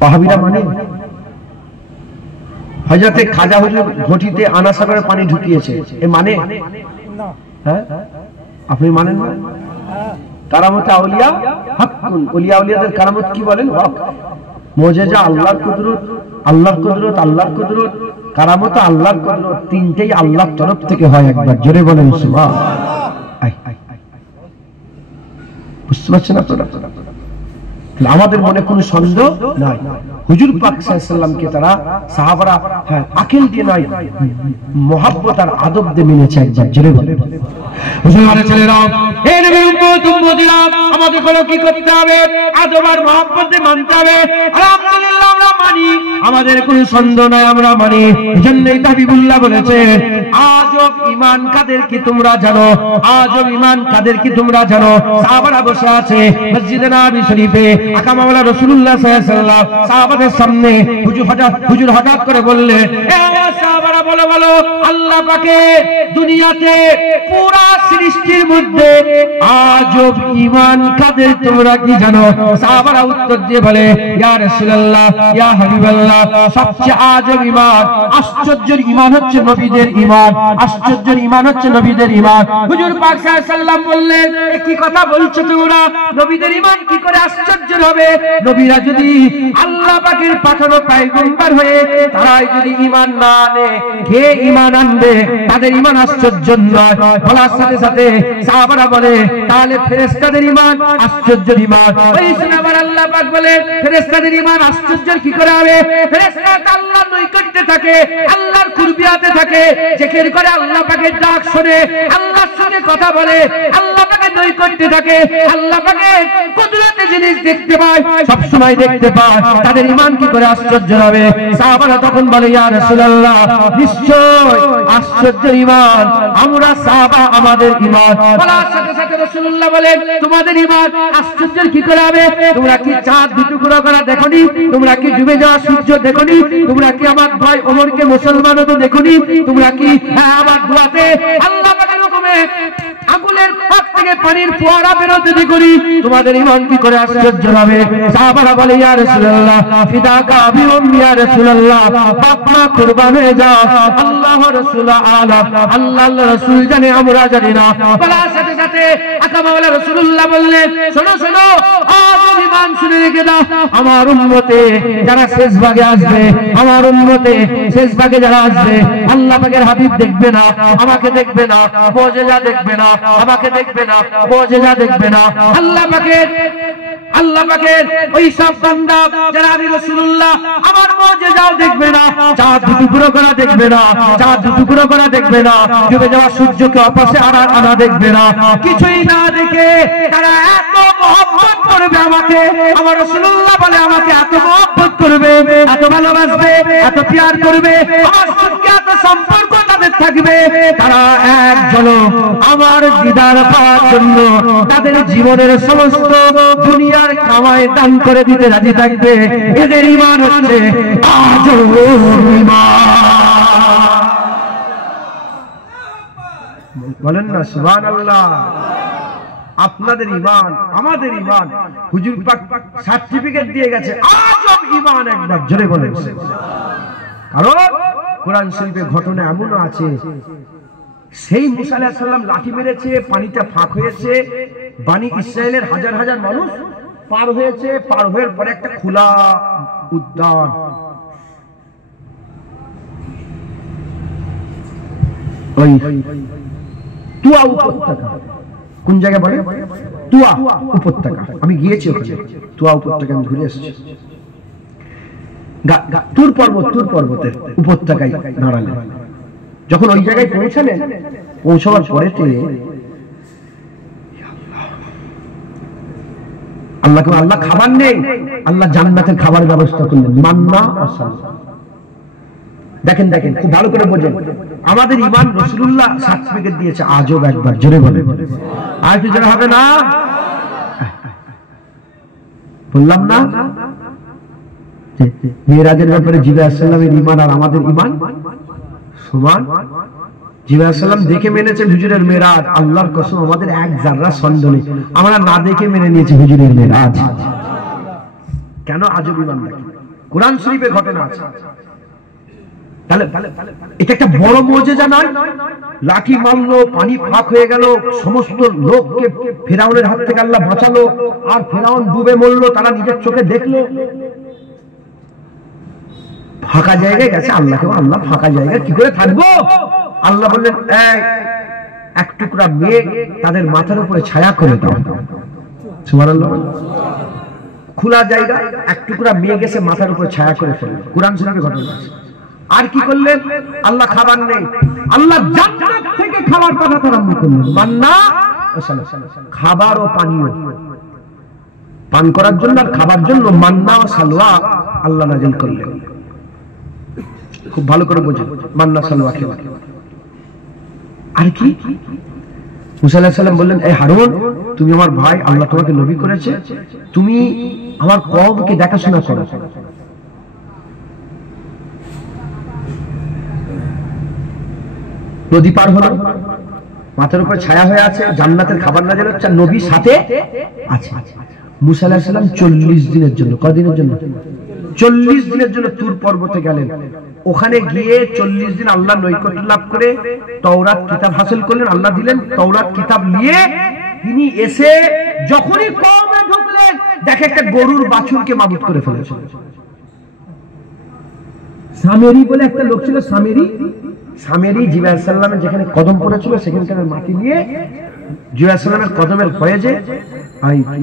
ওয়াহাবিরা মানে? হযরতে খাজা হুজুর ঘটিতে আনাসা করে পানি ঢুকিয়েছে, এ মানে? হ্যাঁ, আপনি মানেন না? কারামতে আউলিয়া হাক্কুন, ওলিয়া আউলিয়াদের কারামত কি বলেন? হক। মুজিজা আল্লাহর কুদরত, আল্লাহর কুদরত, আল্লাহর কুদরত, কারামত আল্লাহর কুদরত, তিনটেই আল্লাহর তরফ থেকে হয়। একবার জোরে বলেন সুবহানাল্লাহ। বুঝতে পারছেন আপনারা? আমাদের মনে কোনো সন্দেহ নাই। হুজুর পাক সাল্লাল্লাহু আলাইহি ওয়াসাল্লামকে তারা সাহাবারা আকল দিয়ে নয়, মহব্বত আর আদব দিয়ে মেনেছে। একবার জোরে বলেন। হুজুরের ছেলেরা, এই নবীর উম্মত উম্মতিরা আমাদের কোনো কি করতে হবে? আদব আর মহব্বতে মানতে হবে। আলহামদুলিল্লাহ আমরা মানি, আমাদের কোনো সন্দেহ নাই, আমরা মানি। এজন্যই হাবিবুল্লাহ বলেছেন, আজব ঈমান কাদের কি তোমরা জানো? আজব ঈমান কাদের কি তোমরা জানো? সাহাবারা বসে আছে মসজিদে নববী শরীফে, আকা মাওলা রাসূলুল্লাহ সাল্লাল্লাহু আলাইহি ওয়াসাল্লাম সাহাবাদের সামনে হুজুর হঠাৎ করে বললেন, এ সাহাবারা বলো বলো, আল্লাহ পাকে দুনিয়াতে পুরা সৃষ্টির মধ্যে আজব ঈমান কাদের তোমরা কি জানো? সাহাবারা উত্তর দিয়ে বলে, ইয়া রাসূলুল্লাহ, ইয়া হাবিবাল্লাহ, সবচেয়ে আজব ঈমান, আশ্চর্যের ঈমান হচ্ছে নবীদের ঈমান, আশ্চর্যের ঈমান হচ্ছে নবীদের ঈমান। হুজুর পাক সাল্লাল্লাহু আলাইহি ওয়াসাল্লাম বললেন, এ কি কথা বলছো তোমরা? নবীদের ঈমান কি করে আশ্চর্যের হবে? নবীরা যদি আল্লাহ পাকের পাঠানো পয়গম্বর হয়ে তারাই যদি ঈমান না আনে, কে ঈমান আনবে? তাদের ঈমান আশ্চর্য নয়। বলার সাথে সাথে সাহাবারা বলে, তাহলে ফেরেশতাদের ঈমান আশ্চর্যের ঈমান। ওই শুনে আবার আল্লাহ পাক বলে, ফেরেশতাদের ঈমান আশ্চর্যের কি করে হবে? ফেরেশতারা আল্লাহর নৈকট্যে থাকে, আল্লাহর কুরবিয়াতে থাকে, জিকির করে, আল্লাহ পাকের ডাক শুনে, আল্লাহর সঙ্গে কথা বলে, আল্লাহ পাকের নৈকট্যে থাকে, আল্লাহ পাকের কুদরতে জিনিস দেখতে পায়, সব সময় দেখতে পায়। তাদের ঈমান কি করে আশ্চর্য হবে? সাহাবারা তখন বলে, ইয়া রাসূলুল্লাহ, নিশ্চয় আশ্চর্যের ঈমান আমরা সাহাবা, আমাদের ঈমান। বলার সাথে সাথে রাসূলুল্লাহ বলেন, তোমাদের ঈমান আশ্চর্যের কি করে হবে? তোমরা কি চাঁদ দুটুকরা করা দেখোনি? তোমরা কি ডুবে যাওয়া সূর্য দেখোনি? তোমরা কি আমার ভাই ওমরকে মুসলমান হতে দেখোনি? তোমরা কি আমার দোয়াতে আল্লাহ পাকের হুকুমে আগুনের পাক থেকে পানির ফোয়ারা বেরোতে দেখোনি? তোমাদের ঈমান কি করে আশ্চর্য হবে? সাহাবারা বলে, ইয়া রাসূলুল্লাহ, ফিদাকা আবি উম্মি, ইয়া রাসূলুল্লাহ, বাপ মা কুরবান হয়ে যাও, আল্লাহ রাসূল আলাম, আল্লাহ রাসূল জানে, আমরা জানি না। বলার সাথে সাথে আকা মাওলা রাসূলুল্লাহ বললেন, শোনো শোনো, আজব ঈমান শুনে রেখে দাও, আমার উম্মতে যারা শেষ ভাগে আসবে, আমার উম্মতে শেষ ভাগে যারা আসবে, আল্লাহ পাকের হাবিব দেখবে না, আমাকে দেখবে না, মুজিজা দেখবে না, আমাকে দেখবে না, মুজিজা দেখবে না। আল্লাহ পাকের ওই সব বান্দা যারা আমি রাসূলুল্লাহ আমার মুজিজাও দেখবে না, চাঁদ টুকরো করা দেখবে না, চাঁদ টুকরো করা দেখবে না, ডুবে যাওয়া সূর্যকে অপাশে আনা দেখবে না, কিছুই না দেখে তারা এত মহব্বত করবে আমাকে, আমার রাসূলুল্লাহ বলে আমাকে এত মহব্বত করবে, এত ভালোবাসবে, এত প্যার করবে, আমার সঙ্গে এত সম্পর্ক তাদের থাকবে, তারা একজন আমার দিদার পাওয়ার জন্য তাদের জীবনের সমস্ত দুনিয়ার কামাই দান করে দিতে রাজি থাকবে। এদের ঈমান হচ্ছে আজব ঈমান। বলেন না সুবহানাল্লাহ। আপনাদের ঈমান, আমাদের ঈমান, হুজুর পাক সার্টিফিকেট দিয়ে গেছে আজব ঈমান। একবার জোরে বলেন। কারণ কোরআন শরীফে ঘটনা এমনও আছে, সেই মুসা আলাইহিস সালাম লাঠি মেরেছে, পানিটা ফাঁক হয়েছে, বনি ইসরাইলের হাজার হাজার মানুষ পার হয়েছে, পার হওয়ার পরে একটা খোলা উদ্যান, ওই তুয়া উপত্যকা, কোন জায়গায় বলে? তুয়া উপত্যকা। আমি গিয়েছি ওখানে, তুয়া উপত্যকা আমি ঘুরে এসেছি। তুর পর্বতের উপত্যকায় দাঁড়ালেন। যখন ওই জায়গায় পৌঁছালেন, পৌঁছাবার পরেতে আল্লাহ খাবার নেই, আল্লাহ জান্নাতের খাবার ব্যবস্থা করলেন, মান্না ও সালওয়া। দেখেন দেখেন, খুব ভালো করে বোঝেন, আমাদের ঈমান রাসূলুল্লাহ সার্টিফিকেট দিয়েছে আজব। একবার জোরে বলে, আর কি জোরে হবে না? বললাম না মিরাজের ব্যাপারে জিবরাইল আলাইহিস সালামের ঈমান আর আমাদের ঈমান সমান। জিবরাইল আলাইহিস সালাম দেখে মেনেছেন হুজুরের মেরাজ, আল্লাহর কসম আমাদের এক জাররা সন্দেহ নেই, আমরা না দেখে মেনে নিয়েছি হুজুরের মেরাজ। কেন আজব ঈমান? কোরআন শরীফে ঘটনা আছে। তাহলে এটা একটা বড় মুজিজা নয়? লাঠি মারলো, পানি ফাঁক হয়ে গেল, সমস্ত লোককে ফেরাউনের হাত থেকে আল্লাহ বাঁচালো, আর ফেরাউন ডুবে মরলো, তারা নিজের চোখে দেখলো। ফাঁকা জায়গায় গেছে, আল্লাহকে আল্লাহ ফাঁকা জায়গায় কি করে থাকবো? আল্লাহ বললেন, এক টুকরা মেঘ তাদের মাথার উপরে ছায়া করে দাও। সুবহানাল্লাহ। খোলা জায়গা, এক টুকরা মেঘ এসে মাথার উপরে ছায়া করে ফেলল। কোরআন শরীফে ঘটনা আছে। আর কি করলেন? আল্লাহ খাবার নেই, আল্লাহ জান্নাত থেকে খাবার পাঠাতে আরম্ভ করলেন, মান্না খাবার ও পানীয় পান করার জন্য আর খাবার জন্য মান্না ও সালওয়া আল্লাহ নাযিল করলেন। খুব ভালো করে বুঝুন, মান্না সালওয়া খেলা। আর কি মুসা আলাইহিস সালাম বললেন, এই হারুন, তুমি আমার ভাই, আল্লাহ তোমাকে নবী করেছে, তুমি আমার কওমকে দেখাশোনা করো। নদী পার হলো, মাথার উপর ছায়া হয়ে আছে, জান্নাতের খাবার নাযিল হচ্ছে, নবী সাথে আছে। মুসা আলাইহিস সালাম 40 দিনের জন্য, কদিনের জন্য? 40 দিনের জন্য তুর পর্বতে গেলেন। ওখানে গিয়ে 40 দিন আল্লাহ নৈকট্য লাভ করে তাওরাত কিতাব হাসিল করলেন, আল্লাহ দিলেন। তাওরাত কিতাব নিয়ে তিনি এসে যখনই কওমে ঢুকলেন, দেখে একটা গরুর বাছুরকে মাবুদ করে ফেলেছে। সামেরি বলে একটা লোক ছিল, সামেরি জিবরাইল আলাইহিস সালামের যেখানে কদম পড়েছিল সেখানকার মাটি নিয়ে জিবরাইল আলাইহিস সালামের কদমের ভয়ে যে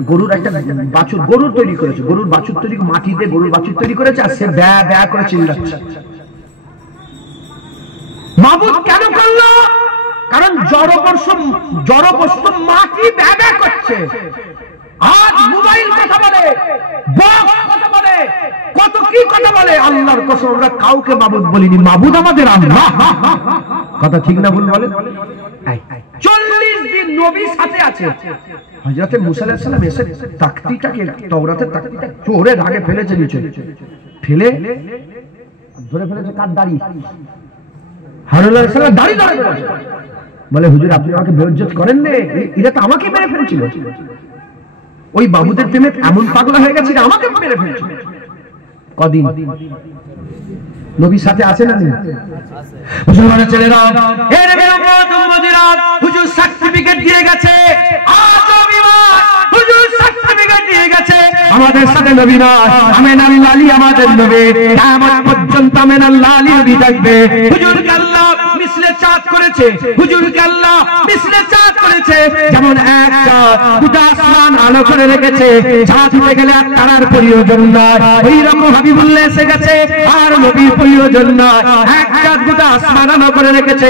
গরুর একটা বাছুর, গরুর তৈরি করেছে, গরুর বাছুর তৈরি, মাটি দিয়ে গরুর বাছুর তৈরি করেছে, আর সে ব্যা ব্যা করে চিল্লাচ্ছে। মাবুদ কেন করলো? কারণ জড়বস্তু মাটি ব্যা ব্যা করছে। আজ মোবাইল কথা বলে, বক্স কথা বলে, কত কি কথা বলে। আল্লাহর কসম আমরা কাউকে মাবুদ বলিনি, মাবুদ আমাদের আল্লাহ। কথা ঠিক না ভুল বলেন? 40 দিন নবী সাথে আছে। হযরত মুসা আলাইহিস সালাম এসে তাকতিটাকে, তাওরাতের তাকতিটা চোরে রাগে ফেলেছে নিচে, ফেলে ধরে ফেলেছে কার দাড়ি? হারুন আলাইহিস সালাম দাড়ি ধরে ফেলেছে। বলে, হুজুর আপনি আমাকে বেইজ্জত করেন না, এরা তো আমাকে মেরে ফেলেছিল। ওই বাবুদের প্রেমে এমন পাগলা হয়ে গেছে, আমাকে মেরে ফেলেছিল। কদিন নবীর সাথে আছে না? মুসলমানের ছেলেরা, এর হুজুর সার্টিফিকেট দিয়ে গেছে, হুজুর সার্টিফিকেট দিয়ে গেছে, আমাদের সাথে নবী না, আমিনাল আলী আমাদের নবী, কিয়ামত পর্যন্ত আমিনাল আলী নবী থাকবে। হুজুরকে আল্লাহ মিসলে চাঁদ করেছে, হুজুরকে আল্লাহ মিসলে চাঁদ করেছে। যেমন এক চাঁদ গোটা আসমান আলো করে রেখেছে, চাঁদ উঠে গেলে আর তারার প্রয়োজন নাই, ওই রকম হাবিবুল্লাহ এসে গেছে আর নবীর প্রয়োজন নাই। এক চাঁদ গোটা আসমান আলো করে রেখেছে,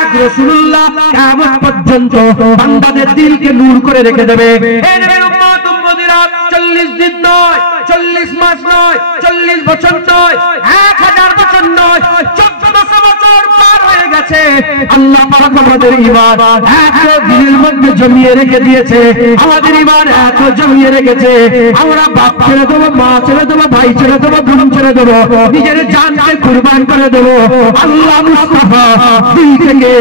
এক রাসূলুল্লাহ কিয়ামত পর্যন্ত বান্দাদের দিলকে নূর করে রেখে দেবে। এই নবীর উম্মত উম্মতিরা 40 দিন নয়, 40 মাস নয়, 40 বছর নয়, 1000 বছর নয়, 1400 বছর পার হয়ে গেছে। আল্লাহ পাক আমাদের ঈমান এত দিলের মধ্যে জমিয়ে রেখে দিয়েছে, আমাদের ঈমান এত জমিয়ে রেখেছে, আমরা বাপ ছেড়ে দেবো, মা ছেড়ে দেবো, ভাই ছেড়ে দেবো, বোন ছেড়ে দেবো, নিজের জানকে কুরবান করে দেবো আল্লাহ মুস্তাফা দিল থেকে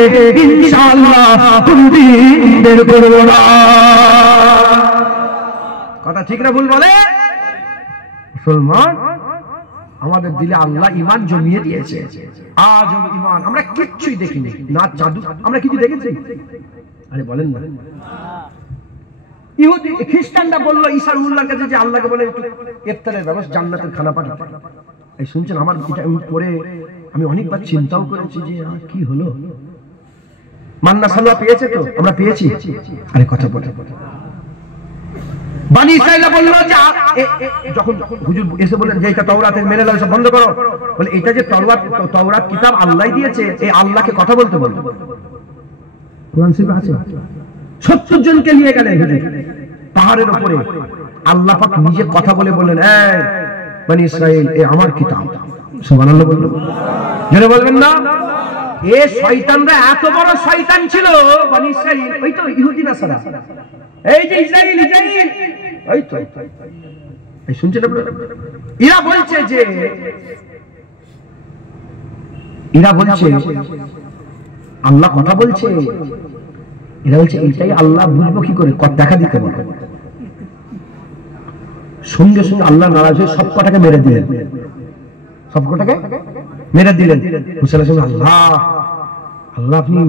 ইনশাআল্লাহ কোনদিন বের করবো না। কথা ঠিক না ভুল বলে? মুসলমান, আমাদের দিলে আল্লাহ ঈমান জমিয়ে দিয়েছে। আজ ঈমান আমরা কিচ্ছুই দেখিনি, না জাদু আমরা কিছু দেখেছি? আরে বলেন না। ইহুদি খ্রিস্টানরা বললো ঈসা উল্লাহর কাছে যে আল্লাহকে বলে ইফতারের ব্যবস্থা, জান্নাতের খানা পাঠাতে। এই শুনছেন? আমার এটা পরে আমি অনেকবার চিন্তাও করেছি যে কি হলো। মান্না সালওয়া পেয়েছে তো? আমরা পেয়েছি? আরে কথা বলে বানি ইসরাঈল বলল যে যখন হুজুর এসে বলেন যে এটা তাওরাতে মেনে নাও, সব বন্ধ করো, বলে এটা যে তাওরাত কিতাব আল্লাহ দিয়েছে, এই আল্লাহকে কথা বলতে বলো। কোরআন শরীফে আছে। 70 জনকে নিয়ে গেলেন হুজুর পাহাড়ের উপরে, আল্লাহ পাক নিজে কথা বলে বললেন, এই বানি ইসরাঈল, এ আমার কিতাব। সুবহানাল্লাহ বললেন, যারা বলবেন না? এ শয়তানরা এত বড় শয়তান ছিল বানি ইসরাঈল, ওই তো ইহুদি নাসারা, এই যে ইসরাঈল, ওই তো এই শুনছেন আপনারা? এরা বলছে আল্লাহ কথা বলছে, এরা বলছে এটাই আল্লাহ, বুঝবো কি করে? দেখা দিতে বলে। সঙ্গে সঙ্গে আল্লাহ নারাজ হয়ে সব কটাকে মেরে দিলেন, সব কটাকে মেরে দিলেন। মুসা আলাইহিস সালাম, আল্লাহ আপনি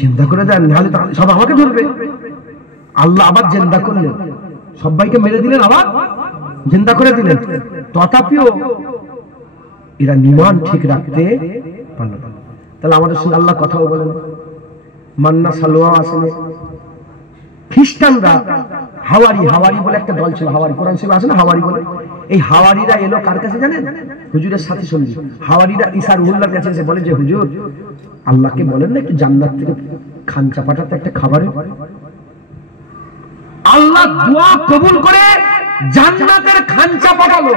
জিন্দা করে দেন, নাহলে সব আমাকে ধরবে। আল্লাহ আবার জিন্দা করলেন, সবাইকে মেরে দিলেন, আবার জিন্দা করে দিলেন। তথাপিও এরা ঈমান ঠিক রাখতে পারল না। তাহলে আমাদের সঙ্গে আল্লাহ কথাও বলেন, মান্না সালওয়া আসলে খ্রিস্টানরা হাওয়ারি বলে একটা দল ছিল, হাওয়ারি কোরআন শরীফে আছে না হাওয়ারি বলে। এই হাওয়ারিরা এলো কার কাছে জানেন? হুজুরের সাথী সঙ্গী। হাওয়ারিরা ঈসা রুহুল্লাহর কাছে এসে বলে যে হুজুর আল্লাহকে বলেন না একটু জান্নাত থেকে খানচা পাঠাতে একটা খাবারের। আল্লাহ দোয়া কবুল করে জান্নাতের খাঞ্চা পাঠালো।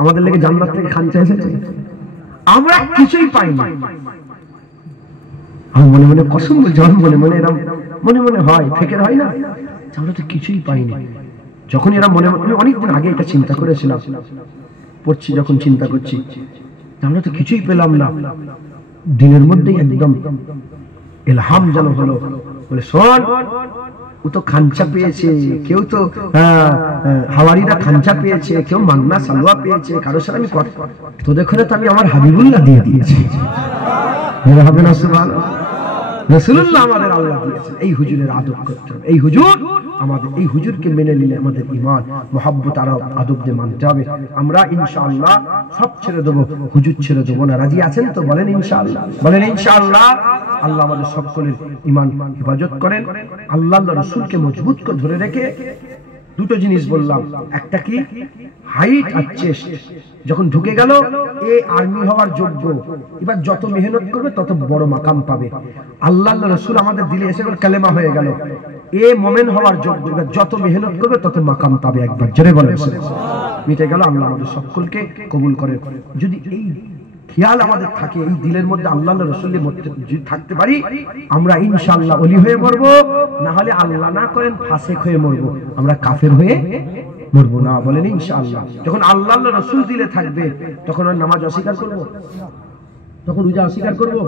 আমাদের লেগে জান্নাত থেকে খাঞ্চা এসেছে, আমরা কিছুই পাইনি। মনে মনে কসম বলছি, মনে মনে এরকম মনে মনে হয়, ফেকের হয় না, আমরা তো কিছুই পাইনি। যখন এরা মনে মনে, অনেকদিন আগে এটা চিন্তা করেছিলাম, পড়ছি যখন চিন্তা করছি, আমরা তো কিছুই পেলাম না। দিনের মধ্যেই একদম ইলহাম যেন হলো, বলে শোন, ও তো খাঞ্চা পেয়েছে, কেউ তো হাওয়ারিরা খাঞ্চা পেয়েছে, কেউ মান্না সালোয়া পেয়েছে, কারোর সাথে আমি তোদের ঘরে তো আমি আমার হাবিবুল্লাহ দিয়ে দিয়েছি। হবে না সুবহানাল্লাহ? রাসূলুল্লাহ আমাদের আল্লাহ দিয়েছেন। এই হুজুরের আদব করতে হবে। এই হুজুর আমাদের, এই হুজুরকে মেনে নিলে আমাদের ঈমান মুহাব্বত আর আদব দিয়ে মানতে হবে। আমরা ইনশাআল্লাহ সব ছেড়ে দেবো, হুজুর ছেড়ে দেবো না। রাজি আছেন তো? বলেন ইনশাআল্লাহ, বলেন ইনশাআল্লাহ। আল্লাহ আমাদের সকলের ঈমান হেফাজত করেন। আল্লাহ রাসূলকে মজবুত করে ধরে রেখে দুটো জিনিস বললাম, একটা কি হাইট আর চেস্ট। যখন ঢুকে গেল এ আর্মি হওয়ার যোগ্য, এবার যত মেহনত করবে তত বড় মাকাম পাবে। আল্লাহ রাসূল আমাদের দিলে এসে কালেমা হয়ে গেল, এ মুমিন হওয়ার যোগ্য, এবার যত মেহনত করবে তত মাকাম পাবে। একবার জোরে বলেন মিটে গেল। আল্লাহ আমাদের সকলকে কবুল করেন। যদি এই খেয়াল আমাদের থাকে, এই দিলের মধ্যে আল্লাহ রাসূলের মধ্যে যদি থাকতে পারি, আমরা ইনশাআল্লাহ ওলি হয়ে মরবো। না হলে আল্লাহ না করেন ফাসিক হয়ে মরবো, আমরা কাফের হয়ে মরবো না। বলেন ইনশাআল্লাহ। যখন আল্লাহ রাসূল দিলে থাকবে, তখন আর নামাজ অস্বীকার করবো, তখন রোজা অস্বীকার করবো।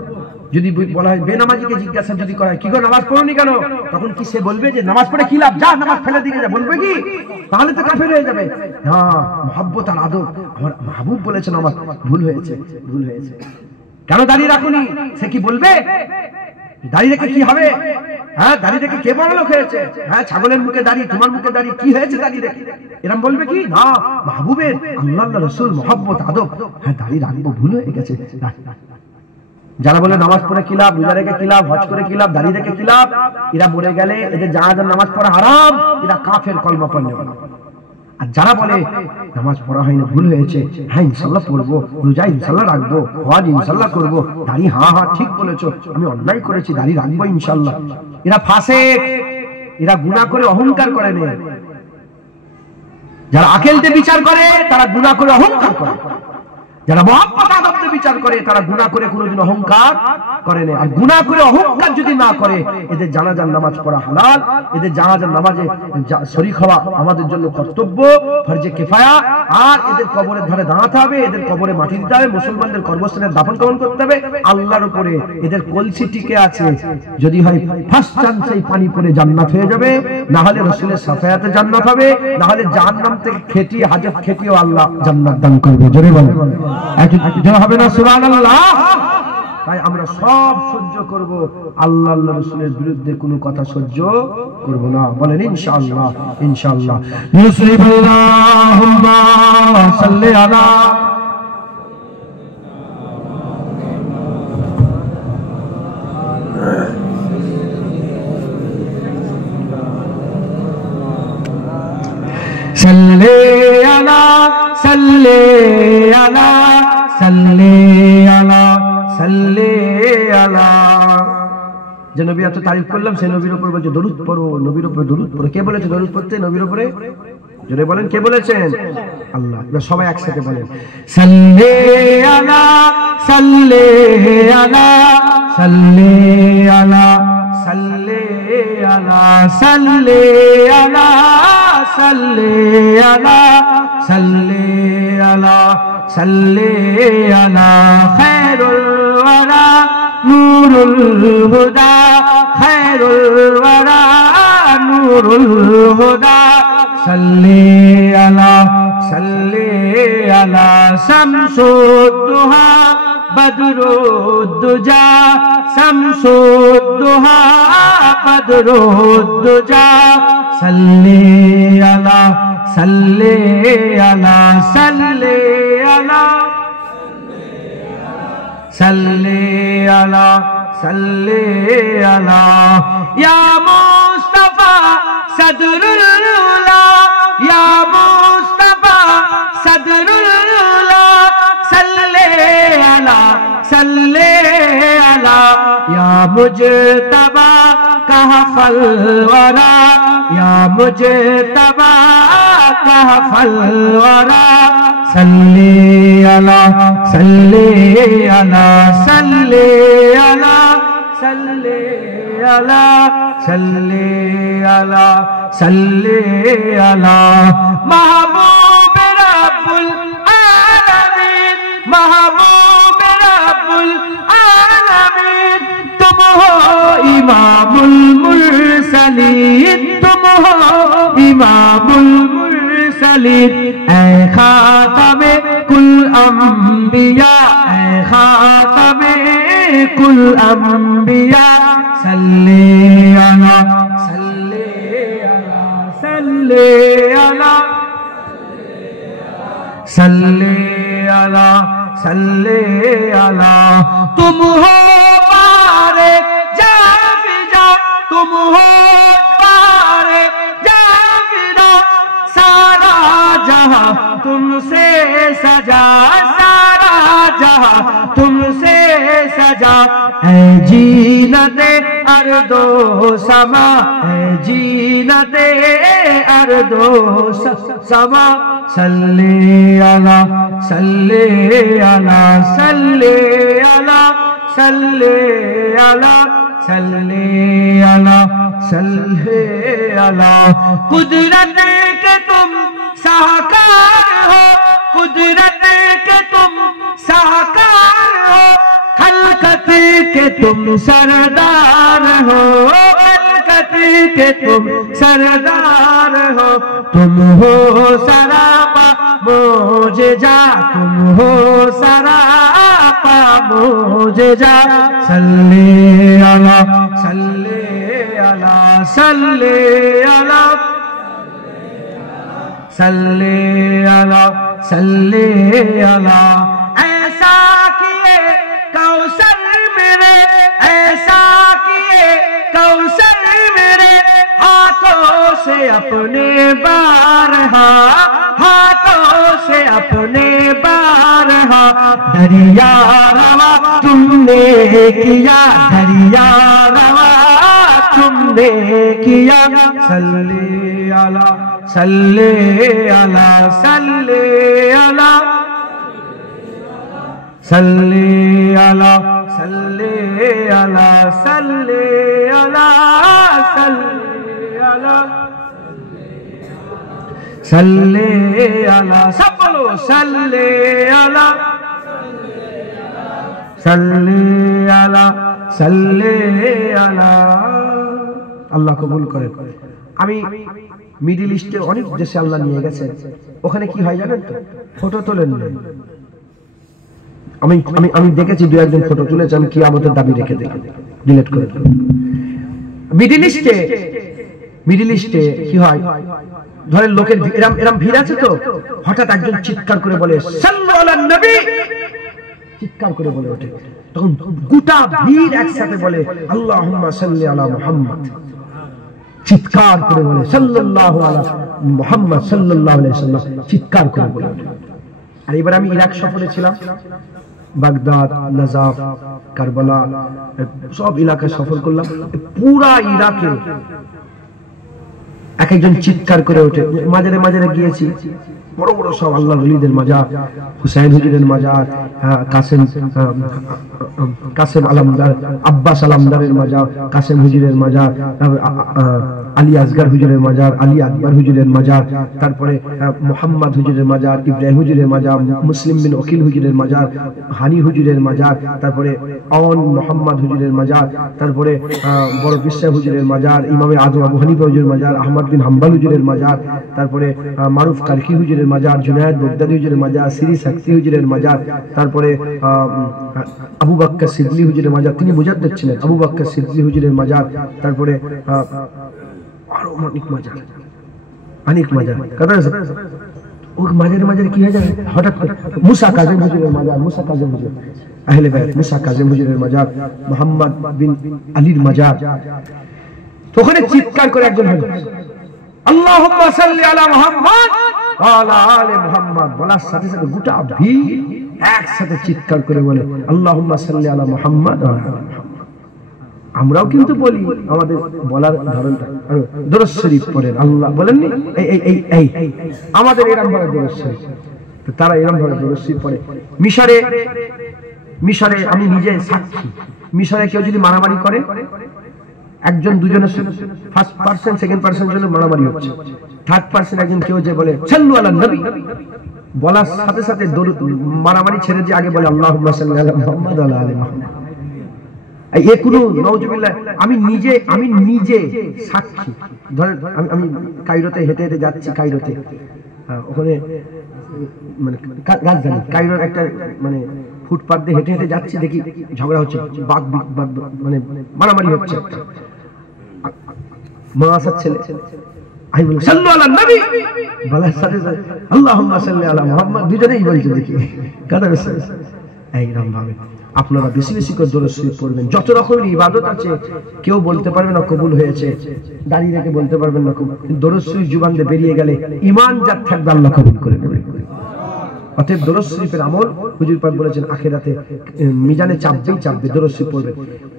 যদি বলা হয় বেনামাজিকে জিজ্ঞাসা যদি করা হয়, কি গো নামাজ পড়োনি কেন, তখন কি সে বলবে যে নামাজ পড়ে কি লাভ, যা নামাজ ফেলে দিকে যা, বলবে কি? তাহলে তো কাফের হয়ে যাবে। হ্যাঁ, মুহাব্বত আর আদব, আমার মাহবুব বলেছেন আমার ভুল হয়েছে, ভুল হয়েছে, কেন দাঁড়িয়ে রাখুনি, সে কি বলবে? দাঁড়িয়ে রেখে কি হবে? হ্যাঁ, দাঁড়িয়ে রেখে কে বড় লোক হয়েছে? হ্যাঁ, ছাগলের মুখে দাঁড়িয়ে, তোমার মুখে দাঁড়িয়ে কি হয়েছে দাঁড়িয়ে রেখে? এরকম বলবে কি? না, মাহবুবের আল্লাহ রাসূল মুহাব্বত আদব, হ্যাঁ দাঁড়িয়ে রাখবো, ভুল হয়ে গেছে। যারা বলে নামাজ পড়ে কি লাভ, রোজা রেখে কি লাভ, হজ করে কি লাভ, দাঁড়িয়ে রেখে কি লাভ, এরা মরে গেলে এদের জানাজার নামাজ পড়া হারাম, এরা কাফের, কলমা পড়নেওয়ালা। আর যারা বলে নামাজ পড়া হয়নি, ভুল হয়েছে, হ্যাঁ ইনশাআল্লাহ পড়বো, রোজা ইনশাআল্লাহ রাখবো, হজ ইনশাআল্লাহ করবো, দাড়ি হ্যাঁ হ্যাঁ ঠিক বলেছো, আমি অন্যায় করেছি, দাড়ি রাখবো ইনশাআল্লাহ, এরা ফাসিক, এরা গুনাহ করে অহংকার করে না। যারা আকেলতে বিচার করে তারা গুনাহ করে অহংকার করে, যারা মুহাব্বত আদবতে বিচার করে তারা গুনাহ করে কোনোদিন অহংকার করে না। আর গুনাহ করে অহংকার যদি না করে, এদের জানাজার নামাজ পড়া হালাল, এদের জানাজার নামাজে শরীক হওয়া আমাদের জন্য কর্তব্য, ফরজে কিফায়া। আর এদের কবরের ধারে দাঁড়াতে হবে, এদের কবরে মাটি দিতে হবে, মুসলমানদের কর্মস্থানে দাফন কাফন করতে হবে। আল্লাহর উপরে এদের কলসি টিকে আছে, যদি হয় ফার্স্ট চান্সেই পানি পড়ে জান্নাত হয়ে যাবে, না হলে রাসূলের শাফায়াতে জান্নাত হবে, না হলে জাহান্নাম থেকে খেটিয়ে হাজত খেটিয়েও আল্লাহ জান্নাত দান করবে। জোরে বলেন হবে না সুবহানাল্লাহ? তাই আমরা সব সহ্য করব, আল্লাহ আল্লাহ রাসূলের বিরুদ্ধে কোনো কথা সহ্য করব না। বলেন ইনশাআল্লাহ, ইনশাআল্লাহ। আল্লাহুম্মা সাল্লি আলা সাল্লি আলা সাল্লি আলা সাল্লি আলা সাল্লি আলা। যে নবী এত তারিফ করলাম, সেই নবীর উপর বলছে দরুদ পড়ো, নবীর উপরে দরুদ পড়ো। কে বলেছে দরুদ পড়তে নবীর উপরে? জোরে বলেন, কে বলেছেন? আল্লাহ। এবার সবাই একসাথে বলেন সাল্লি আলা সাল্লি আলা সাল্লি আলা সাল্লি আলা সাল্লি আলা সাল্লি আলা সাল্লি আলা সাল্লি আলা খায়রুল ওয়ারা নূরুল হুদা খায়রুল ওয়ারা নূরুল হুদা সাল্লি আলা শামসুদ দুহা বদরুদ দুজা শামসুদ দুহা বদরুদ দুজা সাল্লি আলা সাল্লি আলা সাল্লি আলা সাল্লি আলা সাল্লি আলা ইয়া মুস্তাফা সদরুল উলা ইয়া মুস্তাফা সদরুল উলা সাল্লি আলা सल्ले अला या मुजतबा कहफल वरा या मुजतबा कहफल वरा सल्ले अला सल्ले अला सल्ले अला सल्ले अला सल्ले अला सल्ले अला महबूब रब्बुल आलमीन महबूब रब्बुल आलमीन तुम हो इमामुल मुरसलीन तुम हो इमामुल मुरसलीन ऐ खातमे कुल अंबिया ऐ खातमे कुल अंबिया सल्ले अला सल्ले अला सल्ले अला सल्ले अला सल्ले अला तुम हो पारे जाफिजा तुम हो पारे जाफिजा सारा जहां तुमसे सजा सारा जहां तुमसे सजा है जीनते अर्दो समा है जीनते अर्दो समा सल्ले अला सल्ले अला सल्ले अला सल्ले अला सल्ले अला सल्ले अला कुदरत के तुम साकार हो कुदरत के तुम साकार हो खलकत के तुम सरदार हो खलकत के तुम सरदार हो तुम हो सरापा मोजेजा तुम हो सरापा मोजेजा सल्ले अला सल्ले अला सल्ले अला सल्ले अला सल्ले अला ऐसा किए कौसर मेरे ऐसा किए कौसर मेरे हाथों से अपने बारहा हाथों से अपने बारहा दरिया रवा तुमने किया दरिया रवा तुमने किया सल्ले अला सल्ले अला सल्ले अला सल्ले अला सल्ले अला सल्ले अला सल्ले अला सल्ले अला सब बोलो सल्ले अला सल्ले अला सल्ले अला আল্লাহ কবুল করেন। আমি মিডল ইস্টে অনেক দেশে আল্লাহ নিয়ে গেছে, ওখানে কি হয় জানেন তো, ফটো তোলেন না। আমি আমি আমি দেখেছি দু একজন ফটো তুলেছে, আমি কিয়ামতের দাবি রেখে দিলাম, ডিলিট করে দিলাম। মিডল ইস্টে কি হয়, ধরেন লোকের এরম এরম ভিড় আছে তো, হঠাৎ একজন চিৎকার করে বলে সাল্লু আলান নবী, চিৎকার করে বলে ওঠে, তখন গোটা ভিড় একসাথে বলে আল্লাহুম্মা সাল্লি আলা মুহাম্মদ, চিৎকার করে বলে সাল্লাল্লাহু আলা মুহাম্মদ সাল্লাল্লাহু আলাইহি ওয়াসাল্লাম, চিৎকার করে বলে। আর এবার আমি ইরাক সফরে ছিলাম, বাগদাদ, নাজাফ, কারবালা সব এলাকা সফর করলাম। পুরা ইরাকে এক একজন চিৎকার করে ওঠে। মাজারে মাজারে গিয়েছি, বড় বড় সব আল্লাহর ওলিদের মাজার, হুসাইন হুজুরের মাজার, কাসেম আলমদার, আব্বাস আলমদারের মাজার, কাসেম হুজুরের মাজার, আলী আসগর হুজুরের মাজার, আলী আকবর হুজুরের মাজার, তারপরে মোহাম্মদ হুজুরের মাজার, ইব্রাহিম হুজুরের মাজার, মুসলিম বিন ওকিল হুজুরের মাজার, হানি হুজুরের মাজার, তারপরে অন মোহাম্মদ হুজুরের মাজার, তারপরে বড় পিসা হুজুরের মাজার, ইমামে আজম আবু হানিফা হুজুরের মাজার, আহমদ বিন হাম্বল হুজুরের মাজার, তারপরে মারুফ কালকি হুজুরের মাজার, জুনায়েদ বগদাদি হুজুরের মাজার, সিরি সাকতি হুজুরের মাজার, তারপরে আবু বকর সিদ্দিকী হুজুরের মাজার, তিনি মুজাদ্দিদ ছিলেন, আবু বকর সিদ্দিকী হুজুরের মাজার, তারপরে আরো অনেক মাজার কথা আছে। ওই মাজারে মাজারে কি হয়ে যায়, হঠাৎ করে মুসা কাজেম হুজুরের মাজার, মুসা কাজেম হুজুর আহলে বাইত, মুসা কাজেম হুজুরের মাজার, মুহাম্মদ বিন আলীর মাজার। তো ওখানে চিৎকার করে একজন হলো আল্লাহুম্মা সাল্লি আলা মুহাম্মদ ওয়ালা আলে মুহাম্মদ বলার সাথে সাথে গোটা ভিড় একসাথে চিৎকার করে বলে আল্লাহুম্মা সাল্লি আলা মুহাম্মদ ওয়া আলা মুহাম্মদ। আমরাও কিন্তু বলি, আমাদের বলার ধরনটা দরুদ শরীফ পড়েন, আল্লাহ বলেননি এই আমাদের এরকম ভাবে দরুদ শরীফ, তো তারা এরকম ভাবে দরুদ শরীফ পড়ে। মিশরে আমি নিজে সাক্ষী, মিশরে কেউ যদি মারামারি করে, একজন দুজনের ফার্স্ট পার্সন সেকেন্ড পার্সন জন্য মারামারি হচ্ছে, থার্ড পার্সন একজন কেউ যে বলে সাল্লু আলা নবী, বলার সাথে সাথে মারামারি ছেড়ে দিয়ে আগে বলে আল্লাহুম্মা সাল্লি আলা মুহাম্মদ ওয়া আলা আলি মুহাম্মদ। এই কোনো নাউজুবিল্লাহ, আমি নিজে সাক্ষী। ধরেন আমি কায়রোতে হেঁটে হেঁটে যাচ্ছি, কায়রোতে ওখানে মানে রাজধানী কায়রোর একটা মানে ফুটপাথ দিয়ে হেঁটে হেঁটে যাচ্ছি, দেখি ঝগড়া হচ্ছে, মানে মারামারি হচ্ছে। মাসার ছেলে আমি বলি সাল্লু আলা নবী, বলার সাথে সাথে আল্লাহুম্মা সাল্লি আলা মুহাম্মদ, দুজনেই বলছে দেখি কথা বলছে। এইরকম ভাবে আপনারা বেশি বেশি করে দরুদ শরীফ পড়বেন। যত রকমের ইবাদত আছে কেউ বলতে পারবে না কবুল হয়েছে, দাঁড়িয়ে রেখে বলতে পারবেন না কবুল, দরুদ শরীফ জুবান দিয়ে বেরিয়ে গেলে ঈমান যার থাকবে আল্লাহ কবুল করে নেবে। অতএব দরুদ শরীফের আমল হুজুর পাক বলেছেন আখিরাতে মিজানে চাপবে দরুদ শরীফ পড়বে।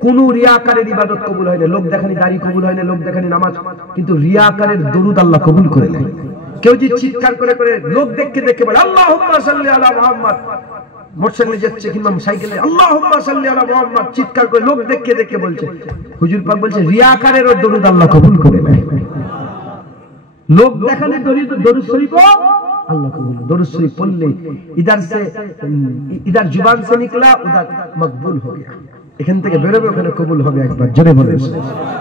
কোন রিয়াকারের ইবাদত কবুল হয় না, লোক দেখানি দাড়ি কবুল হয় না, লোক দেখানি নামাজ, কিন্তু রিয়াকারের দরুদ আল্লাহ কবুল করে নেয়। কেউ যদি চিৎকার করে করে লোক দেখে বলে আল্লাহুম্মা সাল্লি আলা মুহাম্মদ, মোটরসাইকেলে যাচ্ছে কিংবা সাইকেলে আল্লাহুম্মা সাল্লি আলা মুহাম্মদ চিৎকার করে লোক দেখে বলছে, হুজুর পাক বলছে রিয়াকারের দরুদ আল্লাহ কবুল করে নেয়। লোক দেখানি দরুদ শরীফ अल्लाह कबूल। दुरूद शरीफ पढ़ ले, इधर जुबान से निकला उधर मकबूल हो गया, এখান থেকে বেরোবে ওখানে কবুল হবে। একবার জোরে বলেন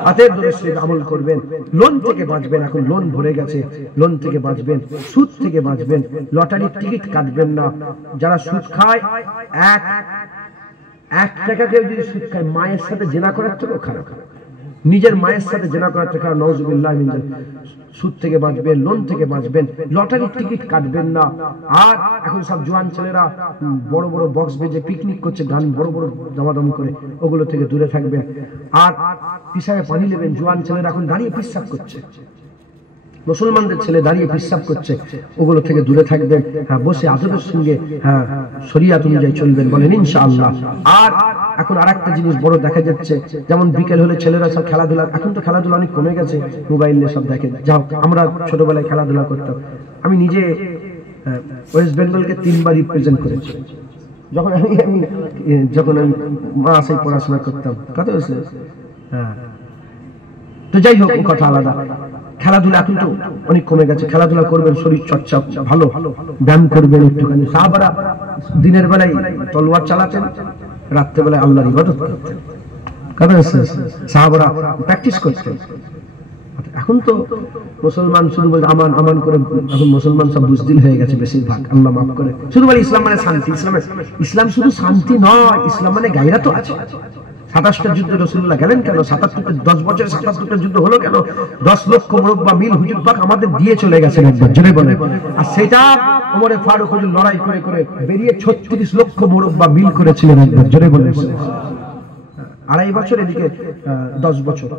অতএব দুরূদ শরীফ আমল করবেন। লোন থেকে বাঁচবেন, এখন লোন ভরে গেছে, লোন থেকে বাঁচবেন। সুদ থেকে বাঁচবেন, লটারির টিকিট কাটবেন না। যারা সুদ খায়, এক টাকা কেউ যদি সুদ খায়, মায়ের সাথে জেনা করার থেকেও খারাপ, নিজের মায়ের সাথে জেনা করার থেকে নাউজুবিল্লাহ মিন যালিক। সুদ থেকে বাঁচবেন, লোন থেকে বাঁচবেন, লটারির টিকিট কাটবেন না। আর এখন সব জোয়ান ছেলেরা বড় বড় বক্স বেজে পিকনিক করছে, গান বড় বড় দমাদম করে, ওগুলো থেকে দূরে থাকবেন। আর পিসাবে পানি নেবেন, জোয়ান ছেলেরা এখন দাঁড়িয়ে পিশাব করছে, মুসলমানদের ছেলে দাঁড়িয়ে পিশাব করছে, ওগুলো থেকে দূরে থাকবেন। হ্যাঁ, বসে আদবের সঙ্গে হ্যাঁ শরিয়াত অনুযায়ী চলবেন, বলেন ইনশাআল্লাহ। আর এখন আরেকটা জিনিস বড় দেখা যাচ্ছে, যেমন বিকেল হলে ছেলেরা সব খেলাধুলা, এখন তো খেলাধুলা অনেক কমে গেছে, মোবাইলে সব দেখে। যাও, আমরা ছোটবেলায় খেলাধুলা করতাম। আমি নিজে ওয়েস্ট বেঙ্গলকে 3 বার রিপ্রেজেন্ট করেছি, যখন আমি মাসে পড়াশোনা করতাম। কত হয়েছে? হ্যাঁ, তো যাই হোক, কথা আলাদা। খেলাধুলা এখন তো অনেক কমে গেছে, খেলাধুলা করবেন, শরীর চর্চা ভালো, ব্যায়াম করবেন একটুখানি। সাহাবারা দিনের বেলায় তলোয়ার চালাতেন, রাত্রে বেলায় আল্লাহর ইবাদত করতেন। কথা হচ্ছে, সাহাবারা প্র্যাকটিস করতেন। এখন তো মুসলমান শুধু বলে আমান আমান করে, এখন মুসলমান সব বুজদিল হয়ে গেছে বেশিরভাগ, আল্লাহ মাফ করে। শুধু বলে ইসলাম মানে শান্তি। ইসলাম শুধু শান্তি নয়, ইসলাম মানে গায়রাত আছে। 27টা যুদ্ধে রাসূলুল্লাহ গেলেন কেন? 77 10 বছরে 77টা যুদ্ধ হলো কেন? 10 লক্ষ মুরব্বা মিল হুজুর পাক আমাদের দিয়ে চলে গেছেন একবার, জোরে বলেন। আর সেটা ওমরে ফারুক হুজুর লড়াই করে করে বেরিয়ে 36 লক্ষ মুরব্বা মিল করেছিলেন একবার, জোরে বলেন। 2.5 বছর, এদিকে 10 বছর।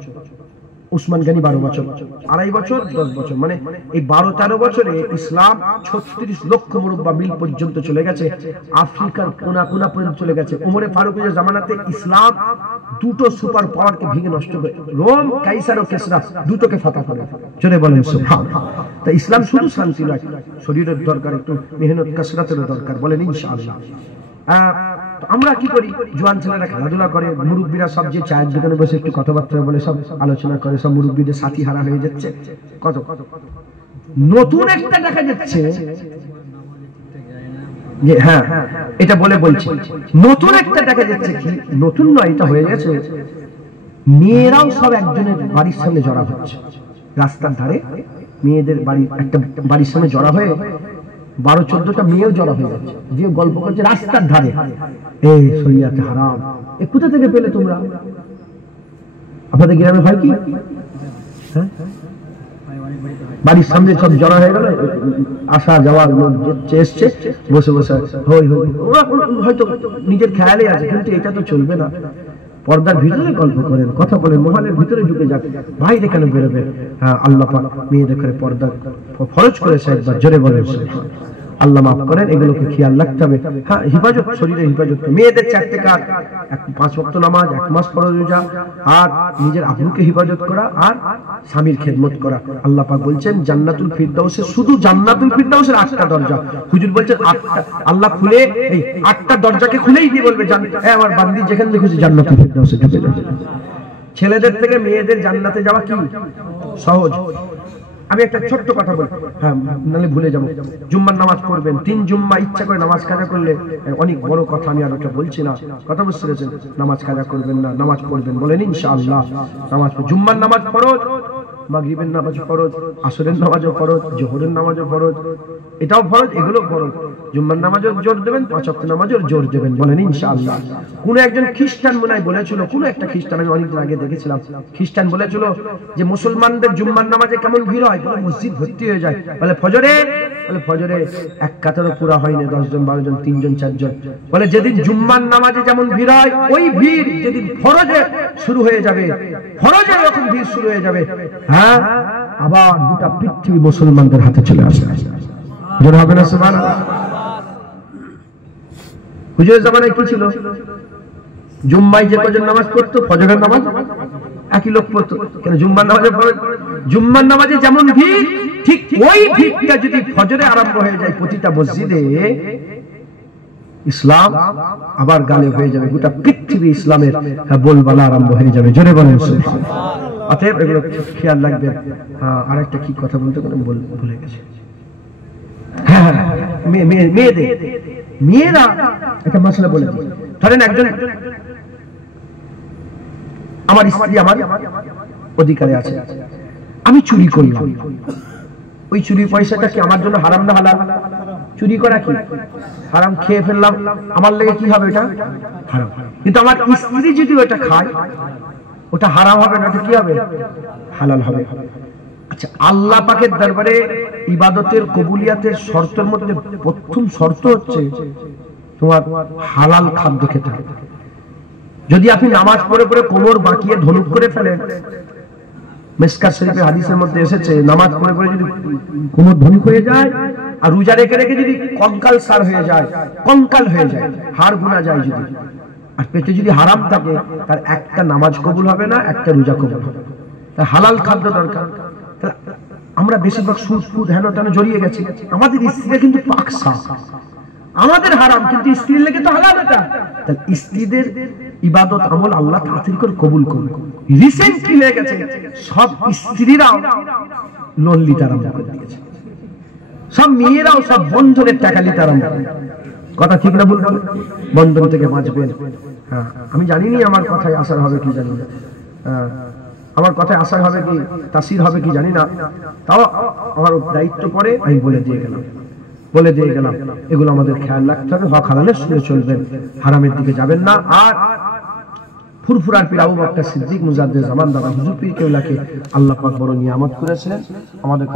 উসমান গনি 12 বছর, 2.5 বছর 10 বছর, মানে এই 12-13 বছরে ইসলাম 36 লক্ষ মুরব্বা মিল পর্যন্ত চলে গেছে, আফ্রিকার কোনা কোনা পর্যন্ত চলে গেছে। ওমরে ফারুকের জামানাতে ইসলাম দুটো সুপার পাওয়ারকে ভেঙে নষ্ট করে, রোম, কাইসার ও কেসরা দুটোকে ফাতা করে, জোরে বলেন সুবহানাল্লাহ। তাই ইসলাম শুধু শান্তি নয়, শরীরের দরকার, একটু মেহনত কাসরাতের দরকার, বলেন ইনশাআল্লাহ। আমরা কি করি? জোয়ান ছেলেরা খেলাধুলা করে, মুরব্বীরা সব যে চায়ের দোকানে বসে একটু কথাবার্তা বলে, সব আলোচনা করে, সব মুরব্বীদের সাথী হারা হয়ে যাচ্ছে। কত নতুন একটা দেখা যাচ্ছে যে, হ্যাঁ এটা বলছি, নতুন একটা দেখা যাচ্ছে, কি নতুন নয়, এটা হয়ে গেছে। মেয়েরাও সব একজনের বাড়ির সামনে জড়া হচ্ছে, রাস্তার ধারে মেয়েদের বাড়ি, একটা বাড়ির সামনে জড়া হয়ে 12-14টা মেয়েও জড়া হয়ে যাচ্ছে, যে গল্প করছে রাস্তার ধারে। এই শরিয়াতে হারাম, এ কোথা থেকে পেলে তোমরা? আপনাদের গ্রামে হয় কি? হ্যাঁ, বাড়ির সামনে সব জড়া হয়ে গেল, আসা যাওয়ার লোক এসছে, বসে বসে হই হই। ওরা হয়তো নিজের খেয়ালে আছে, কিন্তু এটা তো চলবে না। পর্দার ভিতরে গল্প করেন, কথা বলেন, মোবাইলের ভিতরে ঢুকে যান, বাইরে কেন বেরোবেন? হ্যাঁ, আল্লাহ পাক মেয়েদের করে পর্দা ফরজ করেছে একবার, জোরে বলেন আল্লাহ মাফ করেন। এগুলোকে খেয়াল রাখতে হবে। হ্যাঁ, হিফাজত, শরীরের হিফাজত। মেয়েদের 4 কাজ: 5 ওয়াক্ত নামাজ, 1 মাস ফরজ রোজা, আর নিজের আব্বুকে হিফাজত করা, আর স্বামীর খেদমত করা। আল্লাহ পাক বলছেন জান্নাতুল ফিরদাউসে, শুধু জান্নাতুল ফিরদাউসের 8টা দরজা। হুজুর বলছেন 8টা, আল্লাহ খুলে এই 8টা দরজাকে খুলেই দিয়ে বলবে আমার বান্দি যেখানে লিখেছে জান্নাতুল ফিরদাউসে ঢুকে যাবে। ছেলেদের থেকে মেয়েদের জান্নাতে যাওয়া কি সহজ? আমি একটা ছোট্ট কথা বলি, হ্যাঁ নালে ভুলে যাবো। জুম্মার নামাজ পড়বেন, 3 জুম্মা ইচ্ছা করে নামাজ কাজা করলে, অনেক বড় কথা, আমি আর ওটা বলছি না, কথা বুঝতে পেরেছেন? নামাজ কাজা করবেন না, নামাজ পড়বেন, বলেন ইনশাআল্লাহ। নামাজ জুম্মার নামাজ ফরজ, মাগরিবের নামাজ ফরজ, আসরের নামাজও ফরজ, জোহরের নামাজও ফরজ, এটাও ফরজ, এগুলো ফরজ। জুম্মার নামাজের জোর দেবেন, 5 ওয়াক্ত নামাজের জোর দেবেন, বলেন ইনশাআল্লাহ। কোন একজন খ্রিস্টান মনে হয় বলেছিল, কোন একটা খ্রিস্টান, আমি অনেকদিন আগে দেখেছিলাম, খ্রিস্টান বলেছিল যে মুসলমানদের জুম্মার নামাজে কেমন ভিড় হয়, মসজিদ ভর্তি হয়ে যায়। বলে ফজরে, এক কাতারও পুরা হয়নি, 10 জন 12 জন 3 জন 4 জন। বলে যেদিন জুম্মার নামাজে যেমন ভিড় হয়, ওই ভিড় যেদিন ফরজে শুরু হয়ে যাবে, ফরজে এরকম ভিড় শুরু হয়ে যাবে, হ্যাঁ, আবার গোটা পৃথিবী মুসলমানদের হাতে চলে আসে। জোরে হবে না সুবহানাল্লাহ? হুজুরের জামানায় কি ছিল? জুম্মায় যে কজন নামাজ পড়তো, ফজরের নামাজ একই লোক পড়তো। কেন? জুম্মার নামাজে জুম্মার নামাজে যেমন ভিড়, ঠিক ওই ভিড়টা যদি ফজরে আরম্ভ হয়ে যায় প্রতিটা মসজিদে, ইসলাম আবার গালে হয়ে যাবে, গোটা পৃথিবী ইসলামের বলবালা আরম্ভ হয়ে যাবে। জোরে বলেন সুবহানাল্লাহ। অতএব এগুলো খেয়াল রাখবেন। আর একটা কি কথা বলতে ভুলে গেছে। হ্যাঁ, মেয়েরা একটা মশলা বলে দিই। ধরেন একজন, আমার স্ত্রী আমার অধিকারে আছে, আমি চুরি করলাম, ওই চুরির পয়সাটা কি আমার জন্য হারাম না হালাল? চুরি করা কি হারাম, খেয়ে ফেললাম, আমার লেগে কি হবে? এটা হারাম। কিন্তু আমার স্ত্রী যদি ওটা খায়, ওটা হারাম হবে না, ওটা কি হবে? হালাল হবে। আচ্ছা, আল্লাহ পাকের দরবারে ইবাদতের কবুলিয়াতের শর্তের মধ্যে প্রথম শর্ত হচ্ছে তোমার হালাল খাদ্য খেতে হবে। যদি আপনি নামাজ পড়ে পড়ে কোমর বাঁকিয়ে ধনুক করে ফেলেন, মিশকাত শরীফের হাদিসের মধ্যে এসেছে, নামাজ পড়ে পড়ে যদি কোমর ধনুক হয়ে যায়, আর রোজা রেখে রেখে যদি কঙ্কাল সার হয়ে যায়, কঙ্কাল হয়ে যায়, হাড় গুনা যায় যদি, আর পেটে যদি হারাম থাকে, তার একটা নামাজ কবুল হবে না, একটা রোজা কবুল হবে। তার হালাল খাদ্য দরকার। আমরা বেশিরভাগ সুদ ফুদ হেন তেন জড়িয়ে গেছি। আমাদের স্ত্রীরা কিন্তু পাক সাফ, আমাদের হারাম, কিন্তু স্ত্রীর লেগে তো হালাল। এটা স্ত্রীদের ইবাদত আমল আল্লাহ তাড়াতাড়ি করে কবুল করবে। রিসেন্ট কি হয়ে গেছে, সব স্ত্রীরাও লোন নিতে আরম্ভ করে দিয়েছে, সব মেয়েরাও সব বন্ধনের টাকা নিতে আরম্ভ করে। কথা ঠিক না ভুল? বন্ধন থেকে বাঁচবেন। হ্যাঁ, আমি জানিনি আমার কথায় আসার হবে কি জানি না, আমার কথায় আসার হবে কি তাসির হবে কি জানি না, তাও আমার দায়িত্ব পড়ে আমি বলে দিয়ে গেলাম। এগুলো আমাদের খেয়াল রাখতে হবে। হক হালালের সঙ্গে চলবেন, হারামের দিকে যাবেন না। আর ফুরফুরার পীর আবু বকর সিদ্দিক মুজাদ্দিদ জামান দাদা হুজুর পীর কেবলাকে আল্লাহ পাক বড় নিয়ামত করেছিলেন আমাদের।